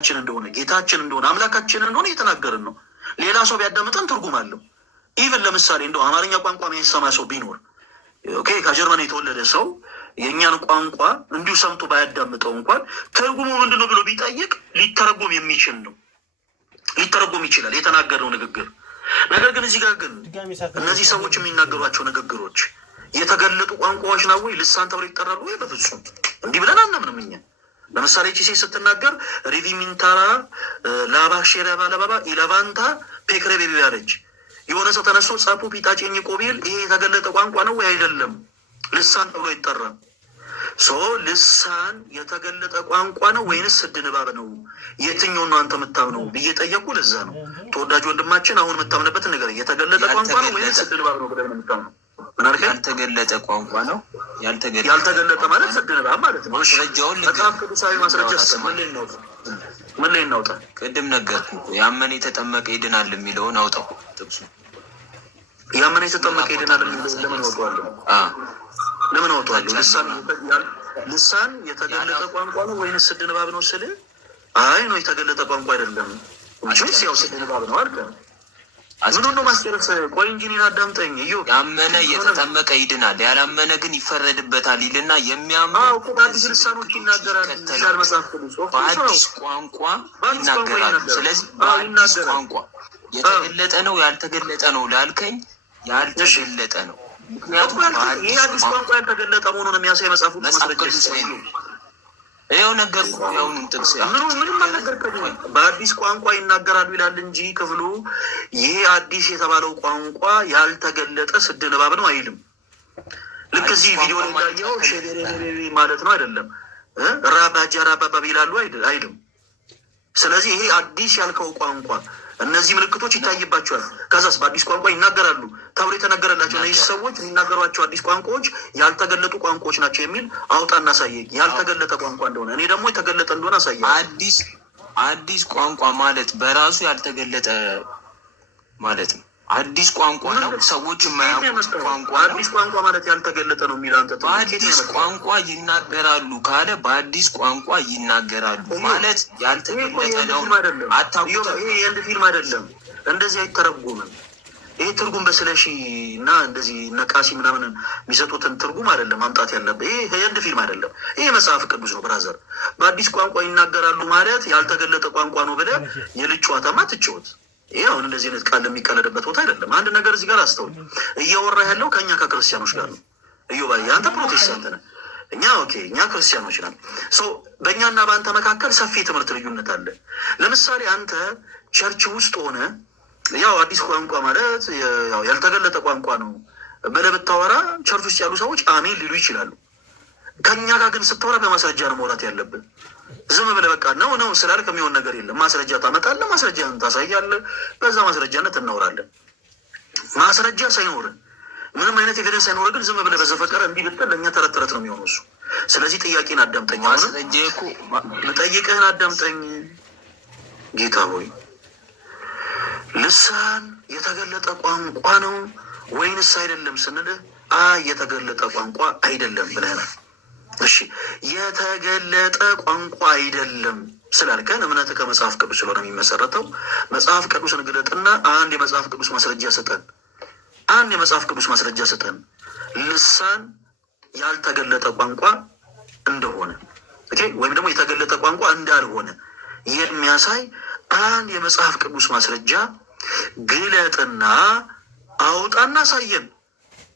እንደሆነ ጌታችን እንደሆነ አምላካችን እንደሆነ እየተናገርን ነው። ሌላ ሰው ቢያዳምጠን ትርጉም አለው። ኢቨን ለምሳሌ እንደው አማርኛ ቋንቋ የሚሰማ ሰው ቢኖር ኦኬ ከጀርመን የተወለደ ሰው የእኛን ቋንቋ እንዲሁ ሰምቶ ባያዳምጠው እንኳን ትርጉሙ ምንድነው ብሎ ቢጠይቅ ሊተረጎም የሚችል ነው። ሊተረጎም ይችላል የተናገረው ንግግር። ነገር ግን እዚህ ጋር ግን እነዚህ ሰዎች የሚናገሯቸው ንግግሮች የተገለጡ ቋንቋዎች ነው ወይ ልሳን ተብሎ ይጠራሉ ወይ? በፍጹም እንዲህ ብለን አናምንም እኛ። ለምሳሌ ቺሴ ስትናገር ሪቪሚንታራ ላባሼራ ባለባባ ኢላቫንታ ፔክሬ ቤቢ ያለች የሆነ ሰው ተነስቶ ጻፉ ፒጣጭኝ ቆቢል ይሄ የተገለጠ ቋንቋ ነው ወይ? አይደለም፣ ልሳን ተብሎ ይጠራል። ልሳን የተገለጠ ቋንቋ ነው ወይንስ ስድ ንባብ ነው? የትኛውን ነው አንተ የምታምነው ብዬ ጠየቁ። ለዛ ነው ተወዳጅ ወንድማችን አሁን የምታምንበትን ነገር የተገለጠ ቋንቋ ነው ወይንስ ስድ ንባብ ነው ብለህ ነው የምታምነው? ያልተገለጠ ቋንቋ ነው። ያልተገለጠ ማለት ስድ ንባብ ማለት ነው። በጣም ቅዱሳዊ ማስረጃ ምን ላይ እናውጣ? ቅድም ነገርኩህ እኮ ያመነ የተጠመቀ ይድናል የሚለውን አውጣው። ጥቅሱ ያመነ የተጠመቀ ይድናል የሚለውን ለምን አውጣዋለሁ? ለምን አውጣዋለሁ? ልሳን የተገለጠ ቋንቋ ነው ወይንስ ስድ ንባብ ነው ስል አይ ነው የተገለጠ ቋንቋ አይደለም እንጂ ያው ስድ ንባብ ነው አልከ። ምኑን ነው ማስጨረስ? ቆይ እንጂ እኔን አዳምጠኝ። ያመነ የተጠመቀ ይድናል ያላመነ ግን ይፈረድበታል ይልና የሚያምኑ በአዲስ ልሳኖች ይናገራል። መጽሐፍ ቅዱስ በአዲስ ቋንቋ ይናገራሉ። ስለዚህ በአዲስ ቋንቋ የተገለጠ ነው ያልተገለጠ ነው ላልከኝ ያልተገለጠ ነው። ይህ አዲስ ቋንቋ ያልተገለጠ መሆኑን የሚያሳይ መጽሐፍ ቅዱስ ነው። ይኸው ነገርኩህ። ያሁን ጥቅስ ምንም አልነገርከኝም። በአዲስ ቋንቋ ይናገራሉ ይላል እንጂ ክፍሉ ይሄ አዲስ የተባለው ቋንቋ ያልተገለጠ ስድ ንባብ ነው አይልም። ልክ እዚህ ቪዲዮ ላይ እንዳየው ሸቤሬ ማለት ነው አይደለም። ራባጃ ራባባ ይላሉ አይልም። ስለዚህ ይሄ አዲስ ያልከው ቋንቋ እነዚህ ምልክቶች ይታይባቸዋል። ከዛስ በአዲስ ቋንቋ ይናገራሉ ተብሎ የተነገረላቸው እነዚህ ሰዎች የሚናገሯቸው አዲስ ቋንቋዎች ያልተገለጡ ቋንቋዎች ናቸው የሚል አውጣ እናሳየኝ። ያልተገለጠ ቋንቋ እንደሆነ እኔ ደግሞ የተገለጠ እንደሆነ አሳየኝ። አዲስ ቋንቋ ማለት በራሱ ያልተገለጠ ማለት ነው። አዲስ ቋንቋ ነው። ሰዎች የማያውቁት ቋንቋ ነው። አዲስ ቋንቋ ማለት ያልተገለጠ ነው የሚል አንተ በአዲስ ቋንቋ ይናገራሉ ካለ በአዲስ ቋንቋ ይናገራሉ ማለት ያልተገለጠ ነው። አታውቁት። ይሄ የአንድ ፊልም አይደለም። እንደዚህ አይተረጉምም። ይሄ ትርጉም በስለሺ እና እንደዚህ ነቃሲ ምናምን የሚሰጡትን ትርጉም አይደለም ማምጣት ያለብህ። ይሄ የአንድ ፊልም አይደለም። ይሄ መጽሐፍ ቅዱስ ነው ብራዘር። በአዲስ ቋንቋ ይናገራሉ ማለት ያልተገለጠ ቋንቋ ነው ብለህ የልጅ ጨዋታማ ትጫወት። ይሄ አሁን እንደዚህ አይነት ቃል የሚቀለድበት ቦታ አይደለም። አንድ ነገር እዚህ ጋር አስተውል። እያወራ ያለው ከእኛ ከክርስቲያኖች ጋር ነው። እዮባዬ አንተ ፕሮቴስታንት ነህ፣ እኛ ክርስቲያኖች ነን። በእኛና በአንተ መካከል ሰፊ የትምህርት ልዩነት አለ። ለምሳሌ አንተ ቸርች ውስጥ ሆነ ያው አዲስ ቋንቋ ማለት ያልተገለጠ ቋንቋ ነው ብለህ ብታወራ ቸርች ውስጥ ያሉ ሰዎች አሜን ሊሉ ይችላሉ። ከእኛ ጋር ግን ስታወራ በማስረጃ ነው ማውራት ያለብን። ዝም ብለህ በቃ ነው ስላልክ የሚሆን ነገር የለም። ማስረጃ ታመጣለህ፣ ማስረጃ ታሳያለህ፣ በዛ ማስረጃነት እናወራለን። ማስረጃ ሳይኖርን ምንም አይነት ኤቪደንስ ሳይኖር ግን ዝም ብለህ በዘፈቀረ እንዲህ ብትል ለእኛ ተረት ተረት ነው የሚሆነው እሱ። ስለዚህ ጥያቄን አዳምጠኝ፣ ጠይቅህን አዳምጠኝ። ጌታ ሆይ ልሳን የተገለጠ ቋንቋ ነው ወይንስ አይደለም ስንልህ የተገለጠ ቋንቋ አይደለም ብለናል። እሺ የተገለጠ ቋንቋ አይደለም ስላልከን እምነት ከመጽሐፍ ቅዱስ ስለሆነ የሚመሰረተው መጽሐፍ ቅዱስን ግለጥና አንድ የመጽሐፍ ቅዱስ ማስረጃ ስጠን። ልሳን ያልተገለጠ ቋንቋ እንደሆነ ወይም ደግሞ የተገለጠ ቋንቋ እንዳልሆነ የሚያሳይ አንድ የመጽሐፍ ቅዱስ ማስረጃ ግለጥና አውጣና ሳየን።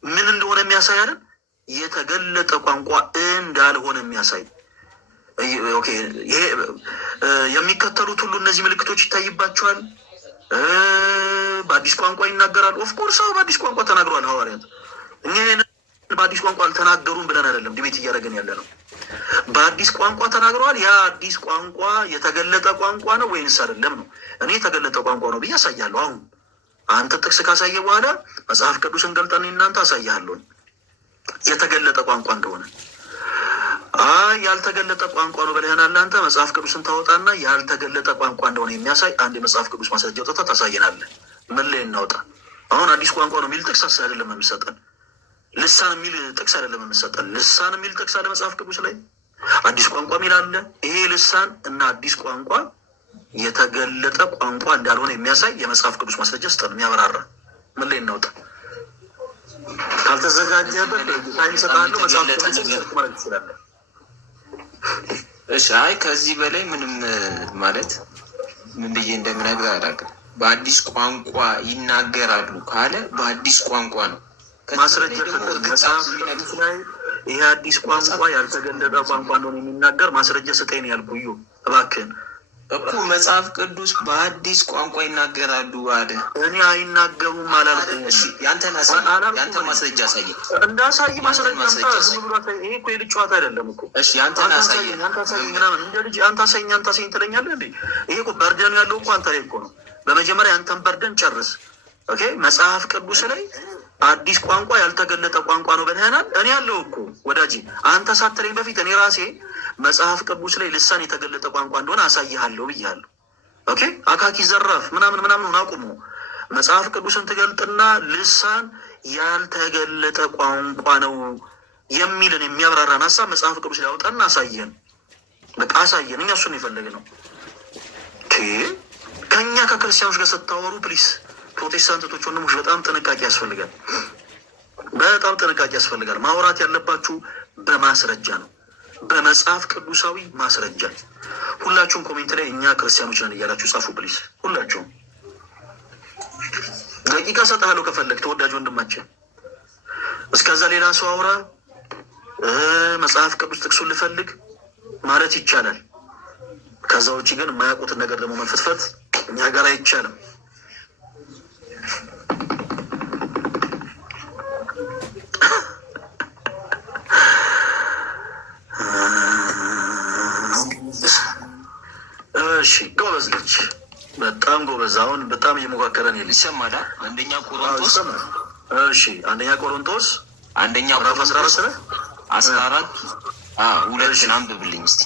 ምን እንደሆነ የሚያሳይ አይደል? የተገለጠ ቋንቋ እንዳልሆነ የሚያሳይ። ይሄ የሚከተሉት ሁሉ እነዚህ ምልክቶች ይታይባቸዋል። በአዲስ ቋንቋ ይናገራሉ። ኦፍኮርስ በአዲስ ቋንቋ ተናግረዋል ሐዋርያት። እኛ በአዲስ ቋንቋ አልተናገሩም ብለን አይደለም ዲቤት እያደረግን ያለ ነው። በአዲስ ቋንቋ ተናግረዋል። ያ አዲስ ቋንቋ የተገለጠ ቋንቋ ነው ወይንስ አይደለም ነው። እኔ የተገለጠ ቋንቋ ነው ብዬ አሳያለሁ። አሁን አንተ ጥቅስ ካሳየ በኋላ መጽሐፍ ቅዱስን ገልጠን እናንተ አሳያለሁ የተገለጠ ቋንቋ እንደሆነ። ያልተገለጠ ቋንቋ ነው ብለህናል አንተ። መጽሐፍ ቅዱስን ታወጣና ያልተገለጠ ቋንቋ እንደሆነ የሚያሳይ አንድ የመጽሐፍ ቅዱስ ማስረጃ ወጥተህ ታሳየናለህ። ምን ላይ እናውጣ? አሁን አዲስ ቋንቋ ነው የሚል ጥቅስ አይደለም የምሰጠን። ልሳን የሚል ጥቅስ አይደለም የምሰጠን። ልሳን የሚል ጥቅስ አለ መጽሐፍ ቅዱስ ላይ። አዲስ ቋንቋ የሚል አለ። ይሄ ልሳን እና አዲስ ቋንቋ የተገለጠ ቋንቋ እንዳልሆነ የሚያሳይ የመጽሐፍ ቅዱስ ማስረጃ ስጠን፣ የሚያበራራ። ምን ላይ እናውጣ? ካልተዘጋጀበት ታይም ሰጣለሁ። መጽሐፍ ቅዱስ ማለት ትችላለህ። እሺ፣ አይ ከዚህ በላይ ምንም ማለት ምን ብዬ እንደምነግር አላውቅም። በአዲስ ቋንቋ ይናገራሉ ካለ በአዲስ ቋንቋ ነው ማስረጃ መጽሐፍ ቅዱስ ላይ ይሄ አዲስ ቋንቋ ያልተገለጠ ቋንቋ እንደሆነ የሚናገር ማስረጃ ስጠኝ ያልኩህ እባክህን እኮ መጽሐፍ ቅዱስ በአዲስ ቋንቋ ይናገራሉ አለ። እኔ አይናገሩም አላልኩም። ያንተ ማስረጃ አሳየኝ። እንዳሳይ ማስረጃ ይሄ እኮ የልጅ ጨዋታ አይደለም እኮ። እሺ ያንተን አሳየኝ ምናምን እንደ ልጅ አንተ አሳየኝ ትለኛለህ እንዴ? ይሄ እኮ በርደን ያለው እኮ አንተ ላይ እኮ ነው። በመጀመሪያ አንተን በርደን ጨርስ። ኦኬ መጽሐፍ ቅዱስ ላይ አዲስ ቋንቋ ያልተገለጠ ቋንቋ ነው ብለህናል። እኔ ያለው እኮ ወዳጅ አንተ ሳትለኝ በፊት እኔ ራሴ መጽሐፍ ቅዱስ ላይ ልሳን የተገለጠ ቋንቋ እንደሆነ አሳይሃለሁ ብያለሁ። ኦኬ አካኪ ዘራፍ ምናምን አቁሙ። መጽሐፍ ቅዱስን ትገልጥና ልሳን ያልተገለጠ ቋንቋ ነው የሚልን የሚያብራራን ሀሳብ መጽሐፍ ቅዱስ ላይ አውጣና አሳየን። በቃ አሳየን። እኛ እሱን የፈለግነው ከእኛ ከክርስቲያኖች ጋር ስታወሩ ፕሊስ ፕሮቴስታንቶች ወንድሞች በጣም ጥንቃቄ ያስፈልጋል። በጣም ጥንቃቄ ያስፈልጋል። ማውራት ያለባችሁ በማስረጃ ነው፣ በመጽሐፍ ቅዱሳዊ ማስረጃ። ሁላችሁም ኮሜንት ላይ እኛ ክርስቲያኖች ነን እያላችሁ ጻፉ ፕሊስ። ሁላችሁም ደቂቃ ሰጥሃለሁ ከፈለግ ተወዳጅ ወንድማችን። እስከዛ ሌላ ሰው አውራ፣ መጽሐፍ ቅዱስ ጥቅሱን ልፈልግ ማለት ይቻላል። ከዛ ውጭ ግን የማያውቁትን ነገር ደግሞ መንፈትፈት እኛ ጋር አይቻልም። እሺ ጎበዝ ልጅ፣ በጣም ጎበዝ። አሁን በጣም እየሞካከረን የለ ይሰማል። አንደኛ ቆሮንቶስ እሺ፣ አንደኛ ቆሮንቶስ አንደኛ ምዕራፍ 14 ሁለትን አንብብልኝ እስቲ።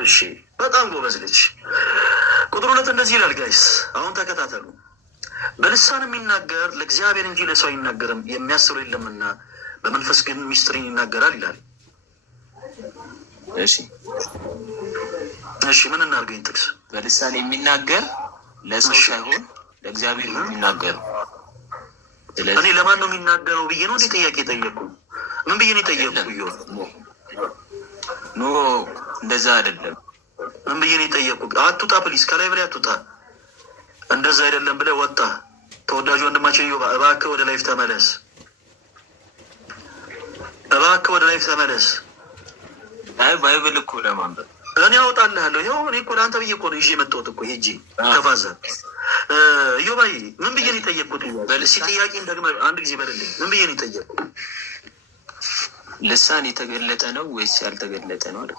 እሺ በጣም ጎበዝ ልጅ። ቁጥር 2 እንደዚህ ይላል። ጋይስ አሁን ተከታተሉ። በልሳን የሚናገር ለእግዚአብሔር እንጂ ለሰው አይናገርም፣ የሚያስረው የለምና በመንፈስ ግን ሚስጥርን ይናገራል ይላል። እሺ ምን እናድርገኝ? ጥቅስ በልሳን የሚናገር ለሰው ሳይሆን ለእግዚአብሔር ነው የሚናገረው። እኔ ለማን ነው የሚናገረው ብዬ ነው እንዴ ጥያቄ ጠየቁ? ምን ብዬ ነው የጠየቁ? ኖ እንደዛ አይደለም። ምን ብዬ ነው የጠየቁ? አትውጣ ፕሊስ፣ ከላይ በላይ አትውጣ። እንደዛ አይደለም ብለህ ወጣ። ተወዳጅ ወንድማችን ዮባ እባክህ ወደ ላይፍ ተመለስ፣ እባክህ ወደ ላይፍ ተመለስ። አይ ባይብል እኮ ለማንበብ እኔ አወጣልሃለሁ። ይኸው እኔ እኮ ለአንተ ብዬ እኮ ነው ይዤ የመጣሁት እኮ ሄጄ ከፋዘር ዮባይ ምን ብዬ ነው የጠየቅኩት? እስኪ ጥያቄን ደግመህ አንድ ጊዜ በልልኝ። ምን ብዬ ነው የጠየቅኩት? ልሳን የተገለጠ ነው ወይስ ያልተገለጠ ነው አለ።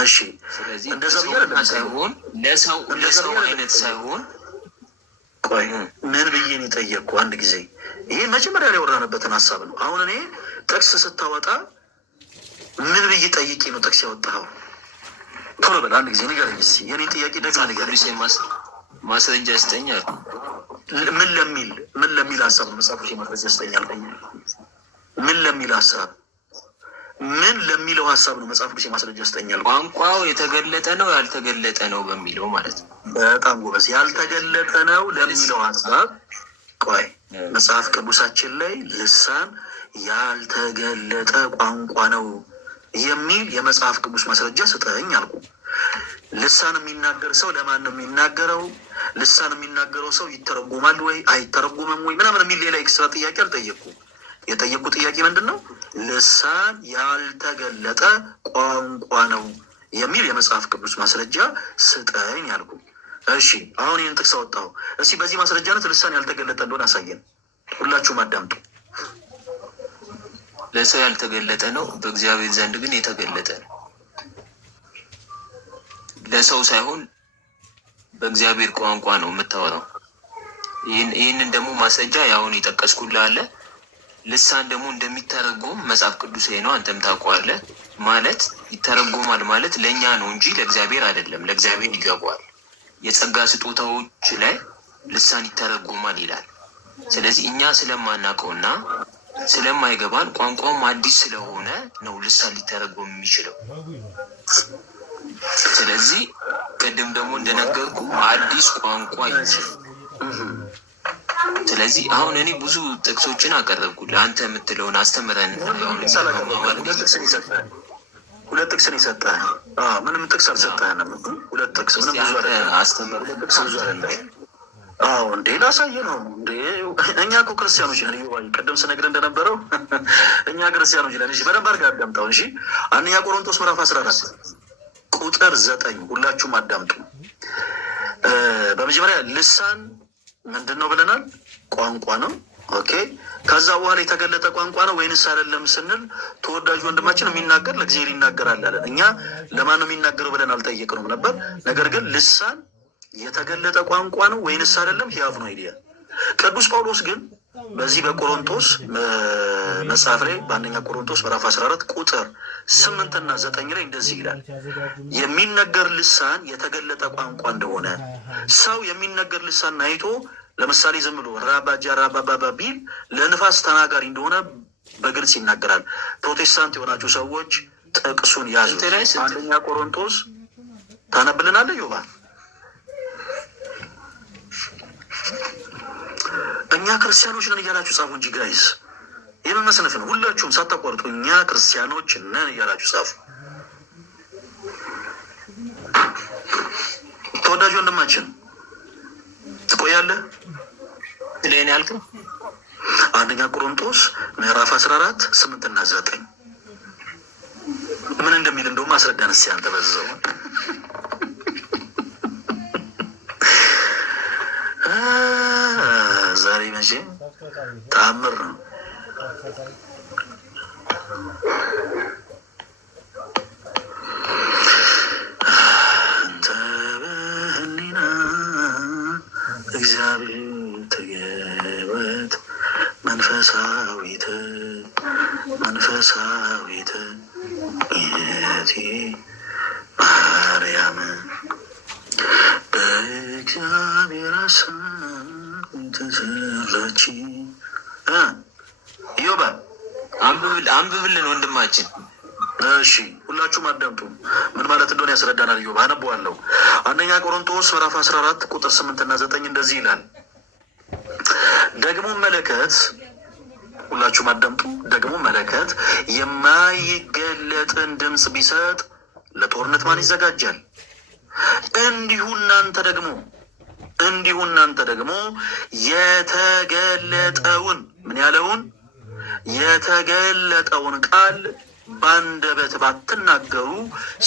እሺ ስለዚህ እንደዛ ሳይሆን ለሰው አይነት ሳይሆን ቆይ ምን ብዬ ነው የጠየቅኩ? አንድ ጊዜ ይሄ መጀመሪያ ላይ ያወራንበትን ሀሳብ ነው። አሁን እኔ ጥቅስ ስታወጣ ምን ብዬ ጠይቄ ነው ጥቅስ ያወጣኸው? ቶሎ በል አንድ ጊዜ ንገረኝ እስኪ። የኔን ጥያቄ ደግመህ ንገረኝ። ማስረጃ ያስጠኛል። ምን ለሚል ሀሳብ ነው መጽሐፍ ማስረጃ ያስጠኛል? ምን ለሚል ሀሳብ ምን ለሚለው ሀሳብ ነው መጽሐፍ ቅዱስ ማስረጃ ያስጠኛል? ቋንቋው የተገለጠ ነው ያልተገለጠ ነው በሚለው ማለት ነው። በጣም ጎበዝ። ያልተገለጠ ነው ለሚለው ሀሳብ ቆይ መጽሐፍ ቅዱሳችን ላይ ልሳን ያልተገለጠ ቋንቋ ነው የሚል የመጽሐፍ ቅዱስ ማስረጃ ስጠኝ አልኩ። ልሳን የሚናገር ሰው ለማን ነው የሚናገረው? ልሳን የሚናገረው ሰው ይተረጎማል ወይ አይተረጎምም ወይ ምናምን የሚል ሌላ ኤክስትራ ጥያቄ አልጠየቅኩም። የጠየቁ ጥያቄ ምንድን ነው? ልሳን ያልተገለጠ ቋንቋ ነው የሚል የመጽሐፍ ቅዱስ ማስረጃ ስጠኝ አልኩ። እሺ አሁን ይህን ጥቅስ አወጣሁ። እስኪ በዚህ ማስረጃነት ልሳን ያልተገለጠ እንደሆነ አሳየን። ሁላችሁም አዳምጡ። ለሰው ያልተገለጠ ነው፣ በእግዚአብሔር ዘንድ ግን የተገለጠ ነው። ለሰው ሳይሆን በእግዚአብሔር ቋንቋ ነው የምታወራው። ይህንን ደግሞ ማስረጃ ያሁን የጠቀስኩልህ አለ። ልሳን ደግሞ እንደሚተረጎም መጽሐፍ ቅዱስ ነው፣ አንተም ታውቀዋለህ። ማለት ይተረጎማል ማለት ለእኛ ነው እንጂ ለእግዚአብሔር አይደለም። ለእግዚአብሔር ይገባዋል። የጸጋ ስጦታዎች ላይ ልሳን ይተረጎማል ይላል። ስለዚህ እኛ ስለማናውቀውና ስለማይገባን ቋንቋውም አዲስ ስለሆነ ነው ልሳን ሊተረጎም የሚችለው። ስለዚህ ቅድም ደግሞ እንደነገርኩ አዲስ ቋንቋ ይችል። ስለዚህ አሁን እኔ ብዙ ጥቅሶችን አቀረብኩ ለአንተ የምትለውን አስተምረን ሁለት ጥቅስን የሰጠህ ምንም ጥቅስ አልሰጠህንም። ሁለት ጥቅስ ምንም ብዙ አስተምር ብዙ አይደለም። አዎ እንዴ ላሳየ ነው እንዴ? እኛ እኮ ክርስቲያኖች ነን። ይዋይ ቅድም ስነግርህ እንደነበረው እኛ ክርስቲያኖች ነን። እሺ በደንብ አድርገህ አዳምጠው። እሺ አንደኛ ቆሮንቶስ ምዕራፍ 14 ቁጥር 9 ሁላችሁም አዳምጡ። በመጀመሪያ ልሳን ምንድን ነው ብለናል? ቋንቋ ነው። ኦኬ ከዛ በኋላ የተገለጠ ቋንቋ ነው ወይንስ አይደለም ስንል ተወዳጅ ወንድማችን የሚናገር ለእግዚአብሔር ይናገራል አለ። እኛ ለማን ነው የሚናገረው ብለን አልጠየቅነውም ነበር። ነገር ግን ልሳን የተገለጠ ቋንቋ ነው ወይንስ አይደለም? ሂያብ ነው አይዲያ። ቅዱስ ጳውሎስ ግን በዚህ በቆሮንቶስ መጽሐፍ ላይ በአንደኛ ቆሮንቶስ ምዕራፍ 14 ቁጥር 8 እና 9 ላይ እንደዚህ ይላል፣ የሚነገር ልሳን የተገለጠ ቋንቋ እንደሆነ ሰው የሚነገር ልሳን አይቶ ለምሳሌ ዝም ብሎ ራባጃ ራባባባ ቢል ለንፋስ ተናጋሪ እንደሆነ በግልጽ ይናገራል። ፕሮቴስታንት የሆናችሁ ሰዎች ጥቅሱን ያዙ። አንደኛ ቆሮንቶስ ታነብልናለህ ዮባ? እኛ ክርስቲያኖች ነን እያላችሁ ጻፉ እንጂ ጋይስ፣ ይህንን መስነፍ ነው። ሁላችሁም ሳታቋርጡ እኛ ክርስቲያኖች ነን እያላችሁ ጻፉ። ተወዳጅ ወንድማችን ትቆያለህ? ለኔ ያልከው አንደኛ ቆሮንቶስ ምዕራፍ 14 8 እና 9 ምን እንደሚል እንደውም አስረዳን እስኪ አንተ በዛው። ዛሬ መቼም ተአምር ነው። አንተ በህሊና እግዚአብሔር ተገበት መንፈሳዊት የቲ ማርያም በእግዚአብሔር ተሰራች። ዮባ አንብብልን ወንድማችን። እሺ ሁላችሁም አዳምጡ፣ ምን ማለት እንደሆነ ያስረዳናል። ዮባ አነበዋለሁ። አንደኛ ቆሮንቶስ ምዕራፍ 14 ቁጥር 8 እና 9 እንደዚህ ይላል፣ ደግሞ መለከት፣ ሁላችሁም አዳምጡ፣ ደግሞ መለከት የማይገለጥን ድምፅ ቢሰጥ ለጦርነት ማን ይዘጋጃል? እንዲሁ እናንተ ደግሞ የተገለጠውን ምን ያለውን የተገለጠውን ቃል በአንደበት ባትናገሩ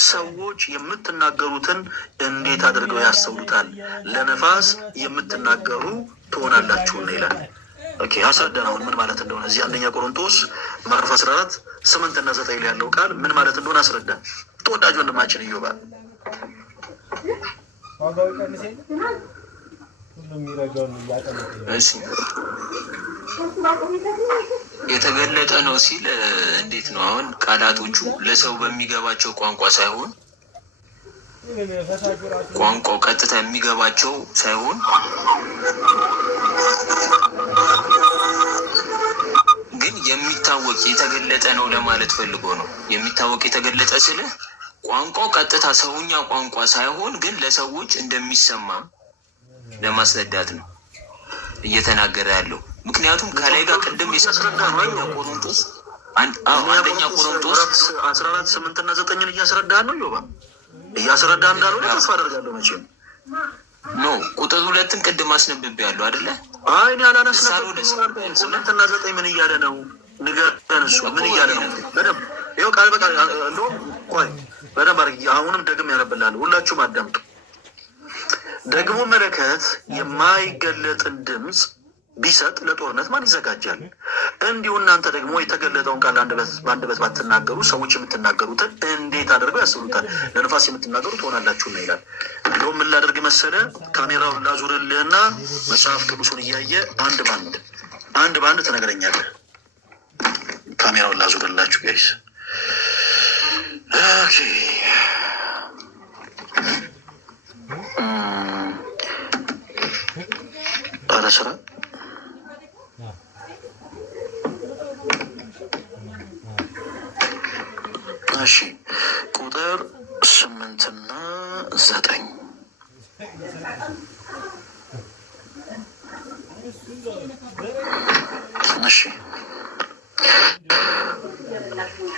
ሰዎች የምትናገሩትን እንዴት አድርገው ያስተውሉታል? ለነፋስ የምትናገሩ ትሆናላችሁና ይላል። ኦኬ አስረዳን አሁን ምን ማለት እንደሆነ። እዚህ አንደኛ ቆሮንቶስ ምዕራፍ 14 8 እና 9 ላይ ያለው ቃል ምን ማለት እንደሆነ አስረዳን ተወዳጅ ወንድማችን ኢዮባ። እሺ የተገለጠ ነው ሲል እንዴት ነው? አሁን ቃላቶቹ ለሰው በሚገባቸው ቋንቋ ሳይሆን ቋንቋው ቀጥታ የሚገባቸው ሳይሆን ግን የሚታወቅ የተገለጠ ነው ለማለት ፈልጎ ነው። የሚታወቅ የተገለጠ ስለ ቋንቋው ቀጥታ ሰውኛ ቋንቋ ሳይሆን ግን ለሰዎች እንደሚሰማ ለማስረዳት ነው እየተናገረ ያለው። ምክንያቱም ከላይ ጋር ቅድም የሰረዳ ነው አንደኛ ቆሮንቶስ 14 8 እና 9 እያስረዳ ነው ዮባ። እያስረዳ እንዳልሆነ ተስፋ አደርጋለሁ። መቼም ኖ ቁጥር 2ን ቅድም አስነብቤያለሁ አይደለ? አይ እኔ አላነሳሁም። 8 እና 9 ምን እያለ ነው? ንገረን። እሱ ምን እያለ ነው? በደምብ ይኸው ቃል በቃል እንደው ቆይ በደምብ አድርጊ። አሁንም ደግም ያነብልሃል። ሁላችሁም አዳምጡ። ደግሞ መለከት የማይገለጥን ድምፅ ቢሰጥ ለጦርነት ማን ይዘጋጃል? እንዲሁ እናንተ ደግሞ የተገለጠውን ቃል በአንደበት ባትናገሩ ሰዎች የምትናገሩትን እንዴት አድርገው ያስቡታል? ለነፋስ የምትናገሩ ትሆናላችሁና ይላል። እንደውም ምን ላድርግ መሰለ፣ ካሜራውን ላዙርልህና መጽሐፍ ቅዱሱን እያየ አንድ በአንድ ትነግረኛለህ። ካሜራውን ላዙርላችሁ ጋይስ። ኦኬ አረ ስራ እሺ ቁጥር 8 እና 9 እሺ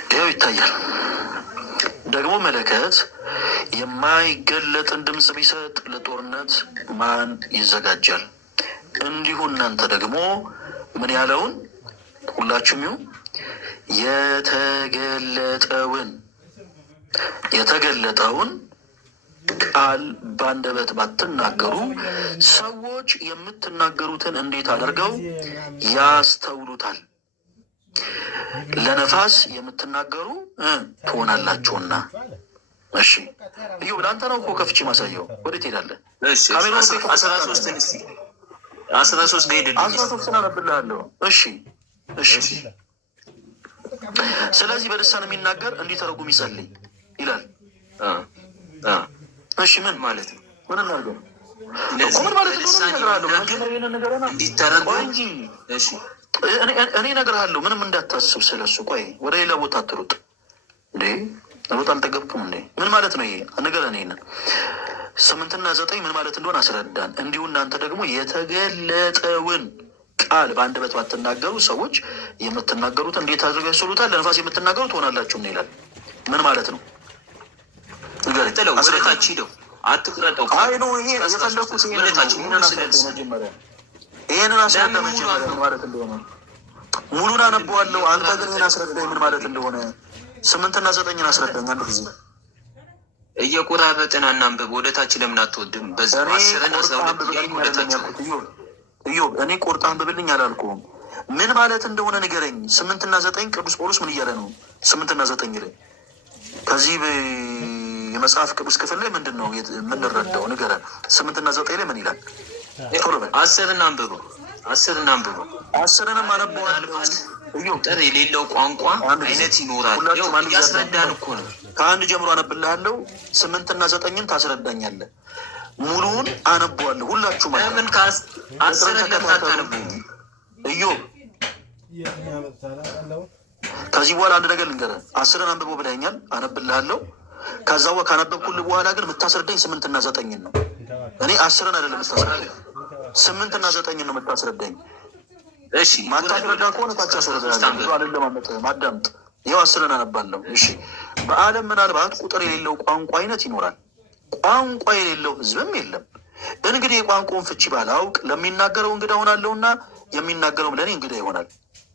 ይኸው ይታያል። ደግሞ መለከት የማይገለጥን ድምፅ ቢሰጥ ለጦርነት ማን ይዘጋጃል? እንዲሁ እናንተ ደግሞ ምን ያለውን ሁላችሁም ይሁን የተገለጠውን ቃል በአንደበት ባትናገሩ ሰዎች የምትናገሩትን እንዴት አድርገው ያስተውሉታል? ለነፋስ የምትናገሩ ትሆናላችሁና። እሺ እዩ ለአንተ ነው እኮ ከፍቼ ማሳየው። ወዴት ሄዳለህ? 13 ሄድልኝ። 13 አነብልሃለሁ። እሺ ስለዚህ በልሳን የሚናገር እንዲተረጉም ይጸልይ ይላል። እሺ ምን ማለት ነው? ምን እናድርገው? ምን ማለት ነው? እንዲተረጉም እንጂ እኔ እነግርሃለሁ። ምንም እንዳታስብ ስለሱ። ቆይ ወደ ሌላ ቦታ አትሩጥ እንዴ። ቦታ አልጠገብኩም እንዴ? ምን ማለት ነው ይሄ? ንገረን። ይሄንን 8 እና 9 ምን ማለት እንደሆነ አስረዳን። እንዲሁ እናንተ ደግሞ የተገለጠውን ቃል በአንደበት ባትናገሩ ሰዎች የምትናገሩት እንዴት አድርገው ያስተውሉታል? ለነፋስ የምትናገሩ ትሆናላችሁ ይላል። ምን ማለት ነው? ንገረኝ። ወደታች ሂደው አትቁረጠው። አይ ነው ይሄ የፈለኩት። ይሄንን አስረዳ መጀመሪያ ምን ማለት እንደሆነ። ሙሉን አነበዋለሁ። አንተ ግን ይህን አስረዳኝ ምን ማለት እንደሆነ። 8 እና 9 አስረዳኝ አንድ ጊዜ። እየቆራረጥን አናንብብ። ወደታች ለምን አትወድም? በዛ 10 እና 12 እያልኩ ወደታች ኢዮብ እኔ ቆርጣ አንብብልኝ አላልኩም። ምን ማለት እንደሆነ ንገረኝ። 8 እና 9 ቅዱስ ጳውሎስ ምን እያለ ነው? 8 እና 9 ላይ ከዚህ የመጽሐፍ ቅዱስ ክፍል ላይ ምንድን ነው የምንረዳው? ንገረን። 8 እና 9 ላይ ምን ይላል? ቶሎ በል። 10 አንብበው። 10ንም አነበዋለሁ። ቁጥር የሌለው ቋንቋ አይነት ይኖራል። እያስረዳን እኮ ነው። ከአንድ ጀምሮ አነብልሃለሁ። 8 እና 9ን ታስረዳኛለህ። ሙሉውን አነበዋለሁ። ሁላችሁ ማለት ለምን ከ10 ለምታታነቡ? ኢዮብ ከዚህ በኋላ አንድ ነገር ልንገርህ። 10ን አንብቦ ብለኸኛል፣ አነብልሃለሁ። ከዛ ካነበብኩልህ በኋላ ግን የምታስረዳኝ 8 እና 9ን ነው። እኔ 10ን አይደለም የምታስረዳኝ፣ 8 እና 9ን ነው የምታስረዳኝ። እሺ ማታስረዳ ከሆነ ታች አስረዳለሁ። ማዳምጥ። ይኸው 10ን አነባለሁ። እሺ በዓለም ምናልባት ቁጥር የሌለው ቋንቋ አይነት ይኖራል፣ ቋንቋ የሌለው ሕዝብም የለም። እንግዲህ የቋንቋውን ፍቺ ባላውቅ ለሚናገረው እንግዳ ሆናለሁና የሚናገረውም ለእኔ እንግዳ ይሆናል።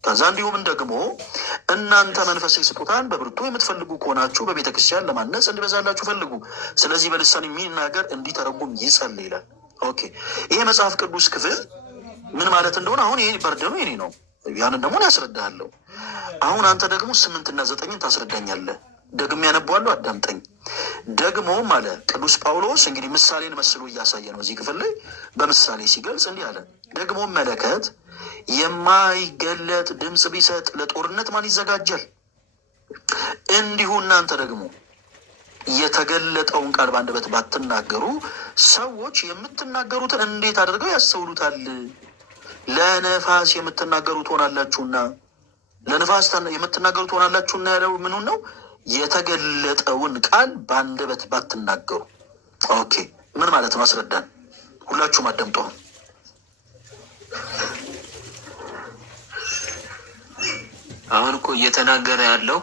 ከዛ እንዲሁም ደግሞ እናንተ መንፈሳዊ ስጦታን በብርቱ የምትፈልጉ ከሆናችሁ በቤተ ክርስቲያን ለማነጽ እንዲበዛላችሁ ፈልጉ። ስለዚህ በልሳን የሚናገር እንዲተረጉም ይጸልይ ይላል። ኦኬ ይሄ መጽሐፍ ቅዱስ ክፍል ምን ማለት እንደሆነ አሁን ይሄ በርደኑ የኔ ነው። ያንን ደግሞ ያስረዳሃለሁ። አሁን አንተ ደግሞ 8 እና 9ን ታስረዳኛለህ። ደግሜ ያነበዋለሁ፣ አዳምጠኝ። ደግሞ አለ ቅዱስ ጳውሎስ እንግዲህ ምሳሌን መስሎ እያሳየ ነው እዚህ ክፍል ላይ በምሳሌ ሲገልጽ እንዲህ አለ። ደግሞ መለከት የማይገለጥ ድምፅ ቢሰጥ ለጦርነት ማን ይዘጋጃል? እንዲሁ እናንተ ደግሞ የተገለጠውን ቃል በአንደበት ባትናገሩ ሰዎች የምትናገሩትን እንዴት አድርገው ያስተውሉታል? ለነፋስ የምትናገሩ ትሆናላችሁና። ለነፋስ የምትናገሩ ትሆናላችሁና ያለው ምኑን ነው? የተገለጠውን ቃል በአንደበት ባትናገሩ። ኦኬ ምን ማለት ነው? አስረዳን። ሁላችሁም አዳምጡ። አሁን እኮ እየተናገረ ያለው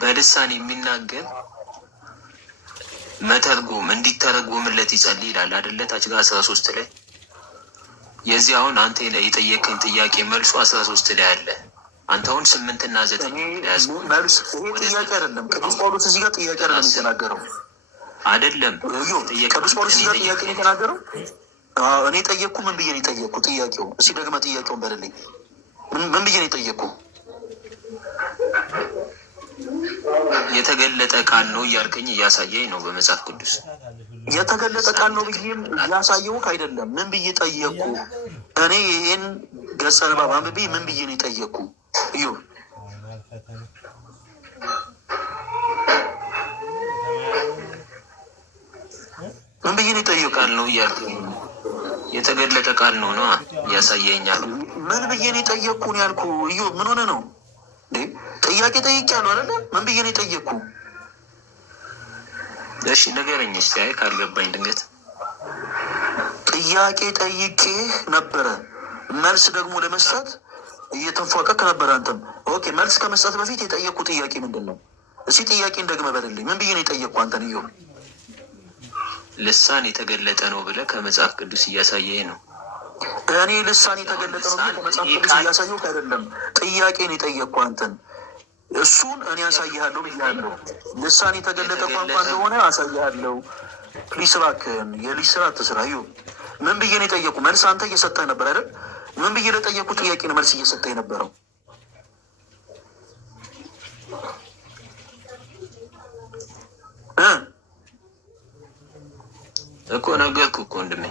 በልሳን የሚናገር መተርጎም እንዲተረጎምለት ይጸልይ ይላል አይደለ? ታች ጋር 13 ላይ የዚህ አሁን አንተ የጠየቀኝ ጥያቄ መልሱ 13 ላይ አለ። አንተ አሁን 8 እና 9 መልስ ጥያቄ አይደለም። ቅዱስ ጳውሎስ እዚህ ጋር ጥያቄ አይደለም የተናገረው አይደለም። ቅዱስ ጳውሎስ እዚህ ጋር ጥያቄ ነው የተናገረው። እኔ ጠየቅኩ። ምን ብዬ ነው የጠየቅኩ? ጥያቄው እስኪ ደግመህ ጥያቄውን በልልኝ። ምን ብዬ ነው የጠየቅኩ? የተገለጠ ቃል ነው እያልከኝ እያሳየኝ ነው። በመጽሐፍ ቅዱስ የተገለጠ ቃል ነው ብዬም እያሳየሁህ አይደለም። ምን ብዬ ጠየቅኩ? እኔ ይህን ገጸ ንባብ አንብቤ ምን ብዬ ነው የጠየቅኩ? እዩ ምን ብዬ ነው የጠየቅኩ? ቃል ነው እያልከኝ የተገለጠ ቃል ነው ነው እያሳየኛል። ምን ብዬ ነው የጠየቅኩ ነው ያልኩ? እዩ ምን ሆነ ነው? ጥያቄ ጠይቄያለሁ አይደለ? ምን ብዬ ነው የጠየቅኩ? እሺ ንገረኝ እስኪ። አይ ካልገባኝ ድንገት ጥያቄ ጠይቄ ነበረ፣ መልስ ደግሞ ለመስጠት እየተንፏቀቅ ነበረ። አንተም ኦኬ፣ መልስ ከመስጠት በፊት የጠየቅኩ ጥያቄ ምንድን ነው? እስኪ ጥያቄ እንደግመህ በልልኝ። ምን ብዬ ነው የጠየቅኩ አንተን? እዮ ልሳን የተገለጠ ነው ብለህ ከመጽሐፍ ቅዱስ እያሳየህ ነው። እኔ ልሳን የተገለጠ ነው ከመጽሐፍ ቅዱስ እያሳየሁህ አይደለም፣ ጥያቄ ነው የጠየቅኩ አንተን። እሱን እኔ አሳይሃለሁ ብያለሁ። ልሳን የተገለጠ ቋንቋ እንደሆነ አሳይሃለሁ። ፕሊስ እባክህን የልጅ ስራ አትስራ። እዩ ምን ብዬ ነው የጠየቁ? መልስ አንተ እየሰጠህ ነበር አይደል? ምን ብዬ ለጠየቁ ጥያቄ ነው መልስ እየሰጠህ የነበረው? እኮ ነገርኩህ እኮ ወንድሜ።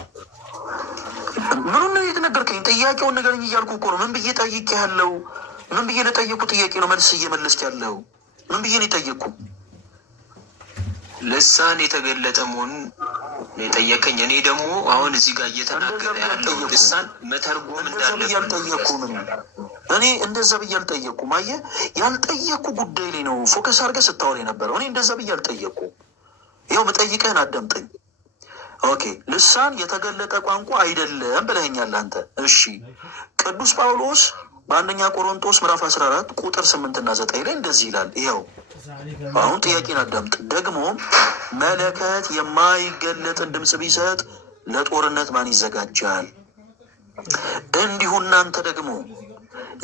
ምኑን ነው የተነገርከኝ? ጥያቄውን ንገረኝ እያልኩ እኮ ነው። ምን ብዬ ጠይቄ ያለው? ምን ብዬ ለጠየቁ ጥያቄ ነው መልስ እየመለስክ ያለው? ምን ብዬ ነው የጠየቁ? ልሳን የተገለጠ መሆኑን የጠየቀኝ። እኔ ደግሞ አሁን እዚህ ጋር እየተናገረ ያለው ልሳን መተርጎም እንዳለብን ያልጠየቅኩ ምን እኔ እንደዛ ብዬ አልጠየቅኩም። አየህ፣ ያልጠየቅኩ ጉዳይ ላይ ነው ፎከስ አድርገህ ስታወራ የነበረው። እኔ እንደዛ ብዬ አልጠየቅኩ። ይኸው መጠይቅህን አዳምጠኝ። ኦኬ፣ ልሳን የተገለጠ ቋንቋ አይደለም ብለኸኛል አንተ። እሺ፣ ቅዱስ ጳውሎስ በአንደኛ ቆሮንቶስ ምዕራፍ 14 ቁጥር 8 እና 9 ላይ እንደዚህ ይላል። ይኸው አሁን ጥያቄን አዳምጥ። ደግሞ መለከት የማይገለጥን ድምፅ ቢሰጥ ለጦርነት ማን ይዘጋጃል? እንዲሁ እናንተ ደግሞ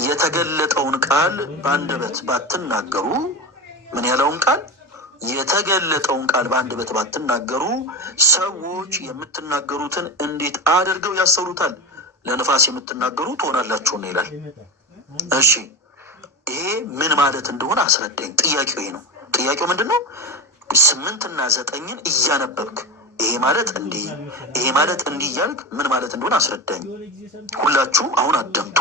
የተገለጠውን ቃል በአንደበት ባትናገሩ፣ ምን ያለውን ቃል? የተገለጠውን ቃል በአንደበት ባትናገሩ ሰዎች የምትናገሩትን እንዴት አድርገው ያስተውሉታል? ለንፋስ የምትናገሩ ትሆናላችሁ ነው ይላል። እሺ ይሄ ምን ማለት እንደሆነ አስረዳኝ። ጥያቄው ይሄ ነው። ጥያቄው ምንድን ነው? 8 እና 9 እያነበብክ ይሄ ማለት እንዲህ፣ ይሄ ማለት እንዲህ እያልክ ምን ማለት እንደሆነ አስረዳኝ። ሁላችሁም አሁን አዳምጡ።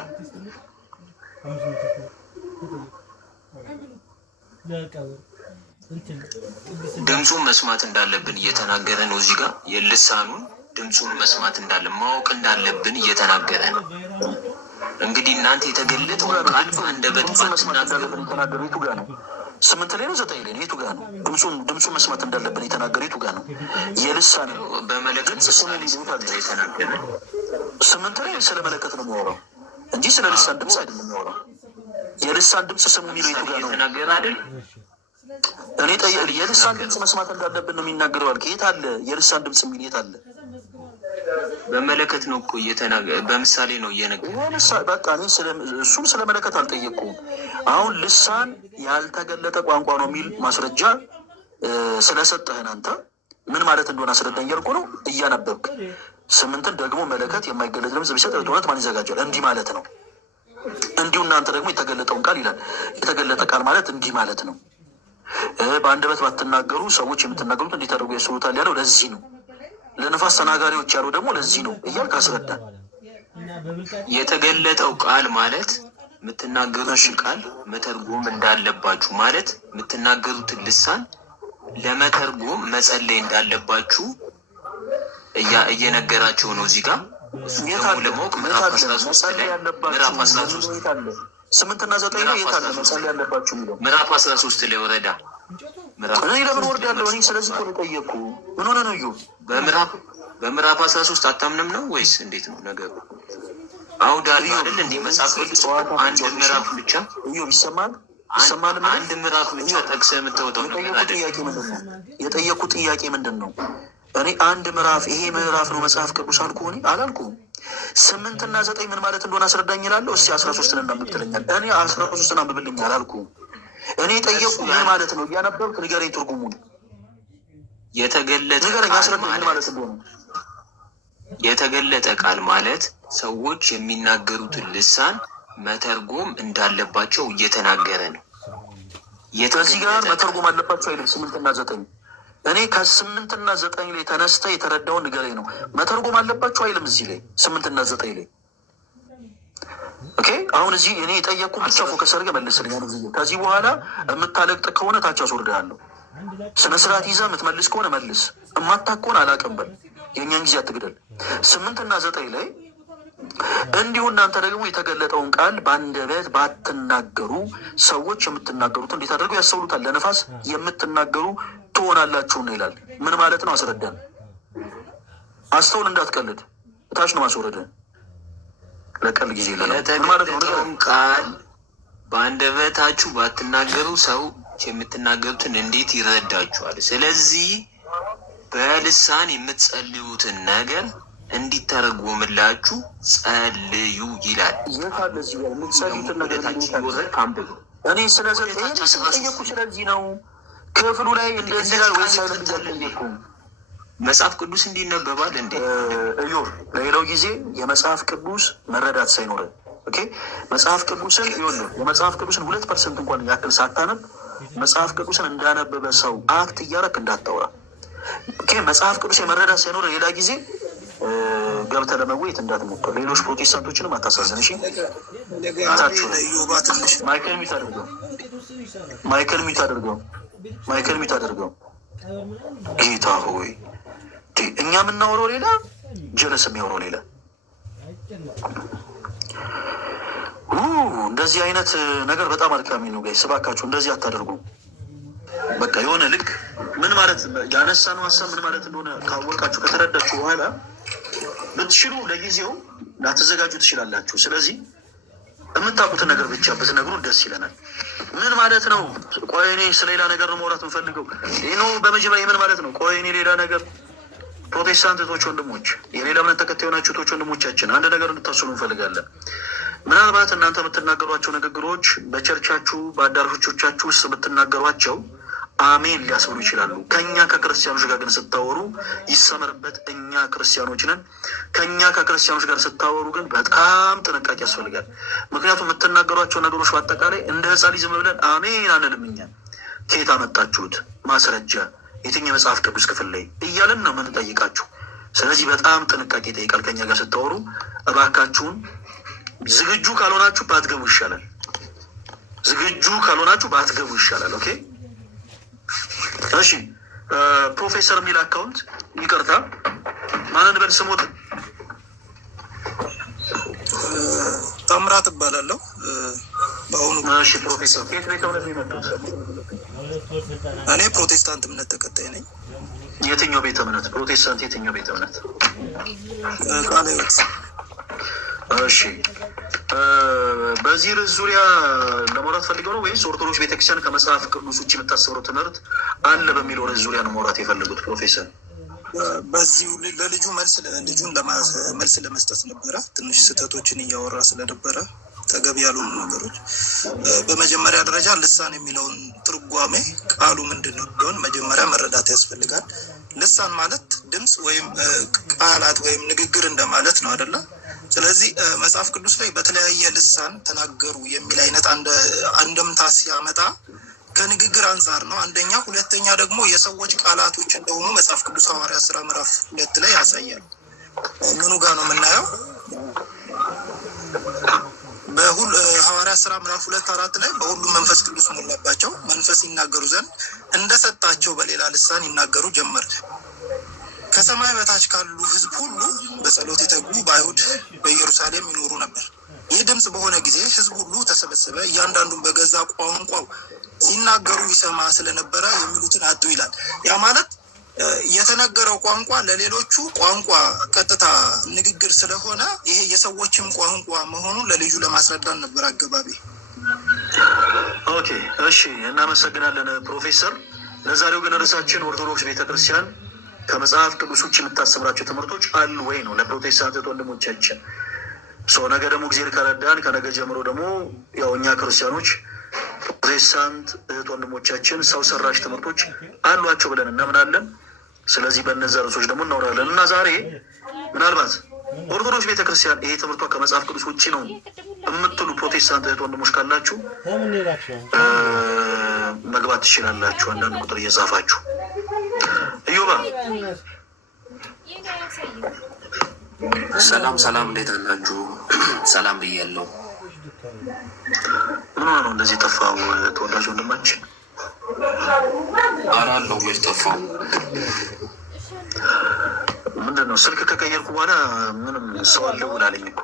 ድምፁን መስማት እንዳለብን እየተናገረ ነው። እዚህ ጋር የልሳኑን ድምፁን መስማት ማወቅ እንዳለብን እየተናገረ ነው። እንግዲህ እናንተ የተገለጠውን ቃል በአንደበት ባትናገሩ የቱ ጋር ነው? 8 ላይ ነው 9 ላይ ነው? የቱ ጋር ነው? ድምፁን መስማት እንዳለብን የተናገረ የቱ ጋር ነው? የልሳን በመለከት የተናገረ 8 ላይ ስለ መለከት ነው የሚያወራው እንጂ ስለ ልሳን ድምፅ አይደለም የሚያወራው። የልሳን ድምፅ ስሙ የሚለው የቱ ጋር ነው? የተናገረ አይደል? እኔ የልሳን ድምፅ መስማት እንዳለብን ነው የሚናገረው አልክ። የት አለ የልሳን ድምፅ የሚል? የት አለ? በመለከት ነው እኮ በምሳሌ ነው እየነገረ። በቃ እኔ እሱም ስለ መለከት አልጠየቅኩም። አሁን ልሳን ያልተገለጠ ቋንቋ ነው የሚል ማስረጃ ስለሰጠህን አንተ ምን ማለት እንደሆነ አስረዳኝ እያልኩ ነው። እያነበብክ 8 ደግሞ መለከት የማይገለጥ ድምፅ ቢሰጥ ለጦርነት ማን ይዘጋጃል? እንዲህ ማለት ነው። እንዲሁ እናንተ ደግሞ የተገለጠውን ቃል ይላል። የተገለጠ ቃል ማለት እንዲህ ማለት ነው። በአንደበት ባትናገሩ ሰዎች የምትናገሩት እንዴት አድርጎ ያስቡታል ያለው ለዚህ ነው። ለነፋስ ተናጋሪዎች ያሉ ደግሞ ለዚህ ነው እያልክ አስረዳን። የተገለጠው ቃል ማለት የምትናገሩትን ቃል መተርጎም እንዳለባችሁ ማለት የምትናገሩትን ልሳን ለመተርጎም መጸለይ እንዳለባችሁ እየነገራቸው ነው። እዚህ ጋር ደግሞ ለማወቅ ምዕራፍ 13 ላይ ምዕራፍ 13 8 እና 9 ላይ የት አለ መጸለይ ያለባችሁ የሚለው? ምዕራፍ 13 ላይ ወረዳ እኔ ለምን ወርድ ያለው? እኔ ስለዚህ እኮ ነው የጠየቅኩ። ምን ሆነ ነው? እዩ በምዕራፍ 13 አታምንም ነው ወይስ እንዴት ነው ነገሩ? አውድ አለው አይደል? እንዲህ መጽሐፍ ቅዱስ አንድ ምዕራፍ ብቻ እዩ ይሰማል። አንድ ምዕራፍ ብቻ ጠቅሰህ የምታወጣው ነገር አይደል? የጠየቅኩ ጥያቄ ምንድን ነው? እኔ አንድ ምዕራፍ ይሄ ምዕራፍ ነው መጽሐፍ ቅዱስ አልኩ እኔ አላልኩም። 8 እና 9 ምን ማለት እንደሆነ አስረዳኝ እላለሁ። እስኪ 13 እናንብብ ትለኛል። እኔ 13 አንብብልኝ አላልኩም። እኔ የጠየቅኩ ምን ማለት ነው? እያነበብክ ንገረኝ ትርጉሙን። የተገለጠ ቃል ማለት ሰዎች የሚናገሩትን ልሳን መተርጎም እንዳለባቸው እየተናገረ ነው። ከዚህ ጋር መተርጎም አለባቸው አይደል? 8 እና 9 እኔ ከ8 እና 9 ላይ ተነስተ የተረዳውን ንገረኝ ነው። መተርጎም አለባቸው አይልም እዚህ ላይ 8 እና 9 ላይ። ኦኬ አሁን እዚህ እኔ የጠየቅኩ ብቻ ፎከስ አድርገህ መልስልኝ። ከዚህ በኋላ የምታለቅጥ ከሆነ ታች አስወርድሃለሁ። ስነ ስርዓት ይዘህ የምትመልስ ከሆነ መልስ፣ እማታውቅ ከሆነ አላውቅም በል። የእኛን ጊዜ አትግደል። 8 እና 9 ላይ እንዲሁ እናንተ ደግሞ የተገለጠውን ቃል በአንደበት ባትናገሩ ሰዎች የምትናገሩት እንዴት አድርገው ያስተውሉታል? ለነፋስ የምትናገሩ ትሆናላችሁ ነው ይላል። ምን ማለት ነው? አስረዳን። አስተውል፣ እንዳትቀልድ። ታች ነው ማስወረድ። ለቀል ጊዜ የተገለጠውን ቃል በአንደበታችሁ ባትናገሩ ሰው የምትናገሩትን እንዴት ይረዳችኋል? ስለዚህ በልሳን የምትጸልዩትን ነገር እንዲተረጎምላችሁ ጸልዩ ይላል። እኔ ስለጠየቁ ስለዚህ ነው ክፍሉ ላይ እንደዚህ ላይ ወይስ አይደለም? መጽሐፍ ቅዱስ እንዲነበባል እንዴ? እዮር ለሌላው ጊዜ የመጽሐፍ ቅዱስ መረዳት ሳይኖረ መጽሐፍ ቅዱስን የመጽሐፍ ቅዱስን 2% እንኳን ያክል ሳታነብ መጽሐፍ ቅዱስን እንዳነበበ ሰው አክት እያረክ እንዳታወራ። መጽሐፍ ቅዱስ የመረዳት ሳይኖረ ሌላ ጊዜ ገብተህ ለመወየት እንዳትሞክር። ሌሎች ፕሮቴስታንቶችንም አታሳዝን። እሺ ማይክል ሚት አድርገው። ጌታ ሆይ እኛ የምናወራው ሌላ፣ ጀለስ የሚያወራው ሌላ። እንደዚህ አይነት ነገር በጣም አድካሚ ነው። ጋይ ስባካችሁ እንደዚህ አታደርጉ። በቃ የሆነ ልክ ምን ማለት ያነሳነው ሀሳብ ምን ማለት እንደሆነ ካወቃችሁ ከተረዳችሁ በኋላ ብትችሉ ለጊዜው ላትዘጋጁ ትችላላችሁ። ስለዚህ የምታውቁትን ነገር ብቻ ብትነግሩ ደስ ይለናል። ምን ማለት ነው? ቆይ እኔ ስለሌላ ነገር ነው ማውራት የምፈልገው። ይህ ነው በመጀመሪያ ምን ማለት ነው? ቆይ እኔ ሌላ ነገር ፕሮቴስታንት እህቶች ወንድሞች፣ የሌላ እምነት ተከታይ የሆናችሁ እህቶች ወንድሞቻችን አንድ ነገር እንድታስሉ እንፈልጋለን። ምናልባት እናንተ የምትናገሯቸው ንግግሮች በቸርቻችሁ በአዳራሾቻችሁ ውስጥ የምትናገሯቸው አሜን ሊያስብሉ ይችላሉ። ከኛ ከክርስቲያኖች ጋር ግን ስታወሩ ይሰመርበት፣ እኛ ክርስቲያኖች ነን። ከኛ ከክርስቲያኖች ጋር ስታወሩ ግን በጣም ጥንቃቄ ያስፈልጋል። ምክንያቱም የምትናገሯቸው ነገሮች በአጠቃላይ እንደ ሕፃን ዝም ብለን አሜን አንልም። እኛ ከየት አመጣችሁት ማስረጃ የትኛው መጽሐፍ ቅዱስ ክፍል ላይ እያለን ነው የምንጠይቃችሁ። ስለዚህ በጣም ጥንቃቄ ይጠይቃል። ከኛ ጋር ስታወሩ እባካችሁን ዝግጁ ካልሆናችሁ ባትገቡ ይሻላል። ኦኬ እሺ። ፕሮፌሰር የሚል አካውንት ይቅርታ፣ ማንን በል ስሞት? ታምራት እባላለሁ። በአሁኑ ፕሮፌሰር ከየት ቤተ እምነት ነው የመጡት? እኔ ፕሮቴስታንት እምነት ተከታይ ነኝ። የትኛው ቤተ እምነት? ፕሮቴስታንት የትኛው ቤተ እምነት? ቃለ ሕይወት። እሺ በዚህ ርዕስ ዙሪያ ለማውራት ፈልገው ነው ወይስ ኦርቶዶክስ ቤተክርስቲያን ከመጽሐፍ ቅዱስ ውጭ የምታስተምረው ትምህርት አለ በሚለው ርዕስ ዙሪያ ነው ማውራት የፈለጉት ፕሮፌሰር? በዚሁ ለልጁ መልስ ለመስጠት ነበረ። ትንሽ ስህተቶችን እያወራ ስለነበረ ተገቢ ያልሆኑ ነገሮች። በመጀመሪያ ደረጃ ልሳን የሚለውን ትርጓሜ ቃሉ ምንድን ነው ቢሆን መጀመሪያ መረዳት ያስፈልጋል። ልሳን ማለት ድምፅ ወይም ቃላት ወይም ንግግር እንደማለት ነው አይደለ? ስለዚህ መጽሐፍ ቅዱስ ላይ በተለያየ ልሳን ተናገሩ የሚል አይነት አንድምታ ሲያመጣ ከንግግር አንጻር ነው አንደኛ። ሁለተኛ ደግሞ የሰዎች ቃላቶች እንደሆኑ መጽሐፍ ቅዱስ ሐዋርያት ሥራ ምዕራፍ 2 ላይ ያሳያል። ምኑ ጋር ነው የምናየው? ሐዋርያት ሥራ ምዕራፍ 2:4 ላይ በሁሉም መንፈስ ቅዱስ ሞላባቸው፣ መንፈስ ይናገሩ ዘንድ እንደሰጣቸው በሌላ ልሳን ይናገሩ ጀመር። ከሰማይ በታች ካሉ ሕዝብ ሁሉ በጸሎት የተጉ በአይሁድ በኢየሩሳሌም ይኖሩ ነበር። ይህ ድምፅ በሆነ ጊዜ ሕዝብ ሁሉ ተሰበሰበ፣ እያንዳንዱን በገዛ ቋንቋው ሲናገሩ ይሰማ ስለነበረ የሚሉትን አጡ ይላል። ያ ማለት የተነገረው ቋንቋ ለሌሎቹ ቋንቋ ቀጥታ ንግግር ስለሆነ ይሄ የሰዎችም ቋንቋ መሆኑን ለልጁ ለማስረዳት ነበር አገባቢ። ኦኬ እሺ፣ እናመሰግናለን ፕሮፌሰር። ለዛሬው ግን ርዕሳችን ኦርቶዶክስ ቤተክርስቲያን ከመጽሐፍ ቅዱስ ውጭ የምታስተምራቸው ትምህርቶች አሉ ወይ ነው ለፕሮቴስታንት ወንድሞቻችን። ነገ ደግሞ ጊዜ ከረዳን ከነገ ጀምሮ ደግሞ ያው እኛ ክርስቲያኖች ፕሮቴስታንት እህት ወንድሞቻችን ሰው ሰራሽ ትምህርቶች አሏቸው ብለን እናምናለን። ስለዚህ በእነዚያ ርዕሶች ደግሞ እናወራለን እና ዛሬ ምናልባት ኦርቶዶክስ ቤተክርስቲያን ይሄ ትምህርቷ ከመጽሐፍ ቅዱስ ውጭ ነው የምትሉ ፕሮቴስታንት እህት ወንድሞች ካላችሁ መግባት ትችላላችሁ። አንዳንድ ቁጥር እየጻፋችሁ እዮባ ሰላም፣ እንዴት አላችሁ? ሰላም ብያለሁ። ምን ሆነ ነው እንደዚህ ጠፋው? ተወዳጅ ወንድማችን አራለው ወይ ጠፋው? ምንድን ነው ስልክ ከቀየርኩ በኋላ ምንም ሰው አልደውል አለኝ እኮ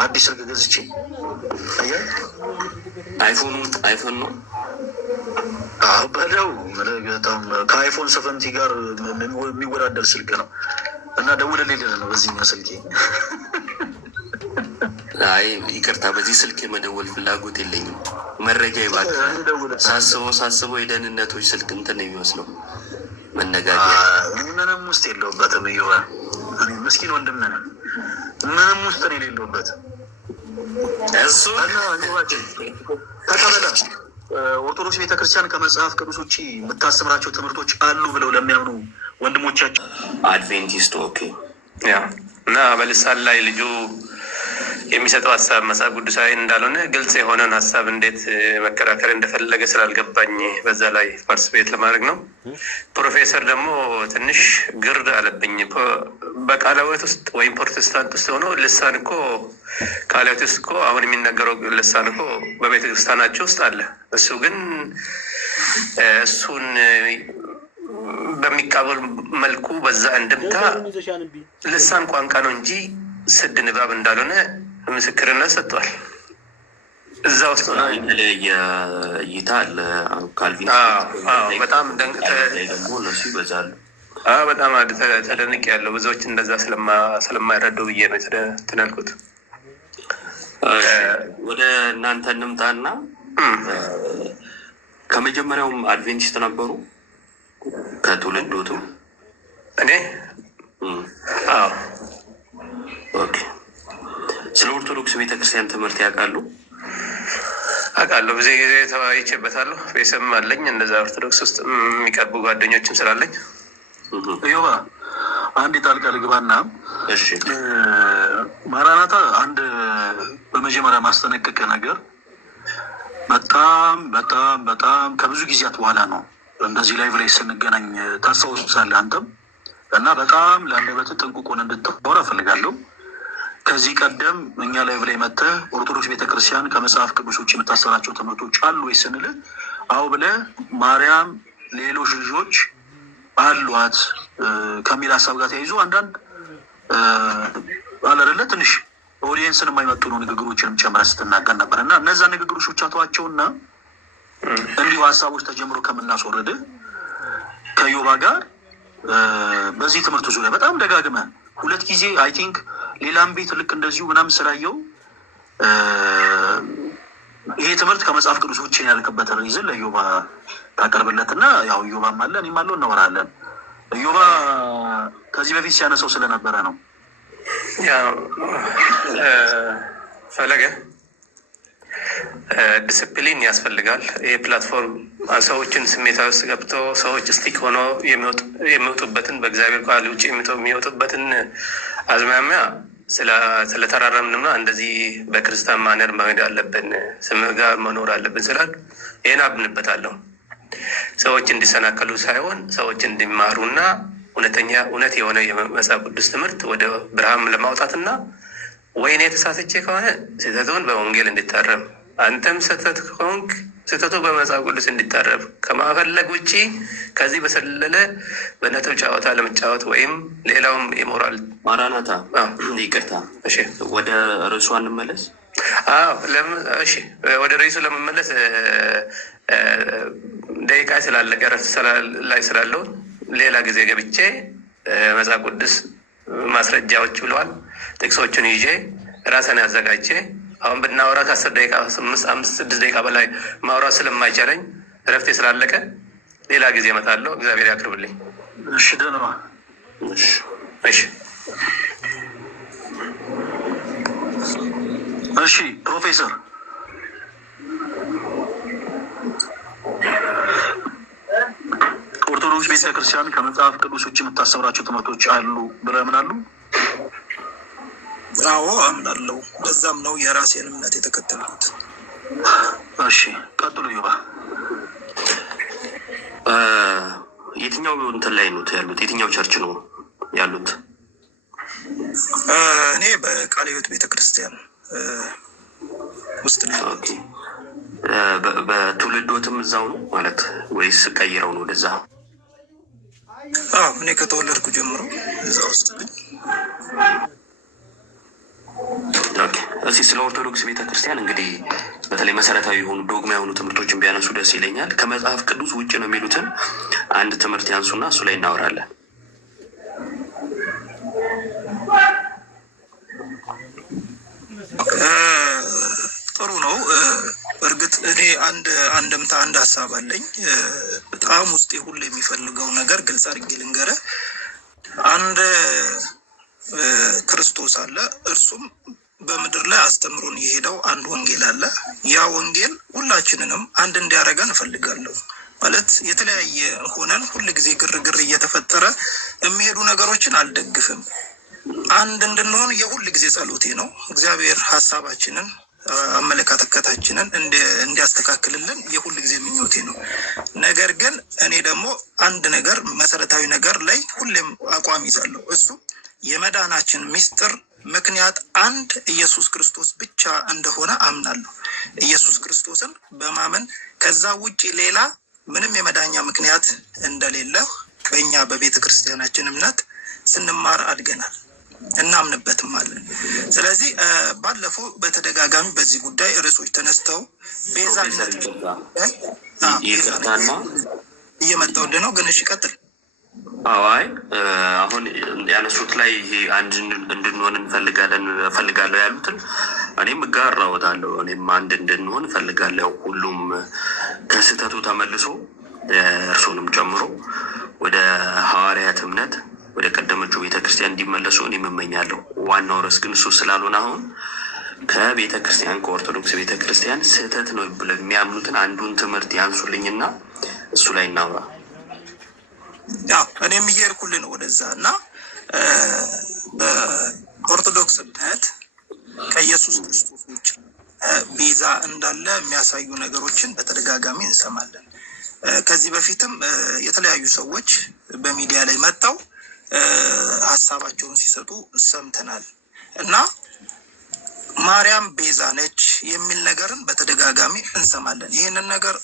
አዲስ ስልክ ገዝቼ። አየህ አይፎን ነው በለው በጣም ከአይፎን 70 ጋር የሚወዳደር ስልክ ነው እና ደውልልኝ ነው በዚህኛው ስልኬ አይ ይቅርታ፣ በዚህ ስልክ የመደወል ፍላጎት የለኝም። መረጃ ይባል ሳስበው የደህንነቶች ስልክ እንትን ነው የሚመስለው። መነጋገር ምንም ውስጥ የለውበትም። እየዋ ምስኪን ወንድም ነን። ምንም ውስጥ ነው የሌለውበት። እሱ ተቀበለ። ኦርቶዶክስ ቤተክርስቲያን ከመጽሐፍ ቅዱስ ውጭ የምታስተምራቸው ትምህርቶች አሉ ብለው ለሚያምኑ ወንድሞቻቸው አድቬንቲስት ኦኬ ያ እና በልሳን ላይ ልጁ የሚሰጠው ሀሳብ መጽሐፍ ቅዱሳዊ እንዳልሆነ ግልጽ የሆነን ሀሳብ እንዴት መከራከር እንደፈለገ ስላልገባኝ በዛ ላይ ፓርቲስፔት ለማድረግ ነው። ፕሮፌሰር ደግሞ ትንሽ ግርድ አለብኝ። በቃለ ሕይወት ውስጥ ወይም ፕሮቴስታንት ውስጥ ሆኖ ልሳን እኮ ቃለ ሕይወት ውስጥ እኮ አሁን የሚነገረው ልሳን እኮ በቤተ ክርስቲያናቸው ውስጥ አለ። እሱ ግን እሱን በሚቃበል መልኩ በዛ እንድምታ ልሳን ቋንቋ ነው እንጂ ስድ ንባብ እንዳልሆነ ምስክርነት ሰጥቷል። እዛ ውስጥ የተለያየ እይታ አለ። ካልቪን በጣም ደግሞ እነሱ ይበዛሉ። በጣም ተደንቅ ያለው ብዙዎች እንደዛ ስለማይረዱ ብዬ ነው ትናልኩት። ወደ እናንተ እንምጣና ከመጀመሪያውም አድቬንቲስት ነበሩ ከትውልዶቱ? እኔ ኦኬ። ስለ ኦርቶዶክስ ቤተክርስቲያን ትምህርት ያውቃሉ? አውቃለሁ። ብዙ ጊዜ ተወያይቼበታለሁ። ቤተሰብም አለኝ። እንደዛ ኦርቶዶክስ ውስጥ የሚቀርቡ ጓደኞችም ስላለኝ። ዮባ አንድ ጣልቃ ልግባና፣ እሺ ማራናታ አንድ በመጀመሪያ ማስጠነቀቀ ነገር በጣም በጣም በጣም ከብዙ ጊዜያት በኋላ ነው እንደዚህ ላይቭ ላይ ስንገናኝ ታስታውሳለህ አንተም እና በጣም ለአንደበትህ ጥንቁቁን እንድታወራ እፈልጋለሁ። ከዚህ ቀደም እኛ ላይቭ ላይ መጥተህ ኦርቶዶክስ ቤተክርስቲያን ከመጽሐፍ ቅዱስ ውጭ የምታሰራቸው ትምህርቶች አሉ ወይ ስንልህ አዎ ብለህ ማርያም ሌሎች ልጆች አሏት ከሚል ሀሳብ ጋር ተያይዞ አንዳንድ አላደለ ትንሽ ኦዲየንስን የማይመጥኑ ንግግሮችንም ጨምረህ ስትናገር ነበር እና እነዛ ንግግሮች ብቻ ተዋቸውና እንዲሁ ሀሳቦች ተጀምሮ ከምናስወርድ ከዮባ ጋር በዚህ ትምህርት ዙሪያ በጣም ደጋግመን 2 ጊዜ አይ ቲንክ ሌላም ቤት ልክ እንደዚሁ ምናምን ስላየው ይሄ ትምህርት ከመጽሐፍ ቅዱስ ውጭ ያልክበት ሪዝን ለዮባ ታቀርብለትና ያው ዮባም አለ እኔም አለው እናወራለን። ዮባ ከዚህ በፊት ሲያነሳው ስለነበረ ነው። ያው ፈለገ ዲስፕሊን ያስፈልጋል። ይህ ፕላትፎርም ሰዎችን ስሜታዊ ውስጥ ገብቶ ሰዎች ስቲክ ሆኖ የሚወጡበትን በእግዚአብሔር ቃል ውጭ የሚወጡበትን አዝማሚያ ስለተራረምንና እንደዚህ በክርስቲያን ማነር መሄድ አለብን፣ ስም ጋር መኖር አለብን ስላል ይህን አብንበታለሁ። ሰዎች እንዲሰናከሉ ሳይሆን ሰዎች እንዲማሩና እውነት የሆነ የመጽሐፍ ቅዱስ ትምህርት ወደ ብርሃን ለማውጣትና ወይኔ የተሳተቼ ከሆነ ስህተቱን በወንጌል እንዲታረም አንተም ስህተት ከሆንክ ስህተቱ በመጽሐፍ ቅዱስ እንዲታረም ከማፈለግ ውጭ ከዚህ በሰለለ በነጥብ ጨዋታ ለመጫወት ወይም ሌላውም የሞራል ማራናታ ይቅርታ፣ እሺ ወደ ርዕሱ እንመለስ። እሺ ወደ ርዕሱ ለመመለስ ደቂቃ ስላለቀ ረፍት ላይ ስላለው ሌላ ጊዜ ገብቼ መጽሐፍ ቅዱስ ማስረጃዎች ብለዋል ጥቅሶችን ይዤ ራስን ያዘጋጀ አሁን ብናወራ ከ10 ደቂቃ 5-6 ደቂቃ በላይ ማውራት ስለማይቻለኝ ረፍቴ ስላለቀ ሌላ ጊዜ እመጣለሁ። እግዚአብሔር ያቅርብልኝ። እሺ ደህና እሺ እሺ ፕሮፌሰር ኦርቶዶክስ ቤተክርስቲያን ከመጽሐፍ ቅዱስ ውጭ የምታስተምራቸው ትምህርቶች አሉ ብለህ አምናለሁ? አዎ አምናለሁ። በዛም ነው የራሴን እምነት የተከተልኩት። እሺ ቀጥሉ ዮባ። የትኛው እንትን ላይ ነው ያሉት? የትኛው ቸርች ነው ያሉት? እኔ በቃለ ሕይወት ቤተክርስቲያን ውስጥ ነው ያሉት። በትውልዶትም እዛው ነው ማለት ወይስ ቀይረው ነው ወደዛ? እኔ ከተወለድኩ ጀምሮ እዛ ውስጥ ነኝ። እስኪ ስለ ኦርቶዶክስ ቤተክርስቲያን እንግዲህ በተለይ መሰረታዊ የሆኑ ዶግማ የሆኑ ትምህርቶችን ቢያነሱ ደስ ይለኛል። ከመጽሐፍ ቅዱስ ውጭ ነው የሚሉትን አንድ ትምህርት ያንሱና እሱ ላይ እናወራለን። አንድ ሀሳብ አለኝ። በጣም ውስጤ ሁሉ የሚፈልገው ነገር ግልጽ አድርጌ ልንገርህ። አንድ ክርስቶስ አለ። እርሱም በምድር ላይ አስተምሮን የሄደው አንድ ወንጌል አለ። ያ ወንጌል ሁላችንንም አንድ እንዲያደርገን እፈልጋለሁ። ማለት የተለያየ ሆነን ሁል ጊዜ ግርግር እየተፈጠረ የሚሄዱ ነገሮችን አልደግፍም። አንድ እንድንሆን የሁል ጊዜ ጸሎቴ ነው። እግዚአብሔር ሀሳባችንን አመለካከታችንን እንዲያስተካክልልን የሁል ጊዜ ምኞቴ ነው። ነገር ግን እኔ ደግሞ አንድ ነገር መሰረታዊ ነገር ላይ ሁሌም አቋም ይዛለሁ። እሱ የመዳናችን ምስጢር ምክንያት አንድ ኢየሱስ ክርስቶስ ብቻ እንደሆነ አምናለሁ። ኢየሱስ ክርስቶስን በማመን ከዛ ውጪ ሌላ ምንም የመዳኛ ምክንያት እንደሌለ በእኛ በቤተ ክርስቲያናችን እምነት ስንማር አድገናል፣ እናምንበትም አለን። ስለዚህ ባለፈው በተደጋጋሚ በዚህ ጉዳይ ርዕሶች ተነስተው ቤዛነት እየመጣሁልህ ነው። ግን እሺ ቀጥል። አዋይ አሁን ያነሱት ላይ ይሄ አንድ እንድንሆን እፈልጋለሁ ያሉትን እኔም እጋራዎታለሁ። እኔም አንድ እንድንሆን እፈልጋለሁ። ሁሉም ከስህተቱ ተመልሶ እርሱንም ጨምሮ ወደ ሐዋርያት እምነት ወደ ቀደመችው ቤተክርስቲያን እንዲመለሱ እኔም እመኛለሁ። ዋናው ርዕስ ግን እሱ ስላልሆነ አሁን ከቤተክርስቲያን ከኦርቶዶክስ ቤተክርስቲያን ስህተት ነው ብለው የሚያምኑትን አንዱን ትምህርት ያንሱልኝና እሱ ላይ እናውራ። ያው እኔም እየሄድኩልህ ነው ወደዛ እና በኦርቶዶክስ እምነት ከኢየሱስ ክርስቶስ ውጭ ቤዛ እንዳለ የሚያሳዩ ነገሮችን በተደጋጋሚ እንሰማለን። ከዚህ በፊትም የተለያዩ ሰዎች በሚዲያ ላይ መጥተው ሀሳባቸውን ሲሰጡ ሰምተናል እና ማርያም ቤዛ ነች የሚል ነገርን በተደጋጋሚ እንሰማለን። ይህንን ነገር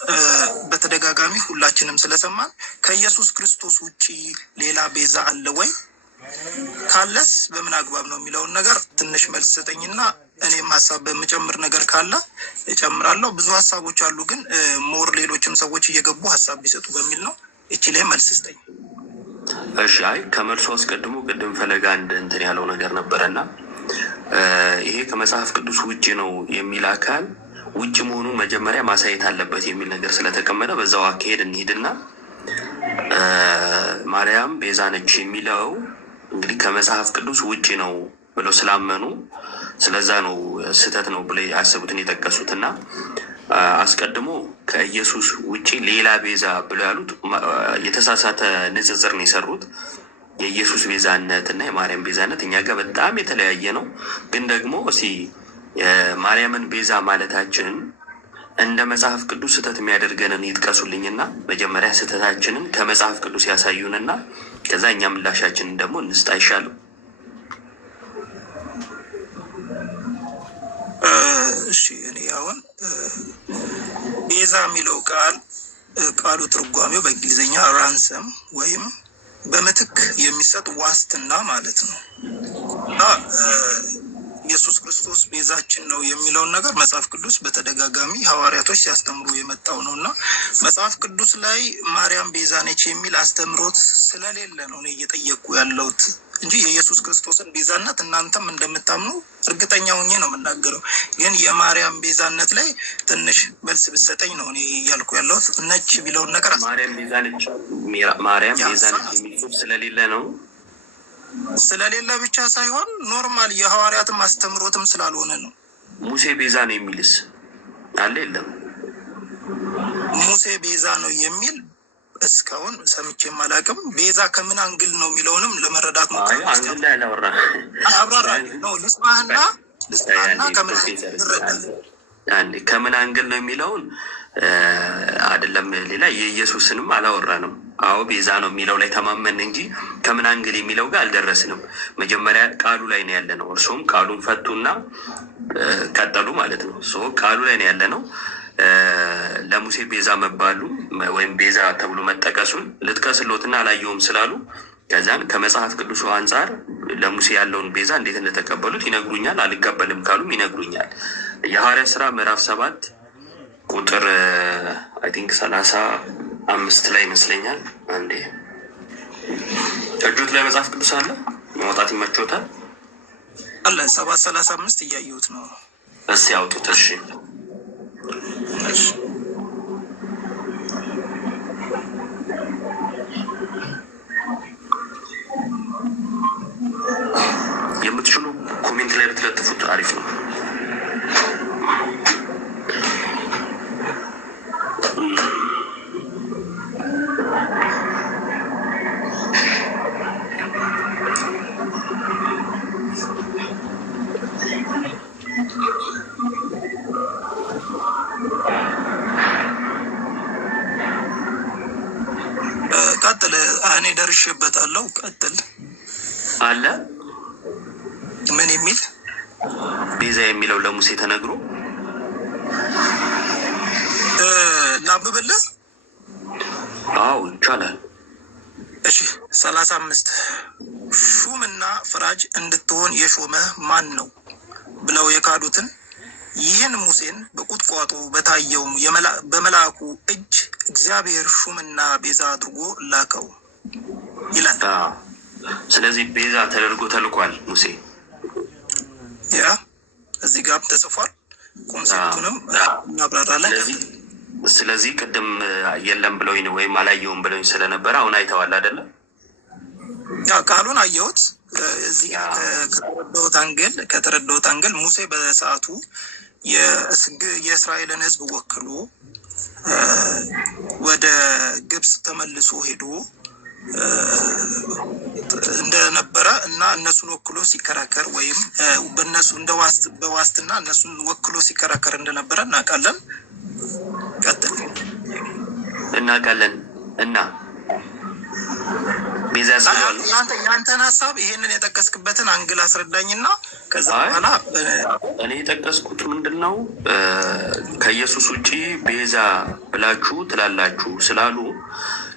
በተደጋጋሚ ሁላችንም ስለሰማን ከኢየሱስ ክርስቶስ ውጪ ሌላ ቤዛ አለ ወይ? ካለስ በምን አግባብ ነው የሚለውን ነገር ትንሽ መልስ ሰጠኝና እኔም ሀሳብ በምጨምር ነገር ካለ እጨምራለሁ። ብዙ ሀሳቦች አሉ፣ ግን ሞር ሌሎችም ሰዎች እየገቡ ሀሳብ ቢሰጡ በሚል ነው። እቺ ላይ መልስ ስጠኝ። እሺ፣ አይ ከመልሶ አስቀድሞ ቅድም ፈለጋ እንትን ያለው ነገር ነበረና ይሄ ከመጽሐፍ ቅዱስ ውጭ ነው የሚል አካል ውጭ መሆኑን መጀመሪያ ማሳየት አለበት የሚል ነገር ስለተቀመጠ በዛው አካሄድ እንሂድና ማርያም ቤዛ ነች የሚለው እንግዲህ ከመጽሐፍ ቅዱስ ውጭ ነው ብለው ስላመኑ ስለዛ ነው ስህተት ነው ብለው ያሰቡትን የጠቀሱትና አስቀድሞ ከኢየሱስ ውጭ ሌላ ቤዛ ብለው ያሉት የተሳሳተ ንጽጽር ነው የሰሩት። የኢየሱስ ቤዛነት እና የማርያም ቤዛነት እኛ ጋር በጣም የተለያየ ነው። ግን ደግሞ እስኪ የማርያምን ቤዛ ማለታችንን እንደ መጽሐፍ ቅዱስ ስህተት የሚያደርገንን ይጥቀሱልኝና መጀመሪያ ስህተታችንን ከመጽሐፍ ቅዱስ ያሳዩንና ከዛ እኛ ምላሻችንን ደግሞ እንስጥ አይሻልም? እሺ፣ እኔ አሁን ቤዛ የሚለው ቃሉ ትርጓሜው በእንግሊዝኛ ራንሰም ወይም በምትክ የሚሰጥ ዋስትና ማለት ነው እና ኢየሱስ ክርስቶስ ቤዛችን ነው የሚለውን ነገር መጽሐፍ ቅዱስ በተደጋጋሚ ሐዋርያቶች ሲያስተምሩ የመጣው ነው እና መጽሐፍ ቅዱስ ላይ ማርያም ቤዛ ነች የሚል አስተምሮት ስለሌለ ነው እኔ እየጠየቁ ያለሁት እንጂ የኢየሱስ ክርስቶስን ቤዛነት እናንተም እንደምታምኑ እርግጠኛ ሆኜ ነው የምናገረው። ግን የማርያም ቤዛነት ላይ ትንሽ መልስ ብትሰጠኝ ነው እኔ እያልኩ ያለሁት። ነች ቢለውን ነገር ማርያም ቤዛ ነች የሚል ጽሑፍ ስለሌለ ነው። ስለሌለ ብቻ ሳይሆን ኖርማል የሐዋርያትም አስተምሮትም ስላልሆነ ነው። ሙሴ ቤዛ ነው የሚልስ አለ የለም? ሙሴ ቤዛ ነው የሚል እስካሁን ሰምቼም አላውቅም። ቤዛ ከምን አንግል ነው የሚለውንም ለመረዳት ሞክር። ከምን አንግል ነው የሚለውን አይደለም። ሌላ የኢየሱስንም አላወራንም። አዎ ቤዛ ነው የሚለው ላይ ተማመን እንጂ ከምን አንግል የሚለው ጋር አልደረስንም። መጀመሪያ ቃሉ ላይ ነው ያለ ነው። እርሱም ቃሉን ፈቱና ቀጠሉ ማለት ነው። ቃሉ ላይ ነው ያለ ነው። ለሙሴ ቤዛ መባሉ ወይም ቤዛ ተብሎ መጠቀሱን ልጥቀስሎትና አላየውም ስላሉ ከዛን ከመጽሐፍ ቅዱሱ አንጻር ለሙሴ ያለውን ቤዛ እንዴት እንደተቀበሉት ይነግሩኛል። አልቀበልም ካሉም ይነግሩኛል። የሐዋርያት ሥራ ምዕራፍ 7 ቁጥር አይ ቲንክ 35 ላይ ይመስለኛል። አንዴ እጆት ላይ መጽሐፍ ቅዱስ አለ ማውጣት ይመቾታል አለ 7:35 እያየሁት ነው። እስኪ ያውጡት። እሺ የምትችሉ ኮሜንት ላይ ብትለጥፉት አሪፍ ነው። ቀጥል። እኔ ደርሼበታለሁ። ቀጥል አለ ምን የሚል ቤዛ የሚለው ለሙሴ ተነግሮ ላንብብልህ? አዎ ይቻላል። እሺ 35 ሹምና ፍራጅ እንድትሆን የሾመ ማን ነው ብለው የካዱትን ይህን ሙሴን በቁጥቋጦ በታየው በመልአኩ እጅ እግዚአብሔር ሹምና ቤዛ አድርጎ ላከው ይላል። ስለዚህ ቤዛ ተደርጎ ተልኳል ሙሴ። ያ እዚህ ጋር ተጽፏል። ኮንሴፕቱንም እናብራራለን። ስለዚህ ቅድም የለም ብለውኝ ወይም አላየውም ብለውኝ ስለነበረ አሁን አይተዋል አይደለም? ቃሉን አየሁት። እዚህ ከተረዳሁት አንግል ሙሴ በሰዓቱ የእስራኤልን ሕዝብ ወክሎ ወደ ግብፅ ተመልሶ ሄዶ እንደነበረ እና እነሱን ወክሎ ሲከራከር ወይም በእነሱ በዋስትና እነሱን ወክሎ ሲከራከር እንደነበረ እናውቃለን። ቀጥል። እናውቃለን እና ቤዛ ያስፈልጋል። ያንተን ሀሳብ ይሄንን የጠቀስክበትን አንግል አስረዳኝና ከዛ በኋላ እኔ የጠቀስኩት ምንድን ነው ከኢየሱስ ውጭ ቤዛ ብላችሁ ትላላችሁ ስላሉ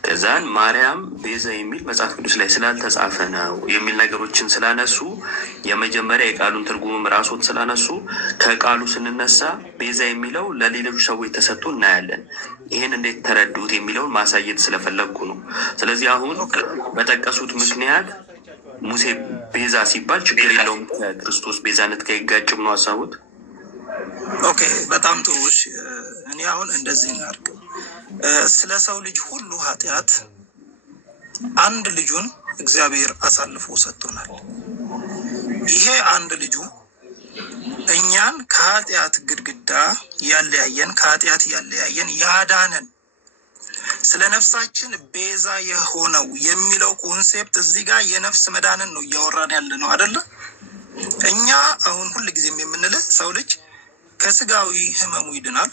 ከዛን ማርያም ቤዛ የሚል መጽሐፍ ቅዱስ ላይ ስላልተጻፈ ነው የሚል ነገሮችን ስላነሱ የመጀመሪያ የቃሉን ትርጉምም ራሱን ስላነሱ ከቃሉ ስንነሳ ቤዛ የሚለው ለሌሎች ሰዎች ተሰጥቶ እናያለን። ይህን እንዴት ተረዱት የሚለውን ማሳየት ስለፈለግኩ ነው። ስለዚህ አሁን በጠቀሱት ምክንያት ሙሴ ቤዛ ሲባል ችግር የለውም ከክርስቶስ ቤዛነት ጋር ይጋጭም ነው ሀሳቡት። ኦኬ፣ በጣም ጥሩ። እኔ አሁን እንደዚህ እናድርግ። ስለ ሰው ልጅ ሁሉ ኃጢአት አንድ ልጁን እግዚአብሔር አሳልፎ ሰጥቶናል። ይሄ አንድ ልጁ እኛን ከኃጢአት ግድግዳ ያለያየን ያዳነን ስለ ነፍሳችን ቤዛ የሆነው የሚለው ኮንሴፕት እዚህ ጋር የነፍስ መዳንን ነው እያወራን ያለ ነው አይደለ? እኛ አሁን ሁልጊዜም የምንልህ ሰው ልጅ ከስጋዊ ህመሙ ይድናል፣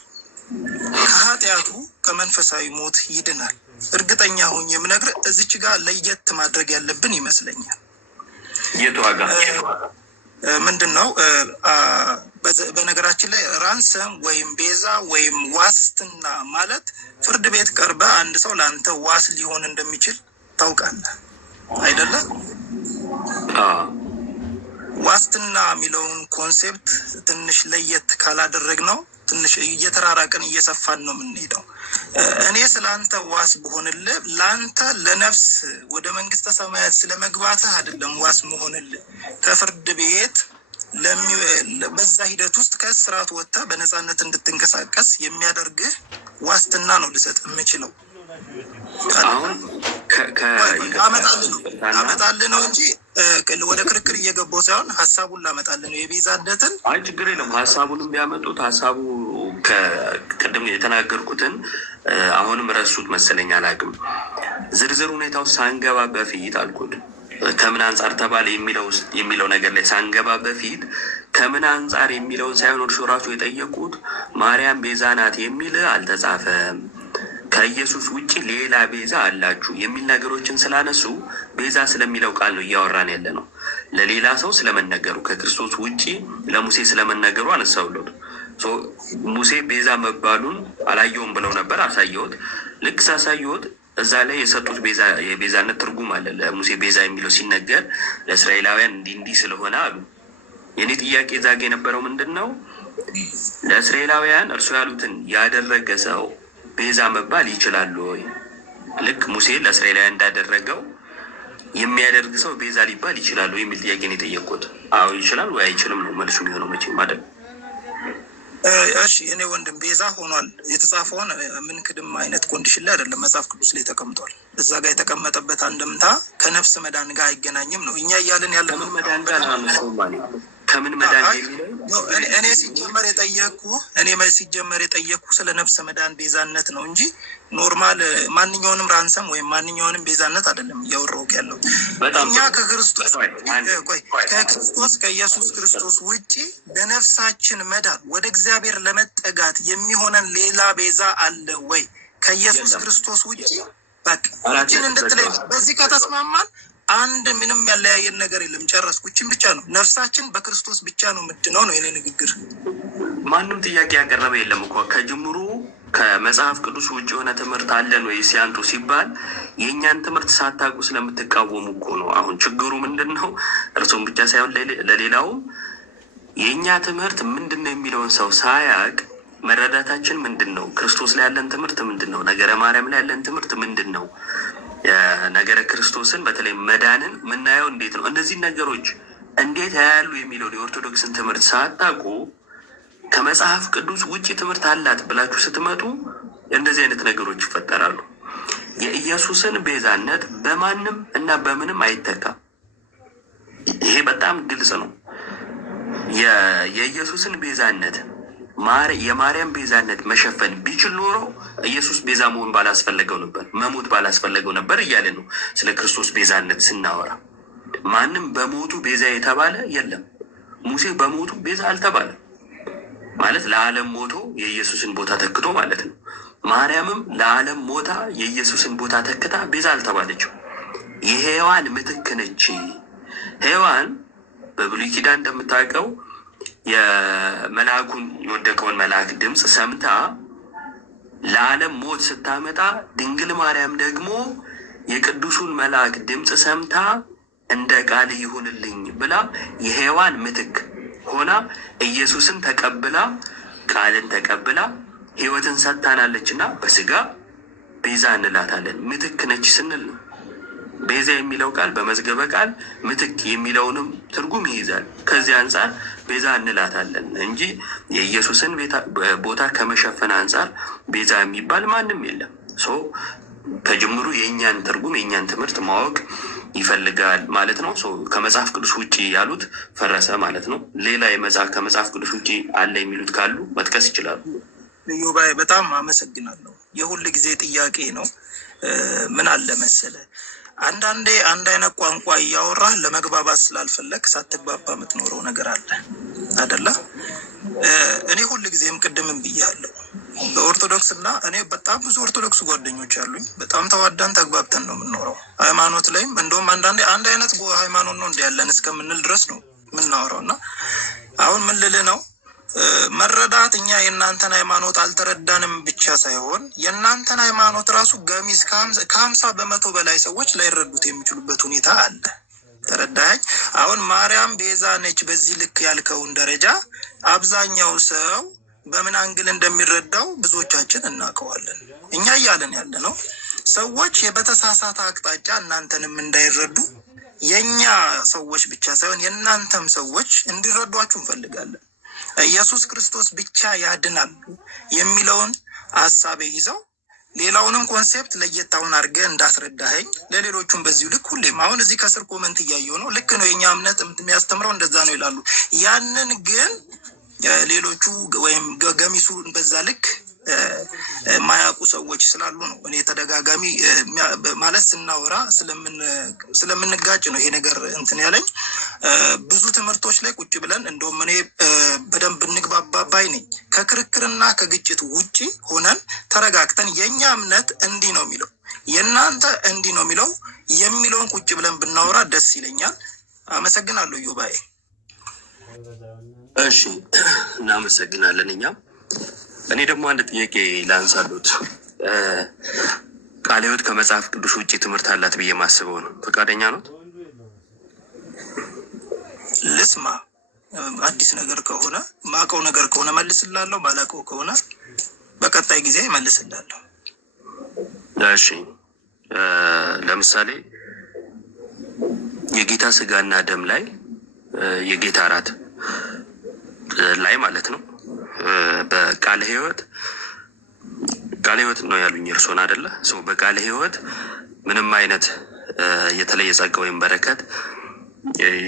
ከኃጢአቱ ከመንፈሳዊ ሞት ይድናል። እርግጠኛ ሆኜ የምነግርህ እዚች ጋር ለየት ማድረግ ያለብን ይመስለኛል። የቷጋ ምንድን ነው? በነገራችን ላይ ራንሰም ወይም ቤዛ ወይም ዋስትና ማለት ፍርድ ቤት ቀርበ አንድ ሰው ለአንተ ዋስ ሊሆን እንደሚችል ታውቃለህ አይደለም? ዋስትና የሚለውን ኮንሴፕት ትንሽ ለየት ካላደረግ ነው ትንሽ እየተራራቅን እየሰፋን ነው የምንሄደው። እኔ ስለ አንተ ዋስ በሆንልህ ለአንተ ለነፍስ ወደ መንግስተ ሰማያት ስለመግባትህ አይደለም ዋስ መሆንልህ። ከፍርድ ቤት በዛ ሂደት ውስጥ ከስርዓት ወጥተህ በነፃነት እንድትንቀሳቀስ የሚያደርግህ ዋስትና ነው ልሰጥ የምችለው። አመጣልህ ነው እንጂ ወደ ክርክር እየገባው ሳይሆን ሀሳቡን ላመጣልህ ነው የቤዛነትን። አይ ችግር የለም። ሀሳቡንም ቢያመጡት ሀሳቡ ቅድም የተናገርኩትን አሁንም ረሱት መሰለኝ አላውቅም። ዝርዝር ሁኔታው ሳንገባ በፊት አልኩት ከምን አንጻር ተባለ የሚለው ነገር ላይ ሳንገባ በፊት ከምን አንጻር የሚለውን ሳይሆን እርሱ ራሱ የጠየቁት ማርያም ቤዛ ናት የሚል አልተጻፈም፣ ከኢየሱስ ውጭ ሌላ ቤዛ አላችሁ የሚል ነገሮችን ስላነሱ ቤዛ ስለሚለው ቃል ነው እያወራን ያለ ነው። ለሌላ ሰው ስለመነገሩ ከክርስቶስ ውጭ ለሙሴ ስለመነገሩ አነሳውለት። ሙሴ ቤዛ መባሉን አላየውም ብለው ነበር። አሳየሁት። ልክ ሳሳየሁት እዛ ላይ የሰጡት የቤዛነት ትርጉም አለ። ለሙሴ ቤዛ የሚለው ሲነገር ለእስራኤላውያን እንዲህ ስለሆነ አሉ። የኔ ጥያቄ ዛጋ የነበረው ምንድን ነው? ለእስራኤላውያን እርሱ ያሉትን ያደረገ ሰው ቤዛ መባል ይችላሉ ወይ? ልክ ሙሴ ለእስራኤላውያን እንዳደረገው የሚያደርግ ሰው ቤዛ ሊባል ይችላሉ የሚል ጥያቄ ነው የጠየቁት። አዎ ይችላል ወይ አይችልም ነው መልሱ የሚሆነው መቼም አይደል? እሺ እኔ ወንድም ቤዛ ሆኗል የተጻፈውን ምን ክድም አይነት ኮንዲሽን ላይ አይደለም መጽሐፍ ቅዱስ ላይ ተቀምጧል። እዛ ጋር የተቀመጠበት አንድምታ ከነፍስ መዳን ጋር አይገናኝም ነው እኛ እያልን ያለ ከምን መዳን ጋር ከምን መዳን እኔ ሲጀመር የጠየቅኩ ስለ ነፍስ መዳን ቤዛነት ነው እንጂ ኖርማል ማንኛውንም ራንሰም ወይም ማንኛውንም ቤዛነት አይደለም እያወራሁት ያለው። እኛ ከክርስቶስ ከኢየሱስ ክርስቶስ ውጪ ለነፍሳችን መዳን ወደ እግዚአብሔር ለመጠጋት የሚሆነን ሌላ ቤዛ አለ ወይ? ከኢየሱስ ክርስቶስ ውጪ በቃ እችን እንድትለይ። በዚህ ከተስማማን አንድ ምንም ያለያየን ነገር የለም። ጨረስኩ። እችን ብቻ ነው ነፍሳችን በክርስቶስ ብቻ ነው ምድነው ነው የኔ ንግግር። ማንም ጥያቄ ያቀረበ የለም እኮ ከጅምሩ ከመጽሐፍ ቅዱስ ውጭ የሆነ ትምህርት አለን ወይ ሲያንቱ ሲባል የእኛን ትምህርት ሳታውቁ ስለምትቃወሙ እኮ ነው። አሁን ችግሩ ምንድን ነው? እርሶም ብቻ ሳይሆን ለሌላውም የእኛ ትምህርት ምንድን ነው የሚለውን ሰው ሳያቅ መረዳታችን ምንድን ነው? ክርስቶስ ላይ ያለን ትምህርት ምንድን ነው? ነገረ ማርያም ላይ ያለን ትምህርት ምንድን ነው? ነገረ ክርስቶስን በተለይ መዳንን ምናየው እንዴት ነው? እነዚህ ነገሮች እንዴት ያያሉ የሚለውን የኦርቶዶክስን ትምህርት ሳታውቁ ከመጽሐፍ ቅዱስ ውጭ ትምህርት አላት ብላችሁ ስትመጡ እንደዚህ አይነት ነገሮች ይፈጠራሉ። የኢየሱስን ቤዛነት በማንም እና በምንም አይተካም። ይሄ በጣም ግልጽ ነው። የኢየሱስን ቤዛነት የማርያም ቤዛነት መሸፈን ቢችል ኖሮ ኢየሱስ ቤዛ መሆን ባላስፈለገው ነበር፣ መሞት ባላስፈለገው ነበር እያለ ነው። ስለ ክርስቶስ ቤዛነት ስናወራ ማንም በሞቱ ቤዛ የተባለ የለም። ሙሴ በሞቱ ቤዛ አልተባለም ማለት ለዓለም ሞቶ የኢየሱስን ቦታ ተክቶ ማለት ነው። ማርያምም ለዓለም ሞታ የኢየሱስን ቦታ ተክታ ቤዛ አልተባለችው። የሔዋን ምትክ ነች። ሔዋን በብሉይ ኪዳን እንደምታውቀው የመልአኩን የወደቀውን መልአክ ድምፅ ሰምታ ለዓለም ሞት ስታመጣ፣ ድንግል ማርያም ደግሞ የቅዱሱን መልአክ ድምፅ ሰምታ እንደ ቃል ይሁንልኝ ብላ የሔዋን ምትክ ሆና ኢየሱስን ተቀብላ ቃልን ተቀብላ ሕይወትን ሰጥታናለች እና በስጋ ቤዛ እንላታለን። ምትክ ነች ስንል ነው። ቤዛ የሚለው ቃል በመዝገበ ቃል ምትክ የሚለውንም ትርጉም ይይዛል። ከዚህ አንጻር ቤዛ እንላታለን እንጂ የኢየሱስን ቦታ ከመሸፈን አንጻር ቤዛ የሚባል ማንም የለም። ከጅምሩ የእኛን ትርጉም የእኛን ትምህርት ማወቅ ይፈልጋል ማለት ነው። ከመጽሐፍ ቅዱስ ውጭ ያሉት ፈረሰ ማለት ነው። ሌላ ከመጽሐፍ ቅዱስ ውጭ አለ የሚሉት ካሉ መጥቀስ ይችላሉ። ዮባይ በጣም አመሰግናለሁ። የሁል ጊዜ ጥያቄ ነው። ምን አለ መሰለ አንዳንዴ አንድ አይነት ቋንቋ እያወራህ ለመግባባት ስላልፈለግ ሳትግባባ የምትኖረው ነገር አለ አይደለ? እኔ ሁል ጊዜም ቅድምም ብያለሁ በኦርቶዶክስ እና እኔ በጣም ብዙ ኦርቶዶክስ ጓደኞች አሉኝ። በጣም ተዋዳን ተግባብተን ነው የምንኖረው። ሃይማኖት ላይም እንደውም አንዳንዴ አንድ አይነት ሃይማኖት ነው እንዲያለን እስከምንል ድረስ ነው የምናወራው። እና አሁን ምን ልልህ ነው መረዳት እኛ የእናንተን ሃይማኖት አልተረዳንም ብቻ ሳይሆን የእናንተን ሃይማኖት ራሱ ገሚስ ከ50% በላይ ሰዎች ላይረዱት የሚችሉበት ሁኔታ አለ። ተረዳኸኝ? አሁን ማርያም ቤዛ ነች በዚህ ልክ ያልከውን ደረጃ አብዛኛው ሰው በምን አንግል እንደሚረዳው ብዙዎቻችን እናውቀዋለን። እኛ እያለን ያለ ነው ሰዎች በተሳሳተ አቅጣጫ እናንተንም እንዳይረዱ የእኛ ሰዎች ብቻ ሳይሆን የእናንተም ሰዎች እንዲረዷችሁ እንፈልጋለን። ኢየሱስ ክርስቶስ ብቻ ያድናል የሚለውን ሀሳቤ ይዘው ሌላውንም ኮንሴፕት ለየታውን አድርገህ እንዳስረዳኸኝ ለሌሎቹም በዚሁ ልክ ሁሌም አሁን እዚህ ከስር ኮመንት እያየሁ ነው። ልክ ነው፣ የኛ እምነት የሚያስተምረው እንደዛ ነው ይላሉ። ያንን ግን ሌሎቹ ወይም ገሚሱ በዛ ልክ ማያውቁ ሰዎች ስላሉ ነው እኔ ተደጋጋሚ ማለት ስናወራ ስለምንጋጭ ነው ይሄ ነገር እንትን ያለኝ። ብዙ ትምህርቶች ላይ ቁጭ ብለን እንደውም እኔ በደንብ እንግባባ ባይ ነኝ። ከክርክርና ከግጭት ውጪ ሆነን ተረጋግተን የእኛ እምነት እንዲህ ነው የሚለው የእናንተ እንዲህ ነው የሚለው የሚለውን ቁጭ ብለን ብናወራ ደስ ይለኛል። አመሰግናለሁ ዮባዬ። እሺ እናመሰግናለን። እኔ ደግሞ አንድ ጥያቄ ላንሳሉት። ቃለ ሕይወት ከመጽሐፍ ቅዱስ ውጭ ትምህርት አላት ብዬ ማስበው ነው። ፈቃደኛ ነው? ልስማ። አዲስ ነገር ከሆነ ማቀው ነገር ከሆነ መልስላለሁ፣ ባላቀው ከሆነ በቀጣይ ጊዜ መልስላለሁ። እሺ ለምሳሌ የጌታ ስጋና ደም ላይ የጌታ እራት ላይ ማለት ነው በቃለ ሕይወት ነው ያሉኝ እርሶን አይደለ? ሰው በቃለ ሕይወት ምንም አይነት የተለየ ጸጋ ወይም በረከት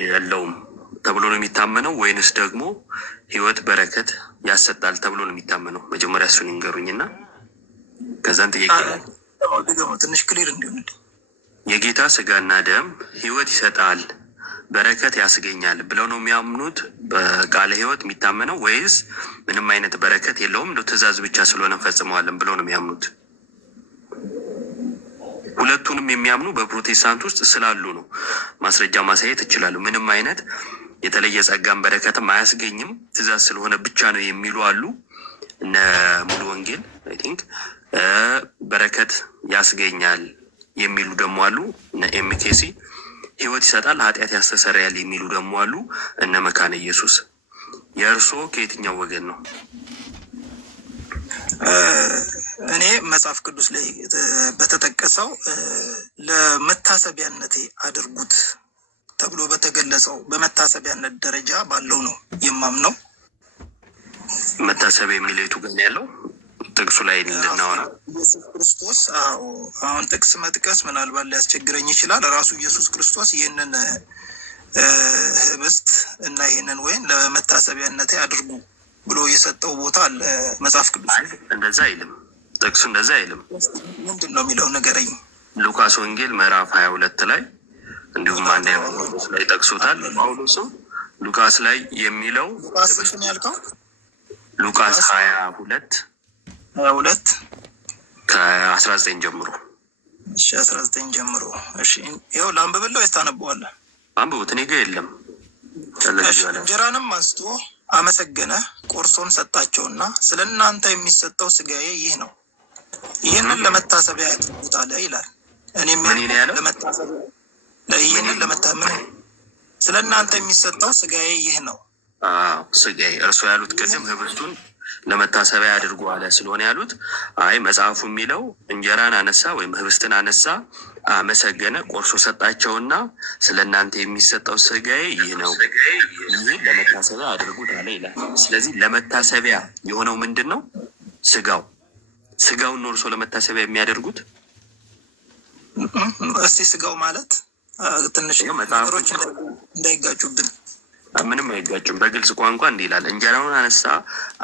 የለውም ተብሎ ነው የሚታመነው ወይንስ ደግሞ ሕይወት በረከት ያሰጣል ተብሎ ነው የሚታመነው? መጀመሪያ እሱን ይንገሩኝና ከዛን ጥያቄ ትንሽ ክሊር እንዲሆን የጌታ ስጋና ደም ሕይወት ይሰጣል በረከት ያስገኛል ብለው ነው የሚያምኑት በቃለ ሕይወት የሚታመነው ወይስ ምንም አይነት በረከት የለውም እንደ ትእዛዝ ብቻ ስለሆነ ፈጽመዋለን ብለው ነው የሚያምኑት? ሁለቱንም የሚያምኑ በፕሮቴስታንት ውስጥ ስላሉ ነው ማስረጃ ማሳየት ይችላሉ። ምንም አይነት የተለየ ጸጋን በረከትም አያስገኝም ትእዛዝ ስለሆነ ብቻ ነው የሚሉ አሉ። እነ ሙሉ ወንጌል አይ ቲንክ በረከት ያስገኛል የሚሉ ደግሞ አሉ። እነ ኤምኬሲ ሕይወት ይሰጣል ኃጢአት ያስተሰርያል የሚሉ ደግሞ አሉ። እነ መካነ ኢየሱስ የእርስዎ ከየትኛው ወገን ነው? እኔ መጽሐፍ ቅዱስ ላይ በተጠቀሰው ለመታሰቢያነቴ አድርጉት ተብሎ በተገለጸው በመታሰቢያነት ደረጃ ባለው ነው የማምነው። መታሰቢያ የሚለው የቱ ግን ያለው ጥቅሱ ላይ እንድናወራ ኢየሱስ ክርስቶስ አሁን ጥቅስ መጥቀስ ምናልባት ሊያስቸግረኝ ይችላል። ራሱ ኢየሱስ ክርስቶስ ይህንን ህብስት እና ይህንን ወይን ለመታሰቢያነቴ አድርጉ ብሎ የሰጠው ቦታ አለ መጽሐፍ ቅዱስ። እንደዛ አይልም ጥቅሱ፣ እንደዛ አይልም። ምንድን ነው የሚለው ንገረኝ። ሉቃስ ወንጌል ምዕራፍ 22 ላይ እንዲሁም አንድ ጳውሎስ ላይ ጠቅሶታል። ጳውሎስም ሉቃስ ላይ የሚለው ሉቃስን ያልከው ሉቃስ 22 ከ19 ጀምሮ 19 ጀምሮ። እሺ ይኸው ላንብብልህ ወይስ ታነበዋለህ? አንብቡት፣ እኔ ጋር የለም። እንጀራንም አንስቶ አመሰገነ፣ ቆርሶም ሰጣቸውና ስለ እናንተ የሚሰጠው ስጋዬ ይህ ነው፣ ይህንን ለመታሰቢያ ያድርጉት አለ ይላል። እኔም ለመታሰቢያ ስለ እናንተ የሚሰጠው ስጋዬ ይህ ነው። ስጋዬ እርሶ ያሉት ቅድም ህብስቱን ለመታሰቢያ አድርጉ አለ ስለሆነ ያሉት አይ መጽሐፉ የሚለው እንጀራን አነሳ ወይም ህብስትን አነሳ፣ አመሰገነ፣ ቆርሶ ሰጣቸውና ስለ እናንተ የሚሰጠው ስጋዬ ይህ ነው፣ ይህን ለመታሰቢያ አድርጉት አለ ይላል። ስለዚህ ለመታሰቢያ የሆነው ምንድን ነው? ስጋውን ነው እርሶ ለመታሰቢያ የሚያደርጉት። እስቲ ስጋው ማለት ትንሽ ነገሮች እንዳይጋጩብን። ምንም አይጋጩም። በግልጽ ቋንቋ እንዲህ ይላል፣ እንጀራውን አነሳ፣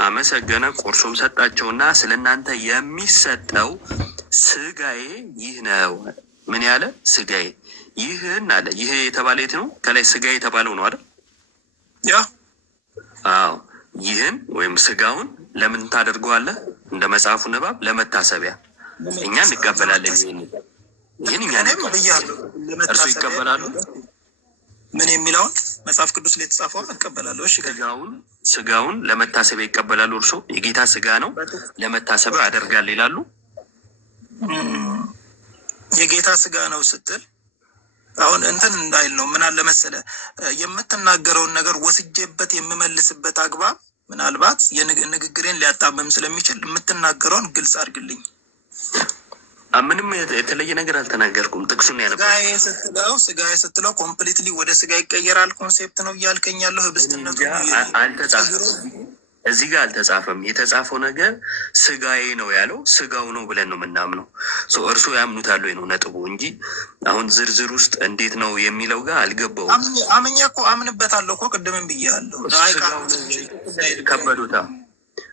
አመሰገነ፣ ቆርሶም ሰጣቸውና ስለ እናንተ የሚሰጠው ስጋዬ ይህ ነው። ምን ያለ ስጋዬ ይህን አለ። ይህ የተባለ የት ነው? ከላይ ስጋ የተባለው ነው አይደል? ያ አዎ። ይህን ወይም ስጋውን ለምን ታደርገዋለህ? እንደ መጽሐፉ ንባብ ለመታሰቢያ። እኛ እንቀበላለን። ይህን እኛ ብያለሁ። እርሱ ይቀበላሉ። ምን የሚለውን መጽሐፍ ቅዱስ ላይ የተጻፈውን እቀበላለሁ። እሺ ስጋውን ለመታሰቢያ ይቀበላሉ። እርሶ የጌታ ስጋ ነው ለመታሰቢያ ያደርጋል ይላሉ። የጌታ ስጋ ነው ስትል አሁን እንትን እንዳይል ነው። ምን አለ መሰለ የምትናገረውን ነገር ወስጄበት የምመልስበት አግባብ ምናልባት የንግግሬን ሊያጣምም ስለሚችል የምትናገረውን ግልጽ አድርግልኝ። ምንም የተለየ ነገር አልተናገርኩም። ጥቅሱን ያነበው ስጋዬ ስትለው ኮምፕሊትሊ ወደ ስጋ ይቀየራል ኮንሴፕት ነው እያልከኝ ያለው። ህብስትነቱ አልተጻፈም፣ እዚህ ጋር አልተጻፈም። የተጻፈው ነገር ስጋዬ ነው ያለው ስጋው ነው ብለን ነው የምናምነው። እርሱ ያምኑታል ወይ ነው ነጥቡ እንጂ አሁን ዝርዝር ውስጥ እንዴት ነው የሚለው ጋር አልገባውም። አምኜ እኮ አምንበታለሁ እኮ ቅድምም ብያለሁ። ከበዱታ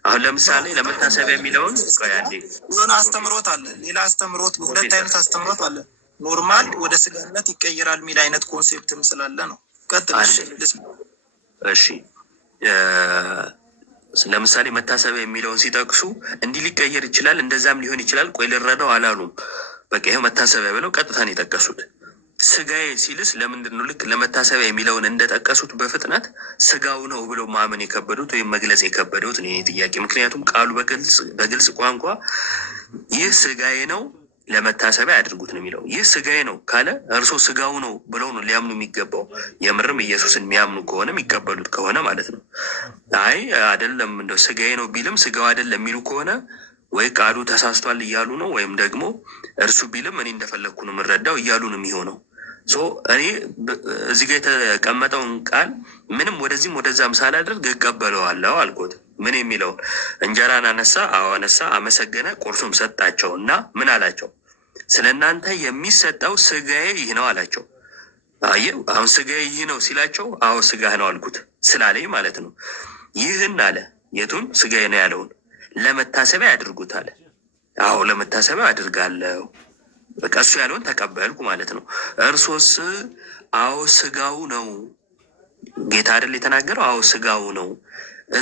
አሁን ለምሳሌ ለመታሰቢያ የሚለውን የሆነ አስተምሮት አለ፣ ሌላ አስተምሮት፣ ሁለት አይነት አስተምሮት አለ። ኖርማል ወደ ስጋነት ይቀየራል የሚል አይነት ኮንሴፕትም ስላለ ነው። ቀጥል። እሺ ለምሳሌ መታሰቢያ የሚለውን ሲጠቅሱ እንዲህ ሊቀየር ይችላል፣ እንደዛም ሊሆን ይችላል። ቆይ ልረዳው አላሉም። በቃ ይኸው መታሰቢያ ብለው ቀጥታ ነው የጠቀሱት። ስጋዬ ሲልስ ለምንድን ነው ልክ ለመታሰቢያ የሚለውን እንደጠቀሱት በፍጥነት ስጋው ነው ብለው ማመን የከበዱት ወይም መግለጽ የከበዱት ነው ጥያቄ። ምክንያቱም ቃሉ በግልጽ ቋንቋ ይህ ስጋዬ ነው ለመታሰቢያ ያድርጉት ነው የሚለው። ይህ ስጋዬ ነው ካለ እርሶ ስጋው ነው ብለው ነው ሊያምኑ የሚገባው። የምርም ኢየሱስን የሚያምኑ ከሆነ የሚቀበሉት ከሆነ ማለት ነው። አይ አይደለም እንደው ስጋዬ ነው ቢልም ስጋው አይደለም የሚሉ ከሆነ ወይ ቃሉ ተሳስቷል እያሉ ነው፣ ወይም ደግሞ እርሱ ቢልም እኔ እንደፈለግኩ ነው የምረዳው እያሉ ነው የሚሆነው። እኔ እዚህ ጋር የተቀመጠውን ቃል ምንም ወደዚህም ወደዛም ሳላደርግ እቀበለዋለሁ አልኩት። ምን የሚለውን እንጀራን አነሳ፣ አነሳ፣ አመሰገነ፣ ቁርሱም ሰጣቸው እና ምን አላቸው? ስለ እናንተ የሚሰጠው ስጋዬ ይህ ነው አላቸው። አየህ፣ አሁን ስጋዬ ይህ ነው ሲላቸው፣ አዎ ስጋህ ነው አልኩት ስላለኝ ማለት ነው። ይህን አለ፣ የቱን ስጋዬ ነው ያለውን ለመታሰቢያ ያድርጉት አለ። አዎ ለመታሰቢያ አድርጋለሁ። በቃ እሱ ያለውን ተቀበልኩ ማለት ነው። እርሶስ? አዎ ስጋው ነው። ጌታ አይደል የተናገረው? አዎ ስጋው ነው፣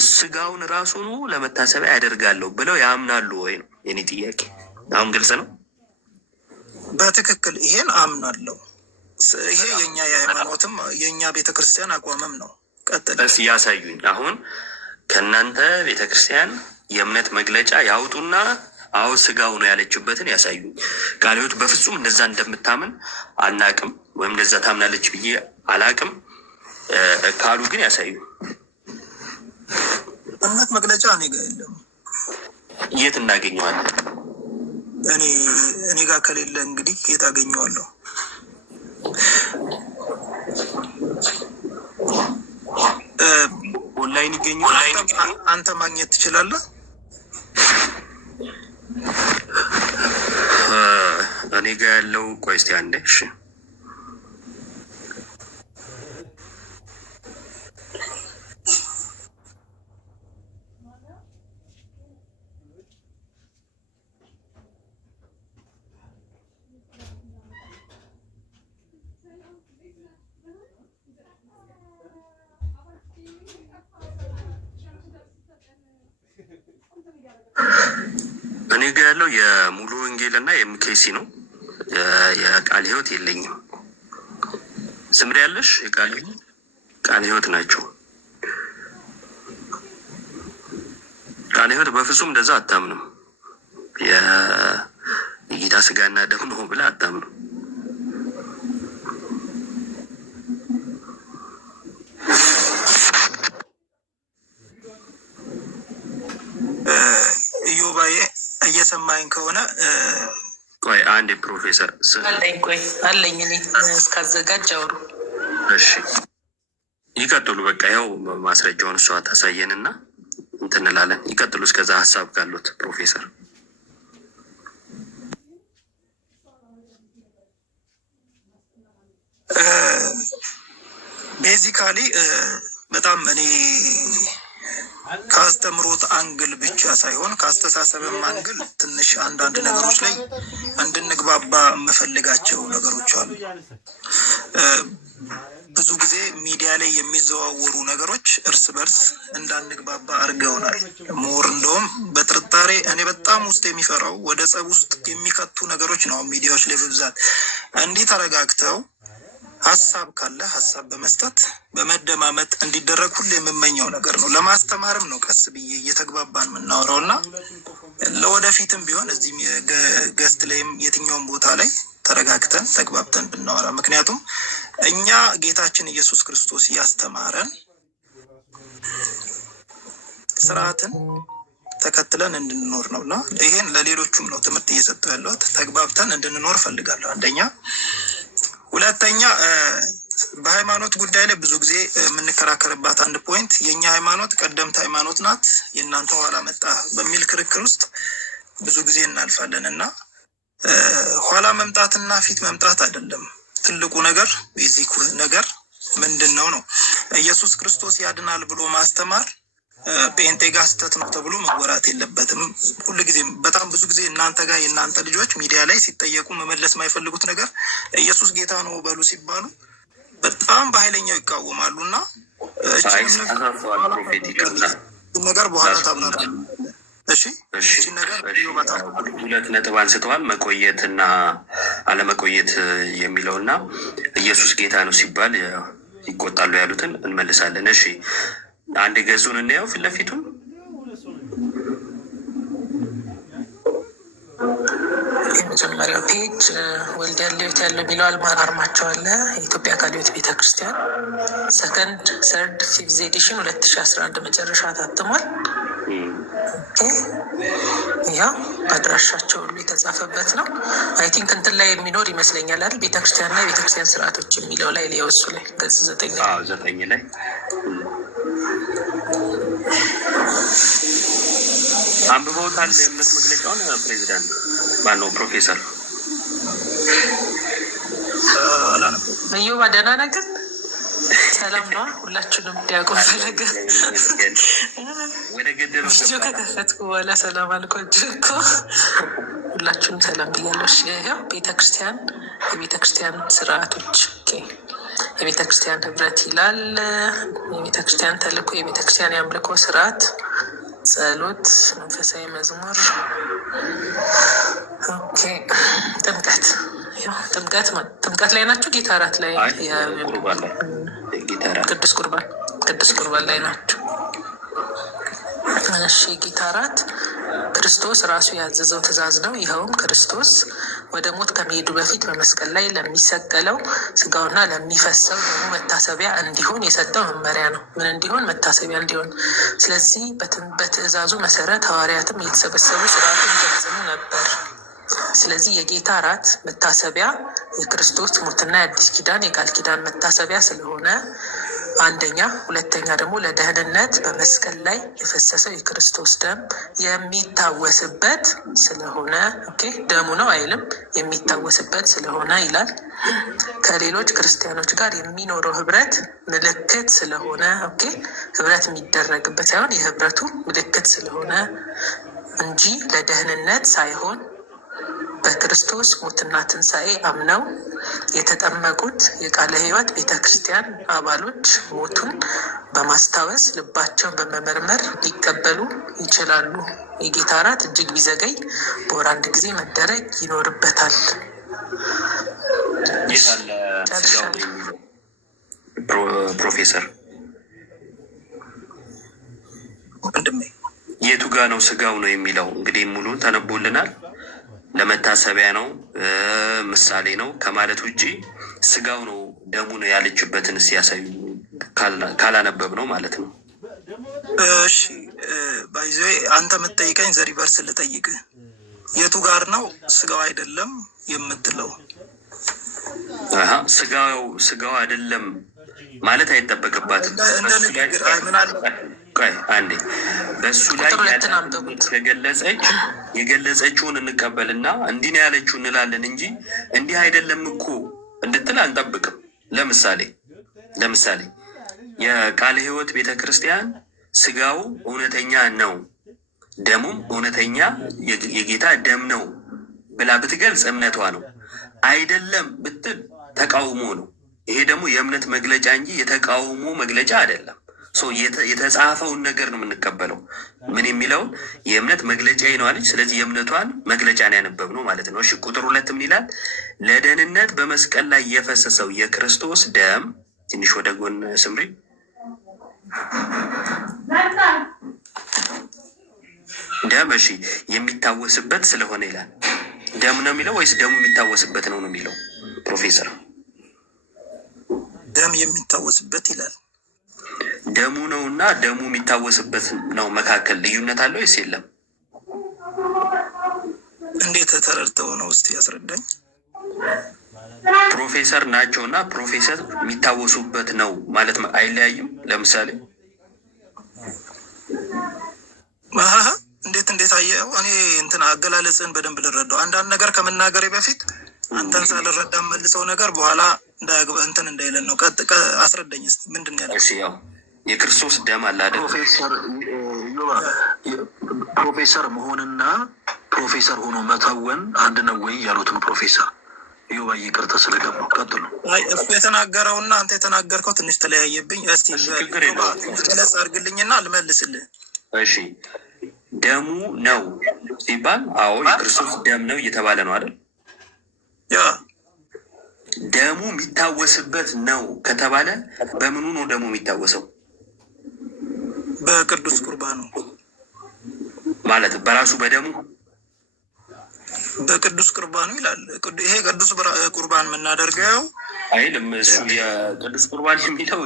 ስጋውን ራሱኑ ለመታሰቢያ ያደርጋለሁ ብለው ያምናሉ ወይ ነው የኔ ጥያቄ። አሁን ግልጽ ነው። በትክክል ይሄን አምናለሁ። ይሄ የኛ የሃይማኖትም የኛ ቤተክርስቲያን አቋምም ነው። ቀጥል እስኪ ያሳዩኝ። አሁን ከእናንተ ቤተክርስቲያን የእምነት መግለጫ ያውጡና አዎ ስጋው ነው ያለችበትን ያሳዩኝ። ቃለ ሕይወት በፍጹም እንደዛ እንደምታምን አናቅም፣ ወይም እንደዛ ታምናለች ብዬ አላቅም ካሉ ግን ያሳዩ። እምነት መግለጫ እኔ ጋር የለም። የት እናገኘዋለን? እኔ ጋር ከሌለ እንግዲህ የት አገኘዋለሁ? ኦንላይን ይገኛል። አንተ ማግኘት ትችላለህ። እኔ ጋር ያለው ቆይ እስኪ አንዴ። እሺ እኔ ጋር ያለው የሙሉ ወንጌል እና የኤምኬሲ ነው። የቃለ ሕይወት የለኝም። ስምሪ ያለሽ የቃለ ሕይወት ናቸው። ቃለ ሕይወት በፍጹም እንደዛ አታምንም። የጌታ ስጋና ደም ነው ብላ አታምንም። ኢዮባዬ እየሰማኝ ከሆነ ቆይ አንድ ፕሮፌሰር አለኝ እኔ እስካዘጋጅ አውሩ። እሺ ይቀጥሉ። በቃ ያው ማስረጃውን እሷ ታሳየንና እንትን እንላለን። ይቀጥሉ። እስከዛ ሀሳብ ካሉት ፕሮፌሰር። ቤዚካሊ በጣም እኔ ከአስተምሮት አንግል ብቻ ሳይሆን ከአስተሳሰብም አንግል ትንሽ አንዳንድ ነገሮች ላይ እንድንግባባ የምፈልጋቸው ነገሮች አሉ። ብዙ ጊዜ ሚዲያ ላይ የሚዘዋወሩ ነገሮች እርስ በርስ እንዳንግባባ አድርገውናል። ሞር እንደውም በጥርጣሬ እኔ በጣም ውስጥ የሚፈራው ወደ ጸብ ውስጥ የሚከቱ ነገሮች ነው። ሚዲያዎች ላይ በብዛት እንዲህ ተረጋግተው ሀሳብ ካለ ሀሳብ በመስጠት በመደማመጥ እንዲደረግ ሁሉ የምመኘው ነገር ነው። ለማስተማርም ነው ቀስ ብዬ እየተግባባን የምናወራው እና ለወደፊትም ቢሆን እዚህ ገስት ላይም የትኛውም ቦታ ላይ ተረጋግተን ተግባብተን ብናወራ፣ ምክንያቱም እኛ ጌታችን ኢየሱስ ክርስቶስ ያስተማረን ስርዓትን ተከትለን እንድንኖር ነው እና ይሄን ለሌሎቹም ነው ትምህርት እየሰጠው ያለሁት። ተግባብተን እንድንኖር ፈልጋለሁ አንደኛ። ሁለተኛ በሃይማኖት ጉዳይ ላይ ብዙ ጊዜ የምንከራከርባት አንድ ፖይንት የእኛ ሃይማኖት ቀደምት ሃይማኖት ናት፣ የእናንተ ኋላ መጣ በሚል ክርክር ውስጥ ብዙ ጊዜ እናልፋለን እና ኋላ መምጣትና ፊት መምጣት አይደለም ትልቁ ነገር። የዚህ ነገር ምንድን ነው ነው ኢየሱስ ክርስቶስ ያድናል ብሎ ማስተማር ጴንጤ ጋር ስህተት ነው ተብሎ መወራት የለበትም። ሁሉ ጊዜ በጣም ብዙ ጊዜ እናንተ ጋር የእናንተ ልጆች ሚዲያ ላይ ሲጠየቁ መመለስ የማይፈልጉት ነገር ኢየሱስ ጌታ ነው በሉ ሲባሉ በጣም በኃይለኛው ይቃወማሉ እና ነገር በኋላ ታብላል። እሺ ነገር ሁለት ነጥብ አንስተዋል፣ መቆየትና አለመቆየት የሚለውና ኢየሱስ ጌታ ነው ሲባል ይቆጣሉ ያሉትን እንመልሳለን። እሺ አንድ ገጹን እናየው ፊት ለፊቱን። የመጀመሪያው ፔጅ ወልድ ያለ ሕይወት ያለው የሚለው አርማቸው አለ። የኢትዮጵያ ቃለ ሕይወት ቤተክርስቲያን ሰከንድ ሰርድ ፊፍዝ ኤዲሽን 2011 መጨረሻ ታትሟል። ያ አድራሻቸው ሁሉ የተጻፈበት ነው። አይ ቲንክ እንትን ላይ የሚኖር ይመስለኛል አይደል? ቤተክርስቲያንና የቤተክርስቲያን ስርዓቶች የሚለው ላይ ሊወሱ ላይ ገጽ 9 ላይ አንብበውታል። የእምነት መግለጫውን ፕሬዚዳንት ማነው ፕሮፌሰር እዮባ ደህና ነገር ሰላም ነው። ሁላችሁንም ዲያቆን ፈለገ ቪዲዮ ከከፈትኩ በኋላ ሰላም አልኳችሁ እኮ። ሁላችሁንም ሰላም ብያለሁ። ይኸው ቤተክርስቲያን፣ የቤተክርስቲያን ስርዓቶች፣ የቤተክርስቲያን ህብረት ይላል። የቤተክርስቲያን ተልእኮ፣ የቤተክርስቲያን የአምልኮ ስርዓት፣ ጸሎት፣ መንፈሳዊ መዝሙር፣ ጥምቀት ላይ ናችሁ? ጌታ እራት ላይ ቅዱስ ቁርባን ላይ ናችሁ? እሺ። ጌታ እራት ክርስቶስ ራሱ ያዘዘው ትእዛዝ ነው። ይኸውም ክርስቶስ ወደ ሞት ከመሄዱ በፊት በመስቀል ላይ ለሚሰቀለው ስጋውና ለሚፈሰው ደግሞ መታሰቢያ እንዲሆን የሰጠው መመሪያ ነው። ምን እንዲሆን? መታሰቢያ እንዲሆን። ስለዚህ በትእዛዙ መሰረት ሐዋርያትም እየተሰበሰቡ ስርዓቱን ይፈጽሙ ነበር። ስለዚህ የጌታ እራት መታሰቢያ የክርስቶስ ሞትና የአዲስ ኪዳን የቃል ኪዳን መታሰቢያ ስለሆነ አንደኛ፣ ሁለተኛ ደግሞ ለደህንነት በመስቀል ላይ የፈሰሰው የክርስቶስ ደም የሚታወስበት ስለሆነ ደሙ ነው አይልም፣ የሚታወስበት ስለሆነ ይላል። ከሌሎች ክርስቲያኖች ጋር የሚኖረው ህብረት ምልክት ስለሆነ ህብረት የሚደረግበት ሳይሆን የህብረቱ ምልክት ስለሆነ እንጂ ለደህንነት ሳይሆን በክርስቶስ ሞትና ትንሣኤ አምነው የተጠመቁት የቃለ ሕይወት ቤተ ክርስቲያን አባሎች ሞቱን በማስታወስ ልባቸውን በመመርመር ሊቀበሉ ይችላሉ። የጌታ እራት እጅግ ቢዘገይ በወር 1 ጊዜ መደረግ ይኖርበታል። ፕሮፌሰር የቱ ጋ ነው ስጋው ነው የሚለው? እንግዲህ ሙሉ ተነቦልናል። ለመታሰቢያ ነው፣ ምሳሌ ነው ከማለት ውጭ ስጋው ነው ደሙ ነው ያለችበትን ሲያሳዩ ካላነበብ ነው ማለት ነው። እሺ ባይዞ አንተ የምትጠይቀኝ ዘሪቨርስ ልጠይቅ፣ የቱ ጋር ነው ስጋው አይደለም የምትለው? ስጋው አይደለም ማለት አይጠበቅባትም። አንዴ በእሱ ላይ ተገለጸች፣ የገለጸችውን እንቀበልና እንዲህ ነው ያለችው እንላለን እንጂ እንዲህ አይደለም እኮ እንድትል አንጠብቅም። ለምሳሌ የቃለ ሕይወት ቤተ ክርስቲያን ስጋው እውነተኛ ነው፣ ደሙም እውነተኛ የጌታ ደም ነው ብላ ብትገልጽ እምነቷ ነው። አይደለም ብትል ተቃውሞ ነው። ይሄ ደግሞ የእምነት መግለጫ እንጂ የተቃውሞ መግለጫ አይደለም። የተጻፈውን ነገር ነው የምንቀበለው። ምን የሚለውን የእምነት መግለጫ ነው አለች። ስለዚህ የእምነቷን መግለጫ ነው ያነበብነው ማለት ነው። እሺ ቁጥር 2 ምን ይላል? ለደህንነት በመስቀል ላይ የፈሰሰው የክርስቶስ ደም፣ ትንሽ ወደ ጎን ስምሪ፣ ደም እሺ የሚታወስበት ስለሆነ ይላል። ደም ነው የሚለው ወይስ ደሙ የሚታወስበት ነው የሚለው? ፕሮፌሰር ደም የሚታወስበት ይላል። ደሙ ነው እና ደሙ የሚታወስበት ነው መካከል ልዩነት አለው ወይስ የለም? እንዴት ተረድተው ነው? እስቲ ያስረዳኝ። ፕሮፌሰር ናቸው እና ፕሮፌሰር የሚታወሱበት ነው ማለት አይለያይም? ለምሳሌ እንዴት አየው? እኔ እንትን አገላለጽን በደንብ ልረዳው። አንዳንድ ነገር ከመናገሬ በፊት አንተን ሳልረዳ መልሰው ነገር በኋላ እንትን እንዳይለን ነው። አስረዳኝ እስኪ ምንድን ነው ያለው? ያው የክርስቶስ ደም አለ አይደል? ፕሮፌሰር መሆንና ፕሮፌሰር ሆኖ መተወን አንድ ነው ወይ ያሉትን ፕሮፌሰር ዮባ ይቅርታ ስለገባው ቀጥሉ። እሱ የተናገረውና አንተ የተናገርከው ትንሽ ተለያየብኝ። እስቲ ገለጽ አድርግልኝና ልመልስልህ። እሺ ደሙ ነው ሲባል አዎ የክርስቶስ ደም ነው እየተባለ ነው አይደል? ያ ደሙ የሚታወስበት ነው ከተባለ በምኑ ነው ደሙ የሚታወሰው? በቅዱስ ቁርባኑ ማለት በራሱ በደሙ በቅዱስ ቁርባኑ ይላል። ይሄ ቅዱስ ቁርባን የምናደርገው አይልም። እሱ የቅዱስ ቁርባን የሚለው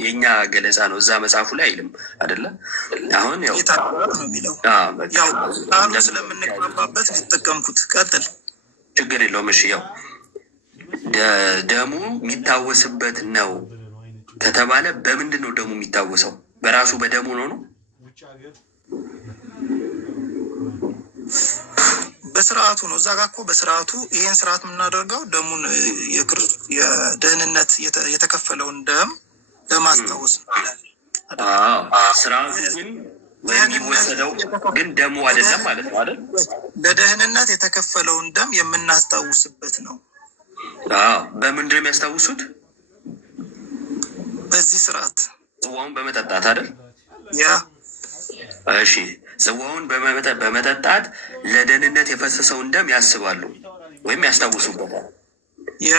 የእኛ ገለጻ ነው። እዛ መጽሐፉ ላይ አይልም አይደለ? አሁን ያው ነው የሚለው ያው ቃሉ ስለምንግባባበት የተጠቀምኩት። ቀጥል፣ ችግር የለውም። እሺ ያው ደሙ የሚታወስበት ነው ከተባለ በምንድን ነው ደሙ የሚታወሰው? በራሱ በደሙ ነው ነው በስርዓቱ ነው። እዛ ጋ እኮ በስርዓቱ ይሄን ስርዓት የምናደርገው ደሙን የደህንነት የተከፈለውን ደም ለማስታወስ ይላል። ስርዓቱ ግን የሚወሰደው ግን ደሙ አይደለም ማለት ነው አይደል? ለደህንነት የተከፈለውን ደም የምናስታውስበት ነው። በምንድን ነው የሚያስታውሱት? በዚህ ስርዓት ጽዋውን በመጠጣት አይደል? ያ እሺ፣ ጽዋውን በመጠጣት ለደህንነት የፈሰሰውን ደም ያስባሉ ወይም ያስታውሱበታል። ያ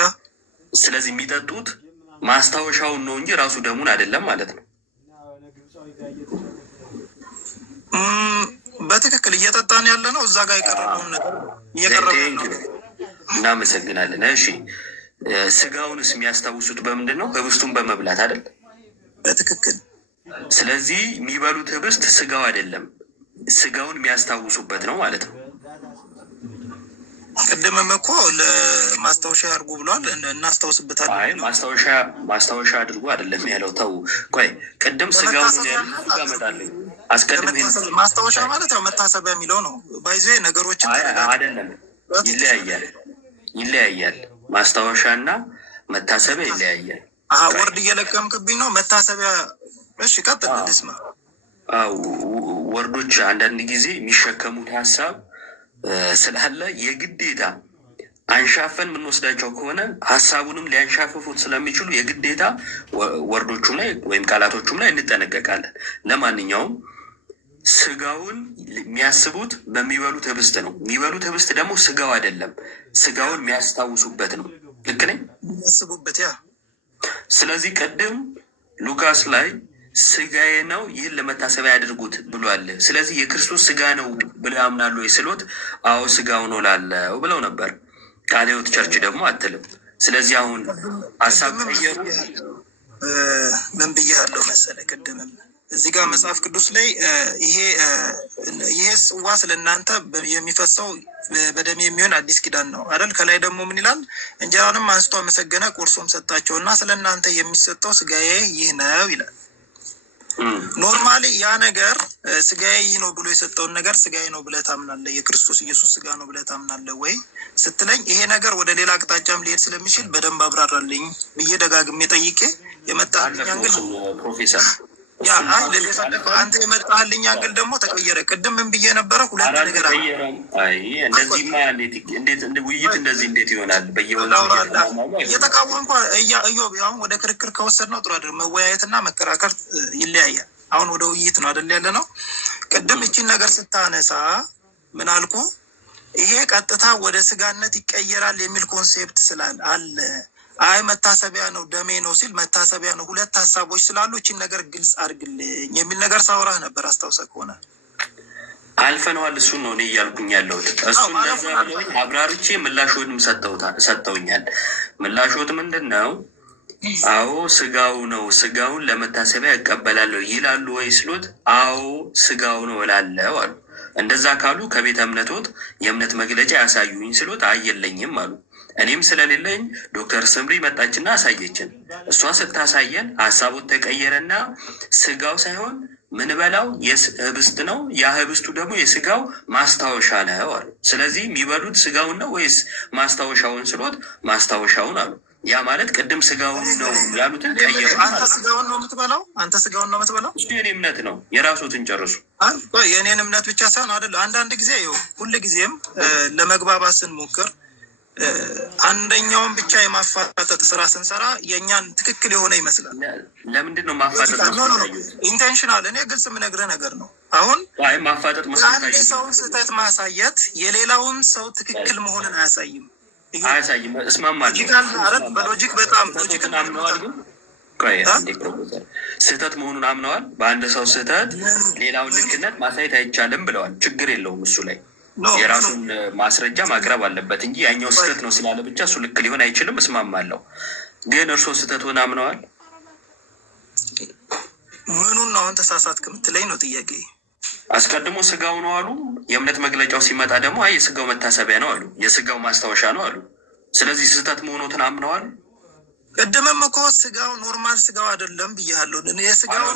ስለዚህ የሚጠጡት ማስታወሻውን ነው እንጂ ራሱ ደሙን አይደለም ማለት ነው። በትክክል እየጠጣን ያለ ነው። እዛ ጋር የቀረበውን ነገር እየቀረበ ነው። እናመሰግናለን። እሺ፣ ስጋውንስ የሚያስታውሱት በምንድን ነው? ህብስቱን በመብላት አይደል? በትክክል። ስለዚህ የሚበሉት ህብስት ስጋው አይደለም፣ ስጋውን የሚያስታውሱበት ነው ማለት ነው። ቅድምም እኮ ለማስታወሻ ያድርጉ ብሏል። እናስታውስበታለን። አይ ማስታወሻ አድርጉ አይደለም ያለው። ተው ቆይ፣ ቅድም ስጋውን ጋር እመጣለሁ። አስቀድሜ ማስታወሻ ማለት ያው መታሰቢያ የሚለው ነው። ባይዘ ነገሮችን አይደለም፣ ይለያያል። ማስታወሻ እና መታሰቢያ ይለያያል። ወርድ እየለቀምክብኝ ነው። መታሰቢያ። እሺ ቀጥል ልስማ። ወርዶች አንዳንድ ጊዜ የሚሸከሙት ሀሳብ ስላለ የግዴታ አንሻፈን የምንወስዳቸው ከሆነ ሀሳቡንም ሊያንሻፍፉት ስለሚችሉ የግዴታ ወርዶቹም ላይ ወይም ቃላቶቹም ላይ እንጠነቀቃለን። ለማንኛውም ስጋውን የሚያስቡት በሚበሉት ህብስት ነው። የሚበሉት ህብስት ደግሞ ስጋው አይደለም፣ ስጋውን የሚያስታውሱበት ነው። ልክ ነኝ? የሚያስቡበት ያ። ስለዚህ ቅድም ሉቃስ ላይ ስጋዬ ነው ይህን ለመታሰቢያ ያድርጉት ብሏል። ስለዚህ የክርስቶስ ስጋ ነው ብለው ያምናሉ ወይ ስሎት፣ አዎ ስጋው ነው ላለው ብለው ነበር። ቃለ ሕይወት ቸርች ደግሞ አትልም። ስለዚህ አሁን ሀሳብ ቀየሩ። ምን ብያለሁ መሰለህ? ቅድምም እዚህ ጋር መጽሐፍ ቅዱስ ላይ ይሄ ጽዋ ስለ እናንተ የሚፈሰው በደሜ የሚሆን አዲስ ኪዳን ነው አይደል? ከላይ ደግሞ ምን ይላል? እንጀራንም አንስቶ አመሰገነ፣ ቆርሶም ሰጣቸውና ስለ እናንተ የሚሰጠው ስጋዬ ይህ ነው ይላል። ኖርማሊ ያ ነገር ስጋዬ ይህ ነው ብሎ የሰጠውን ነገር ስጋዬ ነው ብለህ ታምናለህ? የክርስቶስ ኢየሱስ ስጋ ነው ብለህ ታምናለህ ወይ ስትለኝ፣ ይሄ ነገር ወደ ሌላ አቅጣጫም ሊሄድ ስለሚችል በደንብ አብራራልኝ ብዬ ደጋግሜ ጠይቄ የመጣልኝ አንግል ፕሮፌሰር ያ አንተ የመጣልኝ አንግል ደግሞ ተቀየረ። ቅድም ምን ብዬ ነበረ? ሁለት ነገር አለ። እንደዚህማ እንዴት ውይይት እንደዚህ እንዴት ይሆናል? እየተቃወም እንኳ እዮብ አሁን ወደ ክርክር ከወሰድ ነው ጥሩ አይደል? መወያየትና መከራከር ይለያያል። አሁን ወደ ውይይት ነው አይደል ያለ ነው። ቅድም እቺን ነገር ስታነሳ ምን አልኩ? ይሄ ቀጥታ ወደ ስጋነት ይቀየራል የሚል ኮንሴፕት ስላል አለ። አይ መታሰቢያ ነው ደሜ ነው ሲል መታሰቢያ ነው። ሁለት ሀሳቦች ስላሉ እቺን ነገር ግልጽ አድርግልኝ የሚል ነገር ሳውራህ ነበር። አስታውሰህ ከሆነ አልፈነዋል። እሱን ነው እኔ እያልኩኝ ያለሁት። እሱ እንደዛ ብለውኝ አብራርቼ ምላሾትም ሰጥተውኛል። ምላሾት ምንድን ነው? አዎ ስጋው ነው፣ ስጋውን ለመታሰቢያ እቀበላለሁ ይላሉ ወይ ስሎት፣ አዎ ስጋው ነው እላለሁ አሉ። እንደዛ ካሉ ከቤተ እምነቶት የእምነት መግለጫ ያሳዩኝ ስሎት፣ አየለኝም አሉ። እኔም ስለሌለኝ ዶክተር ስምሪ መጣችና አሳየችን። እሷ ስታሳየን ሀሳቡን ተቀየረና ስጋው ሳይሆን ምን በላው ህብስት ነው፣ ያ ህብስቱ ደግሞ የስጋው ማስታወሻ ነው አሉ። ስለዚህ የሚበሉት ስጋውን ነው ወይስ ማስታወሻውን ስሎት፣ ማስታወሻውን አሉ። ያ ማለት ቅድም ስጋውን ነው ያሉትን ቀየሩ። አንተ ስጋውን ነው የምትበላው? አንተ ስጋውን ነው የምትበላው? እሱ የኔ እምነት ነው። የራሱትን ጨርሱ። የእኔን እምነት ብቻ ሳይሆን አይደለ፣ አንዳንድ ጊዜ ሁል ጊዜም ለመግባባት ስንሞክር አንደኛውን ብቻ የማፋጠጥ ስራ ስንሰራ የእኛን ትክክል የሆነ ይመስላል። ለምንድን ነው ማፋጠጥ? ኢንቴንሽናል። እኔ ግልጽ የምነግርህ ነገር ነው። አሁን ማፋጠጥ አንድ ሰውን ስህተት ማሳየት የሌላውን ሰው ትክክል መሆንን አያሳይም። እስማማለሁ። በሎጂክ በጣም ሎጂክ አምነዋል። ግን ስህተት መሆኑን አምነዋል። በአንድ ሰው ስህተት ሌላውን ልክነት ማሳየት አይቻልም ብለዋል። ችግር የለውም እሱ ላይ የራሱን ማስረጃ ማቅረብ አለበት እንጂ ያኛው ስህተት ነው ስላለ ብቻ እሱ ልክ ሊሆን አይችልም። እስማማለሁ። ግን እርስዎ ስህተቱን አምነዋል? ምኑን ነው አሁን ተሳሳትክ የምትለኝ ነው ጥያቄ። አስቀድሞ ስጋው ነው አሉ። የእምነት መግለጫው ሲመጣ ደግሞ አይ የስጋው መታሰቢያ ነው አሉ፣ የስጋው ማስታወሻ ነው አሉ። ስለዚህ ስህተት መሆኑትን አምነዋል። ቅድምም እኮ ስጋው ኖርማል ስጋው አይደለም ብያለሁ። የስጋው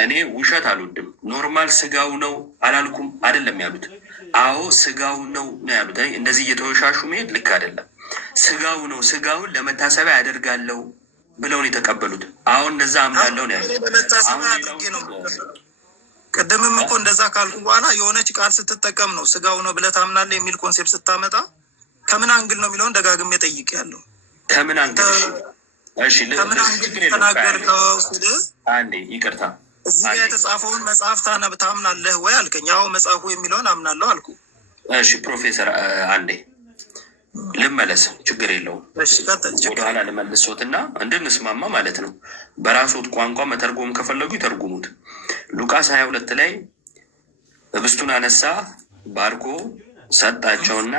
እኔ ውሸት አልወድም። ኖርማል ስጋው ነው አላልኩም። አይደለም ያሉት። አዎ ስጋው ነው ነው ያሉት። እንደዚህ እየተወሻሹ መሄድ ልክ አይደለም። ስጋው ነው፣ ስጋውን ለመታሰቢያ ያደርጋለው ብለውን የተቀበሉት። አሁን እንደዛ አምናለው ነው ያሉት። ቅድምም እኮ እንደዛ ካልኩ በኋላ የሆነች ቃል ስትጠቀም ነው ስጋው ነው ብለህ ታምናለህ የሚል ኮንሴፕት ስታመጣ ከምን አንግል ነው የሚለውን ደጋግሜ ጠይቄያለሁ። ከምን አንግል? እሺ ከምን አንግል ተናገርከው? አንዴ ይቅርታ፣ እዚህ ጋር የተጻፈውን መጽሐፍ ታምናለህ ወይ አልከኝ። አዎ መጽሐፉ የሚለውን አምናለሁ አልኩ። እሺ ፕሮፌሰር አንዴ ልመለስ፣ ችግር የለውም። ወደኋላ ልመልሶትና እንድንስማማ ማለት ነው። በራሶት ቋንቋ መተርጎም ከፈለጉ ይተርጉሙት። ሉቃስ 22 ላይ ህብስቱን አነሳ፣ ባርኮ ሰጣቸውና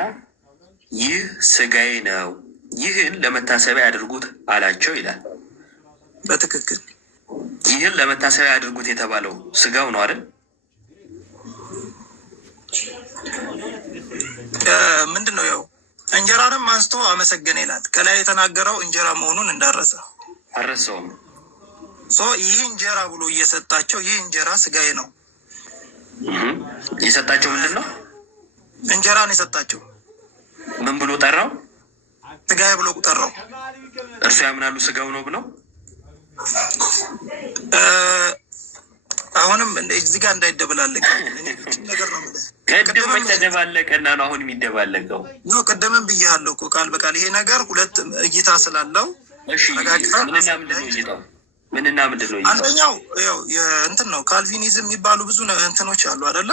ይህ ስጋዬ ነው፣ ይህን ለመታሰቢያ ያድርጉት አላቸው ይላል። በትክክል ይህን ለመታሰቢያ ያድርጉት የተባለው ስጋው ነው አይደል? ምንድን ነው ያው እንጀራንም አንስቶ አመሰገነ ይላል። ከላይ የተናገረው እንጀራ መሆኑን እንዳረሰ አልረሳውም። ይህ እንጀራ ብሎ እየሰጣቸው ይህ እንጀራ ስጋዬ ነው የሰጣቸው። ምንድን ነው እንጀራን የሰጣቸው? ምን ብሎ ጠራው? ስጋዬ ብሎ ጠራው። እርሱ ያምናሉ ስጋው ነው ብለው? አሁንም እዚህ ጋር እንዳይደበላለቅ ነገር ነው። ቅድም ተደባለቀና ነው አሁን የሚደባለቀው ነው። ቅድምም ብያለሁ እኮ ቃል በቃል ይሄ ነገር ሁለት እይታ ስላለው። እሺ ምንና ምንድን ነው እይታው? ምንና ምንድን ነው እይታው? አንደኛው ያው እንትን ነው ካልቪኒዝም የሚባሉ ብዙ እንትኖች አሉ አይደለ?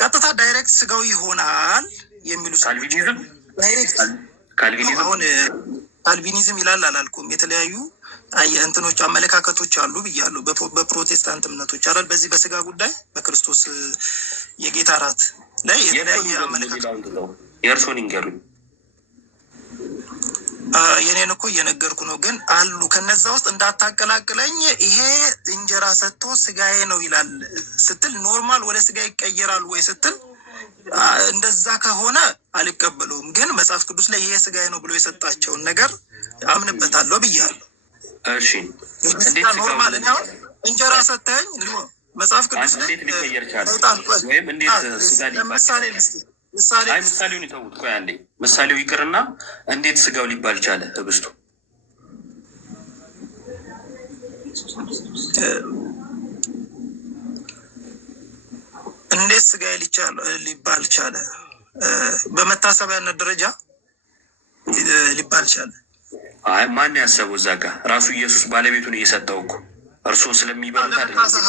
ቀጥታ ዳይሬክት ስጋው ይሆናል የሚሉ ካልቪኒዝም አሁን ካልቪኒዝም ይላል አላልኩም። የተለያዩ እንትኖች አመለካከቶች አሉ ብያለሁ። በፕሮቴስታንት እምነቶች አይደል? በዚህ በስጋ ጉዳይ በክርስቶስ የጌታ እራት ላይ የተለያየ አመለካከት። የእርሶን ይንገሩኝ። የኔን እኮ እየነገርኩ ነው። ግን አሉ ከነዛ ውስጥ እንዳታቀላቅለኝ። ይሄ እንጀራ ሰጥቶ ስጋዬ ነው ይላል ስትል ኖርማል ወደ ስጋ ይቀየራል ወይ ስትል እንደዛ ከሆነ አልቀበለውም። ግን መጽሐፍ ቅዱስ ላይ ይሄ ስጋዬ ነው ብሎ የሰጣቸውን ነገር አምንበታለሁ ብያለሁ። እሺ ኖርማል እኔ አሁን እንጀራ ሰጠኝ መጽሐፍ ቅዱስ ላይ ምሳሌውን ይተውት። ቆይ አንዴ ምሳሌው ይቅርና እንዴት ስጋው ሊባል ቻለ? ህብስቱ እንዴት ስጋ ሊባል ቻለ? በመታሰቢያነት ደረጃ ሊባል ቻለ። አይ ማን ያሰበው? እዛ ጋ ራሱ ኢየሱስ ባለቤቱን እየሰጠው እኮ እርሶ ስለሚበሉት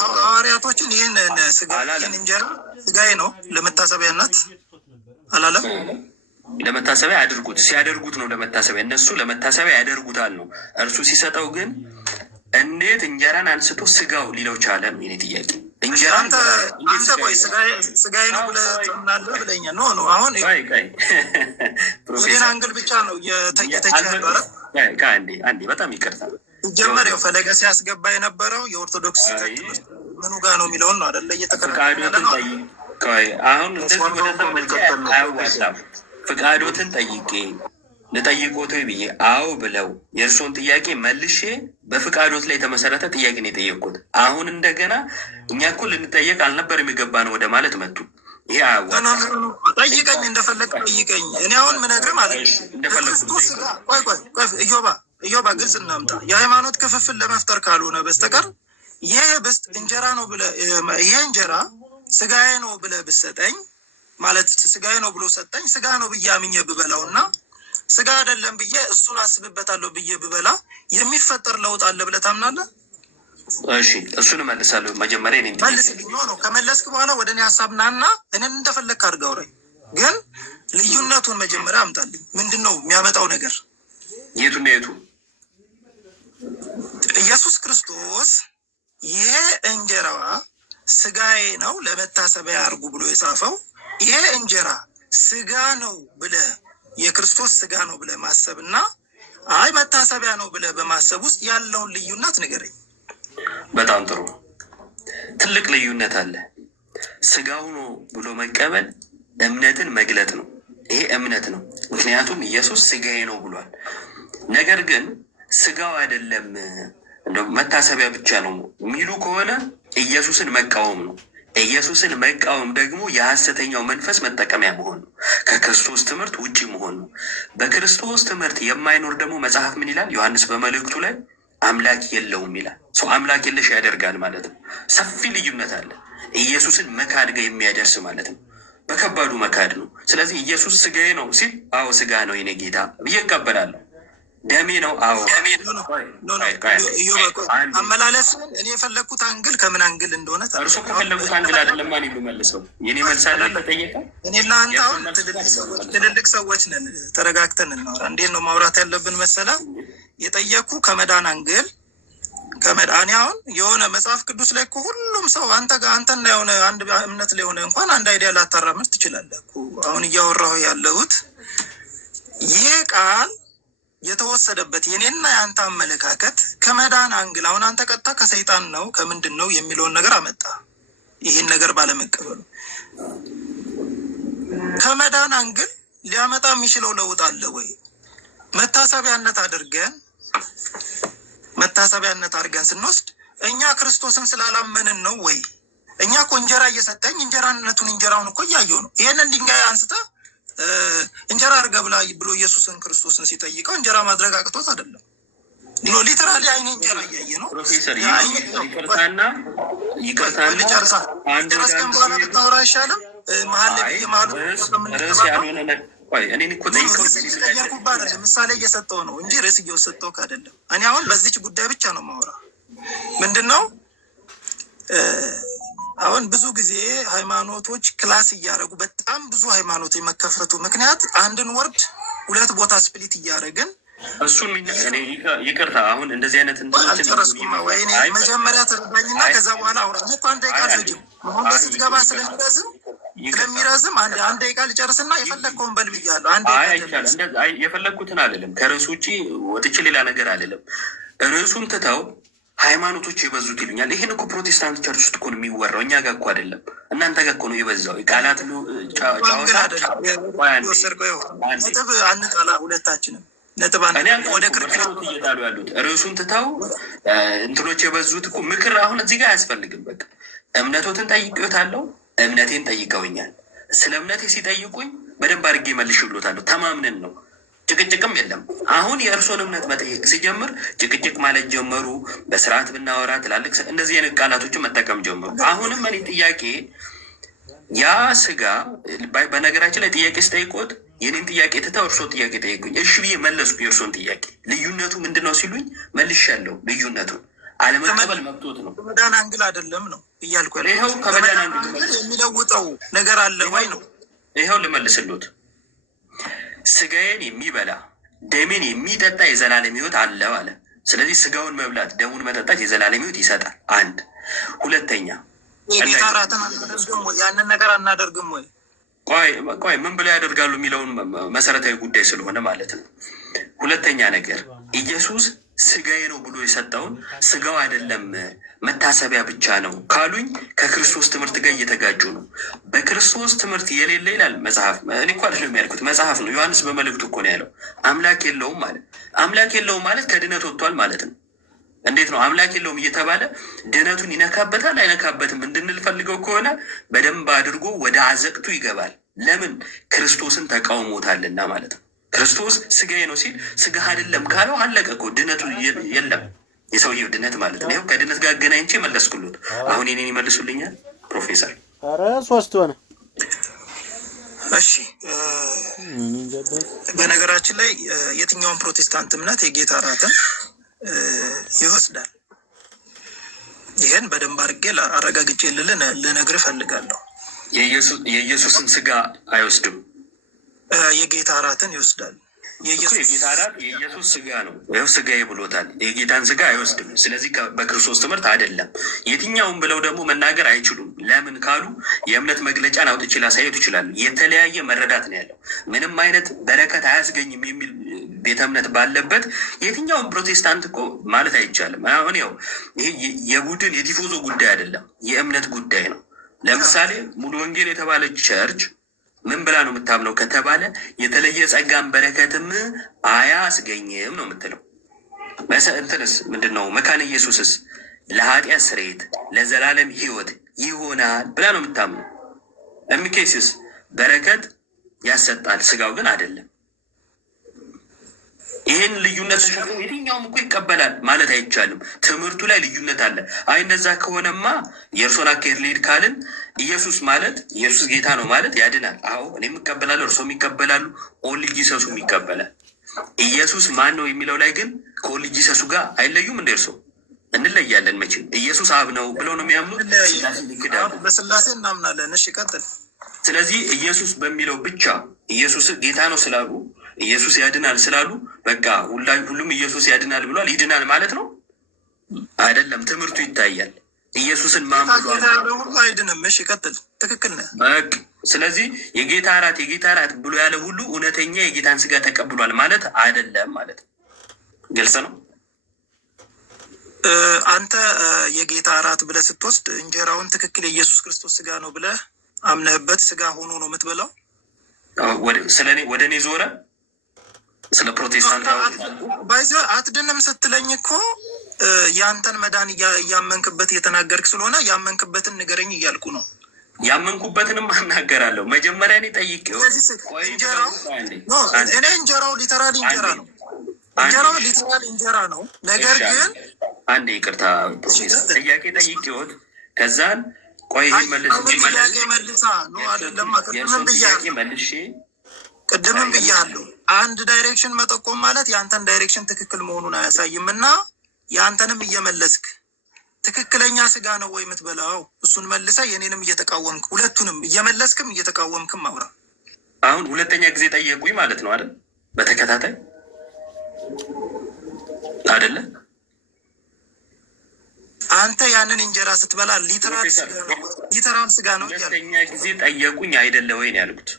ሐዋርያቶችን ይህን እንጀራ ስጋዬ ነው ለመታሰቢያነት አላለም። ለመታሰቢያ ያደርጉት ሲያደርጉት ነው ለመታሰቢያ። እነሱ ለመታሰቢያ ያደርጉታል ነው። እርሱ ሲሰጠው ግን እንዴት እንጀራን አንስቶ ስጋው ሊለው ቻለ ነው የኔ ጥያቄ። አንተ ቆይ ስጋዬ ነው ብለህ ትምናለህ ብለኛል። ኖ አሁን ዜና አንግል ብቻ ነው እየተቻለ። አንዴ በጣም ይቅርታ ጀመሪያው ፈለገ ሲያስገባ የነበረው የኦርቶዶክስ ትምህርት ምኑ ጋር ነው የሚለውን ነው አይደለ? ፍቃዶትን ጠይቄ ልጠይቆት ብዬ አዎ ብለው የእርስዎን ጥያቄ መልሼ በፍቃዶት ላይ የተመሰረተ ጥያቄ ነው የጠየቅኩት። አሁን እንደገና እኛ እኮ ልንጠየቅ አልነበር የሚገባ ነው ወደ ማለት መጡ። ይሄ ጠይቀኝ፣ እንደፈለግ ጠይቀኝ። እኔ አሁን ምነግርህ ማለት እዮባ ግልጽ እናምጣ። የሃይማኖት ክፍፍል ለመፍጠር ካልሆነ በስተቀር ይሄ ህብስት እንጀራ ነው ብለህ ይሄ እንጀራ ስጋዬ ነው ብለህ ብሰጠኝ ማለት ስጋዬ ነው ብሎ ሰጠኝ ስጋ ነው ብዬ አምኜ ብበላው እና ስጋ አይደለም ብዬ እሱን አስብበታለሁ ብዬ ብበላ የሚፈጠር ለውጥ አለ ብለህ ታምናለህ? እሺ እሱን እመልሳለሁ። መጀመሪያ እኔ መልስልኝ። ነው ከመለስክ በኋላ ወደ እኔ ሀሳብ ናና እኔን እንደፈለግክ አድርገህ አውራኝ። ግን ልዩነቱን መጀመሪያ አምጣልኝ። ምንድን ነው የሚያመጣው ነገር? የቱና የቱ? ኢየሱስ ክርስቶስ ይሄ እንጀራ ስጋዬ ነው ለመታሰቢያ አድርጉ ብሎ የጻፈው ይሄ እንጀራ ስጋ ነው ብለህ የክርስቶስ ስጋ ነው ብለህ ማሰብ እና አይ መታሰቢያ ነው ብለህ በማሰብ ውስጥ ያለውን ልዩነት ንገረኝ። በጣም ጥሩ። ትልቅ ልዩነት አለ። ስጋው ነው ብሎ መቀበል እምነትን መግለጥ ነው። ይሄ እምነት ነው። ምክንያቱም ኢየሱስ ስጋዬ ነው ብሏል። ነገር ግን ስጋው አይደለም እንደው መታሰቢያ ብቻ ነው የሚሉ ከሆነ ኢየሱስን መቃወም ነው። ኢየሱስን መቃወም ደግሞ የሐሰተኛው መንፈስ መጠቀሚያ መሆን ነው። ከክርስቶስ ትምህርት ውጪ መሆን ነው። በክርስቶስ ትምህርት የማይኖር ደግሞ መጽሐፍ ምን ይላል? ዮሐንስ በመልእክቱ ላይ አምላክ የለውም ይላል። ሰው አምላክ የለሽ ያደርጋል ማለት ነው። ሰፊ ልዩነት አለ። ኢየሱስን መካድ ጋር የሚያደርስ ማለት ነው። በከባዱ መካድ ነው። ስለዚህ ኢየሱስ ስጋዬ ነው ሲል አዎ ስጋ ነው የኔ ጌታ ብዬ እቀበላለሁ። ደሜ ነው አዎ አመላለስን እኔ የፈለግኩት አንግል ከምን አንግል እንደሆነ እርሱ ከፈለጉት አንግል አይደለም። ማን መልሰው የኔ መልሳለ ተጠየቀ። እኔና አንተ አሁን ትልልቅ ሰዎች ነን። ተረጋግተን እናውራ። እንዴት ነው ማውራት ያለብን መሰለ? የጠየኩ ከመዳን አንግል ከመዳን አሁን የሆነ መጽሐፍ ቅዱስ ላይ እኮ ሁሉም ሰው አንተና የሆነ አንድ እምነት ላይ ሆነ እንኳን አንድ አይዲያ ላታራምድ ትችላለህ እኮ። አሁን እያወራሁ ያለሁት ይሄ ቃል የተወሰደበት የኔና የአንተ አመለካከት ከመዳን አንግል አሁን አንተ ቀጥታ ከሰይጣን ነው ከምንድን ነው የሚለውን ነገር አመጣ። ይህን ነገር ባለመቀበሉ ከመዳን አንግል ሊያመጣ የሚችለው ለውጥ አለ ወይ? መታሰቢያነት አድርገን ስንወስድ እኛ ክርስቶስን ስላላመንን ነው ወይ? እኛ እኮ እንጀራ እየሰጠኝ እንጀራውን እኮ እያየው ነው። ይሄንን ድንጋይ አንስተ እንጀራ አድርገህ ብላ ብሎ ኢየሱስን ክርስቶስን ሲጠይቀው እንጀራ ማድረግ አቅቶት አይደለም። ሊተራሊ አይኔ እንጀራ እያየ ነው። ፕሮፌሰር ይቅርታና ጨረስከን በኋላ ብታወራ አይሻልም? መሀል ላይ ምሳሌ እየሰጠው ነው እንጂ ርዕስ እየወሰጠው አይደለም። እኔ አሁን በዚች ጉዳይ ብቻ ነው ማውራ። ምንድን ነው አሁን ብዙ ጊዜ ሃይማኖቶች ክላስ እያደረጉ በጣም ብዙ ሃይማኖት የመከፈቱ ምክንያት አንድን ወርድ ሁለት ቦታ ስፕሊት እያደረግን እሱን ይቅርታ። አሁን እንደዚህ አይነት አልጨረስኩም ወይ? መጀመሪያ ተረዳኝና ከዛ በኋላ አውራ እኮ አንድ ደቂቃ አልፈጅም። አሁን በዚህ ገባ ስለሚረዝም አንድ ደቂቃ ልጨርስና የፈለግከውን በል ብያለሁ። የፈለግኩትን አልልም። ከርዕሱ ውጭ ወጥቼ ሌላ ነገር አልልም። ርዕሱን ትተው ሃይማኖቶች የበዙት ይሉኛል። ይህን እኮ ፕሮቴስታንት ቸርች ውስጥ እኮ ነው የሚወራው። እኛ ጋር እኮ አይደለም፣ እናንተ ጋር እኮ ነው የበዛው። ቃላት ነጥብ አንጣላ፣ ሁለታችንም ነጥብ ወደ ክርክር እየጣሉ ያሉት ርዕሱን ትተው እንትኖች የበዙት እኮ ምክር አሁን እዚህ ጋር አያስፈልግም። በቃ እምነቶትን ጠይቄዎታለሁ፣ እምነቴን ጠይቀውኛል። ስለ እምነቴ ሲጠይቁኝ በደንብ አድርጌ መልሼልዎታለሁ። ተማምነን ነው፣ ጭቅጭቅም የለም። አሁን የእርሶን እምነት መጠየቅ ሲጀምር ጭቅጭቅ ማለት ጀመሩ። በስርዓት ብናወራ ትላልቅ እንደዚህ አይነት ቃላቶችን መጠቀም ጀመሩ። አሁንም እኔ ጥያቄ ያ ስጋ በነገራችን ላይ ጥያቄ ስጠይቆት የኔን ጥያቄ ትተው እርሶ ጥያቄ ጠይቁኝ። እሺ ብዬ መለስኩ የእርሶን ጥያቄ። ልዩነቱ ምንድን ነው ሲሉኝ መልሻለሁ። ልዩነቱን አለመቀበል መብቶት ነው። ከመዳን አንግል አይደለም ነው እያልኩ ያለው። ይኸው ከመዳን አንግል የሚለውጠው ነገር አለ ወይ ነው። ይኸው ልመልስልዎት። ስጋዬን የሚበላ ደሜን የሚጠጣ የዘላለም ሕይወት አለው አለ። ስለዚህ ስጋውን መብላት ደሙን መጠጣት የዘላለም ሕይወት ይሰጣል። አንድ ሁለተኛ የጌታ እራትን አናደርግም ወይ? ያንን ነገር አናደርግም ወይ? ቆይ ምን ብለው ያደርጋሉ የሚለውን መሰረታዊ ጉዳይ ስለሆነ ማለት ነው። ሁለተኛ ነገር ኢየሱስ ስጋዬ ነው ብሎ የሰጠውን ስጋው አይደለም መታሰቢያ ብቻ ነው ካሉኝ ከክርስቶስ ትምህርት ጋር እየተጋጁ ነው። በክርስቶስ ትምህርት የሌለ ይላል መጽሐፍ። እኔ እኮ አይደለም ያልኩት መጽሐፍ ነው። ዮሐንስ በመልእክቱ እኮ ነው ያለው። አምላክ የለውም ማለት ከድነት ወጥቷል ማለት ነው። እንዴት ነው አምላክ የለውም እየተባለ ድነቱን ይነካበታል አይነካበትም እንድንል ፈልገው ከሆነ በደንብ አድርጎ ወደ አዘቅቱ ይገባል። ለምን? ክርስቶስን ተቃውሞታልና ማለት ነው። ክርስቶስ ስጋዬ ነው ሲል ስጋ አይደለም ካለው አለቀ እኮ፣ ድነቱ የለም። የሰውየው ድነት ማለት ነው። ይኸው ከድነት ጋር አገናኝቼ መለስኩሎት። አሁን የኔን ይመልሱልኛል ፕሮፌሰር? ኧረ 3 ሆነ። እሺ፣ በነገራችን ላይ የትኛውን ፕሮቴስታንት እምነት የጌታ እራትን ይወስዳል? ይህን በደንብ አድርጌ አረጋግጬ ልነግርህ እፈልጋለሁ። የኢየሱስን ስጋ አይወስድም። የጌታ እራትን ይወስዳል። የጌታ እራት የኢየሱስ ስጋ ነው። ይኸው ስጋዬ ብሎታል። የጌታን ስጋ አይወስድም። ስለዚህ በክርስቶስ ትምህርት አይደለም። የትኛውም ብለው ደግሞ መናገር አይችሉም። ለምን ካሉ የእምነት መግለጫን አውጥቼ ላሳየቱ ይችላሉ። የተለያየ መረዳት ነው ያለው። ምንም አይነት በረከት አያስገኝም የሚል ቤተ እምነት ባለበት የትኛውም ፕሮቴስታንት እኮ ማለት አይቻልም። አሁን ያው ይሄ የቡድን የቲፎዞ ጉዳይ አይደለም፣ የእምነት ጉዳይ ነው። ለምሳሌ ሙሉ ወንጌል የተባለች ቸርች ምን ብላ ነው የምታምነው ከተባለ የተለየ ጸጋን በረከትም አያስገኝም ነው የምትለው። እንትንስ ምንድን ነው መካነ ኢየሱስስ ለኃጢአት ስርየት ለዘላለም ሕይወት ይሆናል ብላ ነው የምታምነው። ኤምኬሲስ በረከት ያሰጣል፣ ስጋው ግን አይደለም። ይህን ልዩነት ተሸክሞ የትኛውም እኮ ይቀበላል ማለት አይቻልም። ትምህርቱ ላይ ልዩነት አለ። አይ እንደዛ ከሆነማ የእርሶን አካሄድ ልሂድ ካልን ኢየሱስ ማለት ኢየሱስ ጌታ ነው ማለት ያድናል። አዎ እኔም እቀበላለሁ፣ እርሶም ይቀበላሉ፣ ኦንሊ ጂሰሱም ይቀበላል። ኢየሱስ ማን ነው የሚለው ላይ ግን ከኦንሊ ጂሰሱ ጋር አይለዩም። እንደ እርሶ እንለያለን መቼም። ኢየሱስ አብ ነው ብለው ነው የሚያምኑት። በስላሴ እናምናለን። እሺ ቀጥል። ስለዚህ ኢየሱስ በሚለው ብቻ ኢየሱስ ጌታ ነው ስላሉ ኢየሱስ ያድናል ስላሉ በቃ ሁሉም ኢየሱስ ያድናል ብሏል ይድናል ማለት ነው አይደለም። ትምህርቱ ይታያል። ኢየሱስን ማምኑ ሁሉ አይድንም። እሺ ቀጥል። ትክክል ነህ። በቃ ስለዚህ የጌታ እራት ብሎ ያለ ሁሉ እውነተኛ የጌታን ስጋ ተቀብሏል ማለት አይደለም ማለት ነው። ግልጽ ነው። አንተ የጌታ እራት ብለህ ስትወስድ እንጀራውን ትክክል የኢየሱስ ክርስቶስ ስጋ ነው ብለህ አምነህበት ስጋ ሆኖ ነው የምትበላው። ስለኔ ወደ እኔ ዞረ። ስለ ፕሮቴስታንት ባይዘ አትድንም ስትለኝ እኮ ያንተን መዳን እያመንክበት እየተናገርክ ስለሆነ ያመንክበትን ንገረኝ እያልኩ ነው። ያመንኩበትንም አናገራለሁ። መጀመሪያ እኔ ጠይቄው እኔ እንጀራው ሊተራል እንጀራ ነው። እንጀራው ሊተራል እንጀራ ነው። ነገር ግን አንዴ ይቅርታ ፕሮፌሰር ጥያቄ ጠይቄዎት ከዛን ቆይ መልሳ ነው አይደለም። ቅድምም ብያለሁ። አንድ ዳይሬክሽን መጠቆም ማለት የአንተን ዳይሬክሽን ትክክል መሆኑን አያሳይም እና የአንተንም እየመለስክ ትክክለኛ ስጋ ነው ወይ የምትበላው? እሱን መልሰ የኔንም እየተቃወምክ ሁለቱንም እየመለስክም እየተቃወምክም አውራ። አሁን ሁለተኛ ጊዜ ጠየቁኝ ማለት ነው አይደል? በተከታታይ አይደለ? አንተ ያንን እንጀራ ስትበላ ሊተራል ስጋ ነው። ሁለተኛ ጊዜ ጠየቁኝ አይደለ ወይ ነው ያልኩት።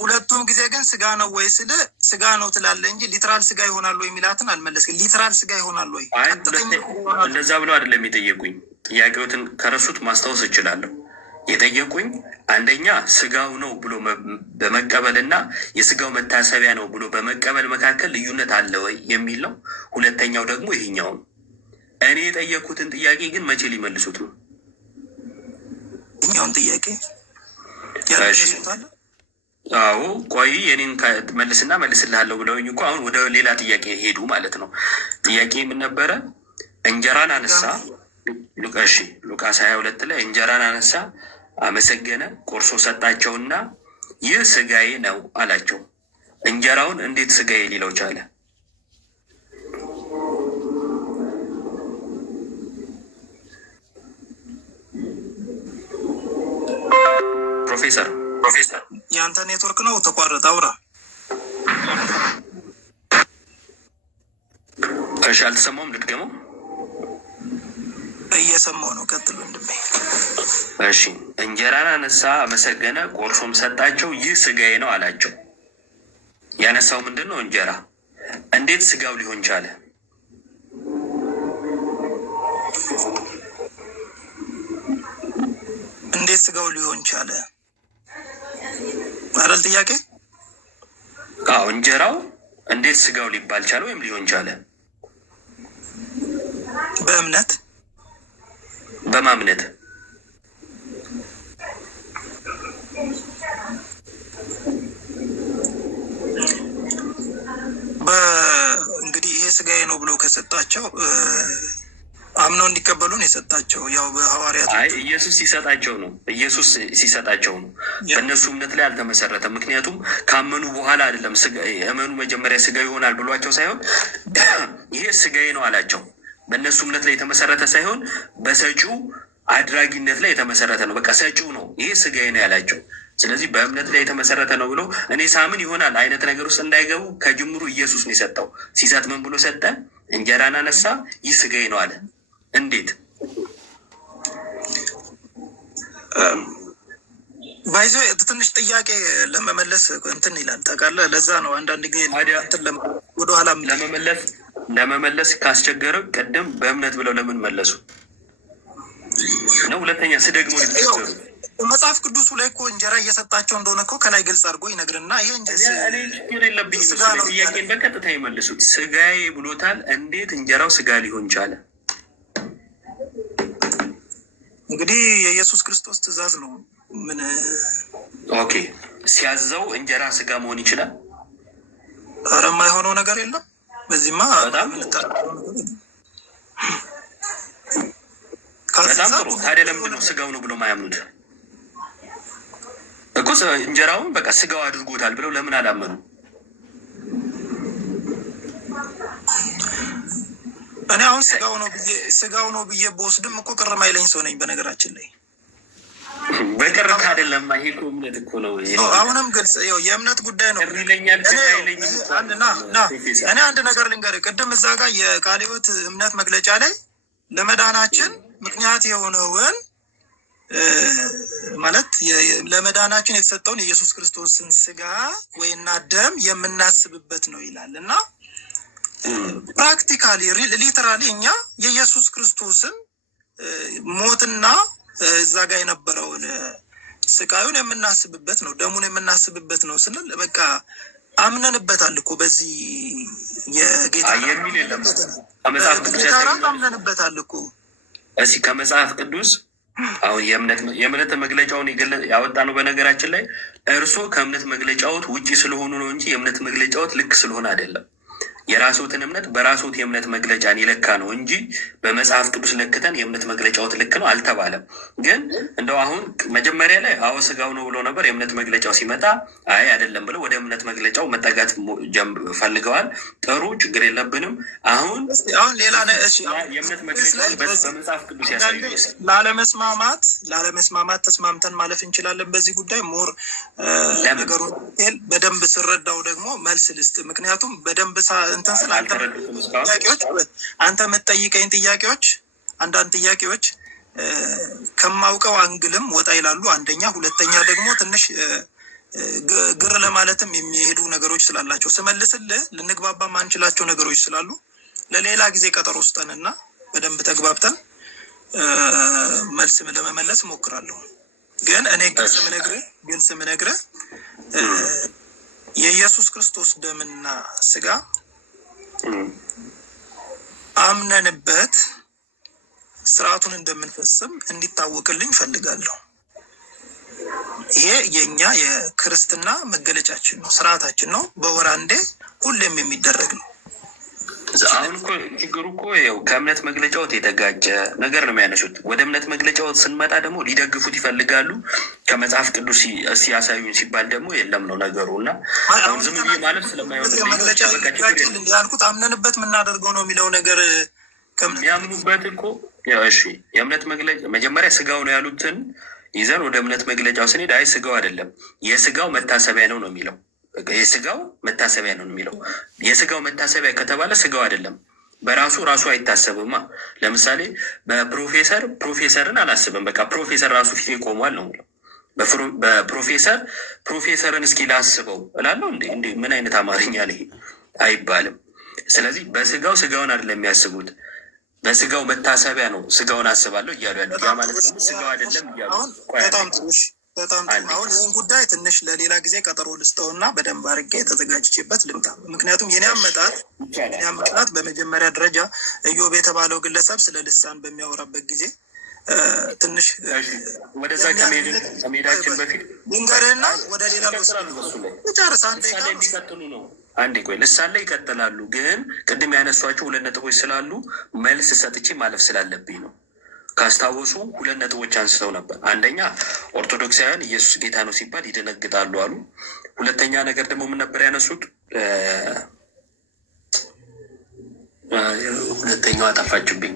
ሁለቱም ጊዜ ግን ስጋ ነው ወይ ስል ስጋ ነው ትላለህ እንጂ ሊትራል ስጋ ይሆናል ወይ የሚላትን አልመለስክም። ሊትራል ስጋ ይሆናል ወይ እንደዛ ብለው አይደለም የጠየቁኝ። ጥያቄዎትን ከረሱት ማስታወስ እችላለሁ። የጠየቁኝ አንደኛ ስጋው ነው ብሎ በመቀበልና የስጋው መታሰቢያ ነው ብሎ በመቀበል መካከል ልዩነት አለ ወይ የሚል ነው። ሁለተኛው ደግሞ ይሄኛው ነው። እኔ የጠየኩትን ጥያቄ ግን መቼ ሊመልሱት ነው? እኛውን ጥያቄ አዎ ቆይ የኔን መልስና መልስልሃለሁ ብለውኝ እኮ አሁን ወደ ሌላ ጥያቄ ሄዱ ማለት ነው። ጥያቄ ምን ነበረ? እንጀራን አነሳ። ሉቃስ 22 ላይ እንጀራን አነሳ፣ አመሰገነ፣ ቆርሶ ሰጣቸውና ይህ ስጋዬ ነው አላቸው። እንጀራውን እንዴት ስጋዬ ሊለው ቻለ? ፕሮፌሰር የአንተ ኔትወርክ ነው ተቋረጠ። አውራ። እሺ አልተሰማውም። ልድገመው። እየሰማው ነው። ቀጥል ወንድሜ። እሺ እንጀራን አነሳ፣ አመሰገነ፣ ቆርሶም ሰጣቸው፣ ይህ ስጋዬ ነው አላቸው። ያነሳው ምንድን ነው? እንጀራ። እንዴት ስጋው ሊሆን ቻለ? እንዴት ስጋው ሊሆን ቻለ አይደል ጥያቄ? አዎ እንጀራው እንዴት ስጋው ሊባል ቻለ ወይም ሊሆን ቻለ? በእምነት በማምነት እንግዲህ ይሄ ስጋዬ ነው ብሎ ከሰጣቸው አምነው እንዲቀበሉን የሰጣቸው ያው በሐዋርያት ኢየሱስ ሲሰጣቸው ነው። ኢየሱስ ሲሰጣቸው ነው። በእነሱ እምነት ላይ አልተመሰረተም። ምክንያቱም ካመኑ በኋላ አይደለም እመኑ መጀመሪያ ስጋ ይሆናል ብሏቸው ሳይሆን ይሄ ስጋዬ ነው አላቸው። በእነሱ እምነት ላይ የተመሰረተ ሳይሆን በሰጪው አድራጊነት ላይ የተመሰረተ ነው። በቃ ሰጪው ነው ይሄ ስጋዬ ነው ያላቸው። ስለዚህ በእምነት ላይ የተመሰረተ ነው ብሎ እኔ ሳምን ይሆናል አይነት ነገር ውስጥ እንዳይገቡ ከጅምሩ ኢየሱስ ነው የሰጠው። ሲሰጥ ምን ብሎ ሰጠ? እንጀራን አነሳ፣ ይህ ሥጋዬ ነው አለ። እንዴት ባይዞ ትንሽ ጥያቄ ለመመለስ እንትን ይላል ታውቃለህ። ለዛ ነው አንዳንድ ጊዜ ወደኋላ ለመመለስ ካስቸገረው ቅድም በእምነት ብለው ለምን መለሱ ነው። ሁለተኛ ስደግሞ ሊተቸሩ መጽሐፍ ቅዱሱ ላይ እኮ እንጀራ እየሰጣቸው እንደሆነ እኮ ከላይ ግልጽ አድርጎ ይነግርና ይሄ ችግር የለብኝ ጥያቄን በቀጥታ ይመልሱት። ሥጋዬ ብሎታል። እንዴት እንጀራው ሥጋ ሊሆን ቻለ? እንግዲህ የኢየሱስ ክርስቶስ ትእዛዝ ነው። ምን ኦኬ፣ ሲያዘው እንጀራ ሥጋ መሆን ይችላል? ኧረ የማይሆነው ነገር የለም። በዚህማ በጣም ጥሩ። ታዲያ ለምንድን ነው ሥጋው ነው ብሎ ማያምኑት? እኮ እንጀራውን በቃ ሥጋው አድርጎታል ብለው ለምን አላመኑ? እኔ አሁን ሥጋው ነው ብዬ በወስድም እኮ ቅር ማይለኝ ሰው ነኝ። በነገራችን ላይ በቅርታ አይደለም። ይሄ እኮ እምነት እኮ ነው። አሁንም ግልጽ የእምነት ጉዳይ ነው። እኔ አንድ ነገር ልንገርህ። ቅድም እዛ ጋር የቃለ ሕይወት እምነት መግለጫ ላይ ለመዳናችን ምክንያት የሆነውን ማለት ለመዳናችን የተሰጠውን የኢየሱስ ክርስቶስን ሥጋ ወይና ደም የምናስብበት ነው ይላል እና ፕራክቲካሊ ሊተራሊ እኛ የኢየሱስ ክርስቶስን ሞትና እዛ ጋር የነበረውን ስቃዩን የምናስብበት ነው፣ ደሙን የምናስብበት ነው ስንል በቃ አምነንበታል እኮ በዚህ የጌታ የሚል የለም። ከመጽሐፍ ቅዱስ አምነንበታል እኮ እሺ፣ ከመጽሐፍ ቅዱስ አሁን የእምነት መግለጫውን ያወጣ ነው። በነገራችን ላይ እርሶ ከእምነት መግለጫዎት ውጪ ስለሆኑ ነው እንጂ የእምነት መግለጫዎት ልክ ስለሆነ አይደለም። የራስዎትን እምነት በራስዎት የእምነት መግለጫን ይለካ ነው እንጂ በመጽሐፍ ቅዱስ ለክተን የእምነት መግለጫዎት ልክ ነው አልተባለም። ግን እንደው አሁን መጀመሪያ ላይ አዎ ሥጋው ነው ብሎ ነበር። የእምነት መግለጫው ሲመጣ አይ አይደለም ብለው ወደ እምነት መግለጫው መጠጋት ፈልገዋል። ጥሩ፣ ችግር የለብንም። አሁን ሌላ የእምነት መግለጫ በመጽሐፍ ቅዱስ ያሳዩ። ላለመስማማት ተስማምተን ማለፍ እንችላለን። በዚህ ጉዳይ ሞር ነገሩ በደንብ ስረዳው ደግሞ መልስ ልስጥ። ምክንያቱም በደንብ እንትን ስለ አንተ የምትጠይቀኝ ጥያቄዎች አንዳንድ ጥያቄዎች ከማውቀው አንግልም ወጣ ይላሉ። አንደኛ፣ ሁለተኛ ደግሞ ትንሽ ግር ለማለትም የሚሄዱ ነገሮች ስላላቸው ስመልስልህ ልንግባባ ማንችላቸው ነገሮች ስላሉ ለሌላ ጊዜ ቀጠሮ ስጠንና በደንብ ተግባብተን መልስ ለመመለስ እሞክራለሁ። ግን እኔ ግልጽ ምነግርህ የኢየሱስ ክርስቶስ ደምና ሥጋ አምነንበት ስርዓቱን እንደምንፈጽም እንዲታወቅልኝ ፈልጋለሁ። ይሄ የኛ የክርስትና መገለጫችን ነው፣ ስርዓታችን ነው። በወር አንዴ ሁሌም የሚደረግ ነው። አሁን እኮ ችግሩ እኮ ያው ከእምነት መግለጫዎት የተጋጨ ነገር ነው የሚያነሱት። ወደ እምነት መግለጫዎት ስንመጣ ደግሞ ሊደግፉት ይፈልጋሉ። ከመጽሐፍ ቅዱስ ሲያሳዩን ሲባል ደግሞ የለም ነው ነገሩ እና አሁን ዝም ብዬ ማለት ስለማይሆን መግለጫ ያልኩት አምነንበት የምናደርገው ነው የሚለው ነገር የሚያምኑበት እኮ እሺ፣ የእምነት መግለጫ መጀመሪያ ሥጋው ነው ያሉትን ይዘን ወደ እምነት መግለጫው ስንሄድ አይ ሥጋው አይደለም የሥጋው መታሰቢያ ነው የሚለው። የሥጋው መታሰቢያ ነው የሚለው። የሥጋው መታሰቢያ ከተባለ ሥጋው አይደለም ራሱ አይታሰብማ። ለምሳሌ ፕሮፌሰርን አላስብም። በቃ ፕሮፌሰር ራሱ ፊት ቆሟል ነው የሚለው። ፕሮፌሰርን እስኪ ላስበው እላለሁ። እንዴ ምን አይነት አማርኛ ነው ይሄ? አይባልም። ስለዚህ ሥጋውን አይደለም የሚያስቡት፣ በሥጋው መታሰቢያ ነው ሥጋውን አስባለሁ እያሉ ያለ ያ ማለት ደግሞ ሥጋው አይደለም እያሉ በጣም አሁን ይህን ጉዳይ ትንሽ ለሌላ ጊዜ ቀጠሮ ልስጠውና በደንብ አድርጌ የተዘጋጅቼበት ልምጣ። ምክንያቱም የኔ አመጣጥ በመጀመሪያ ደረጃ ኢዮብ የተባለው ግለሰብ ስለ ልሳን በሚያወራበት ጊዜ ትንሽ ወደዛ ከመሄዳችን በፊት ልንገርህና ወደ ሌላ ጨርስ። አንዴ ቆይ፣ ልሳን ላይ ይቀጥላሉ። ግን ቅድም ያነሷቸው 2 ነጥቦች ስላሉ መልስ ሰጥቼ ማለፍ ስላለብኝ ነው። ካስታወሱ 2 ነጥቦች አንስተው ነበር። አንደኛ ኦርቶዶክሳውያን ኢየሱስ ጌታ ነው ሲባል ይደነግጣሉ አሉ። ሁለተኛ ነገር ደግሞ ምን ነበር ያነሱት? ሁለተኛው አጠፋችብኝ።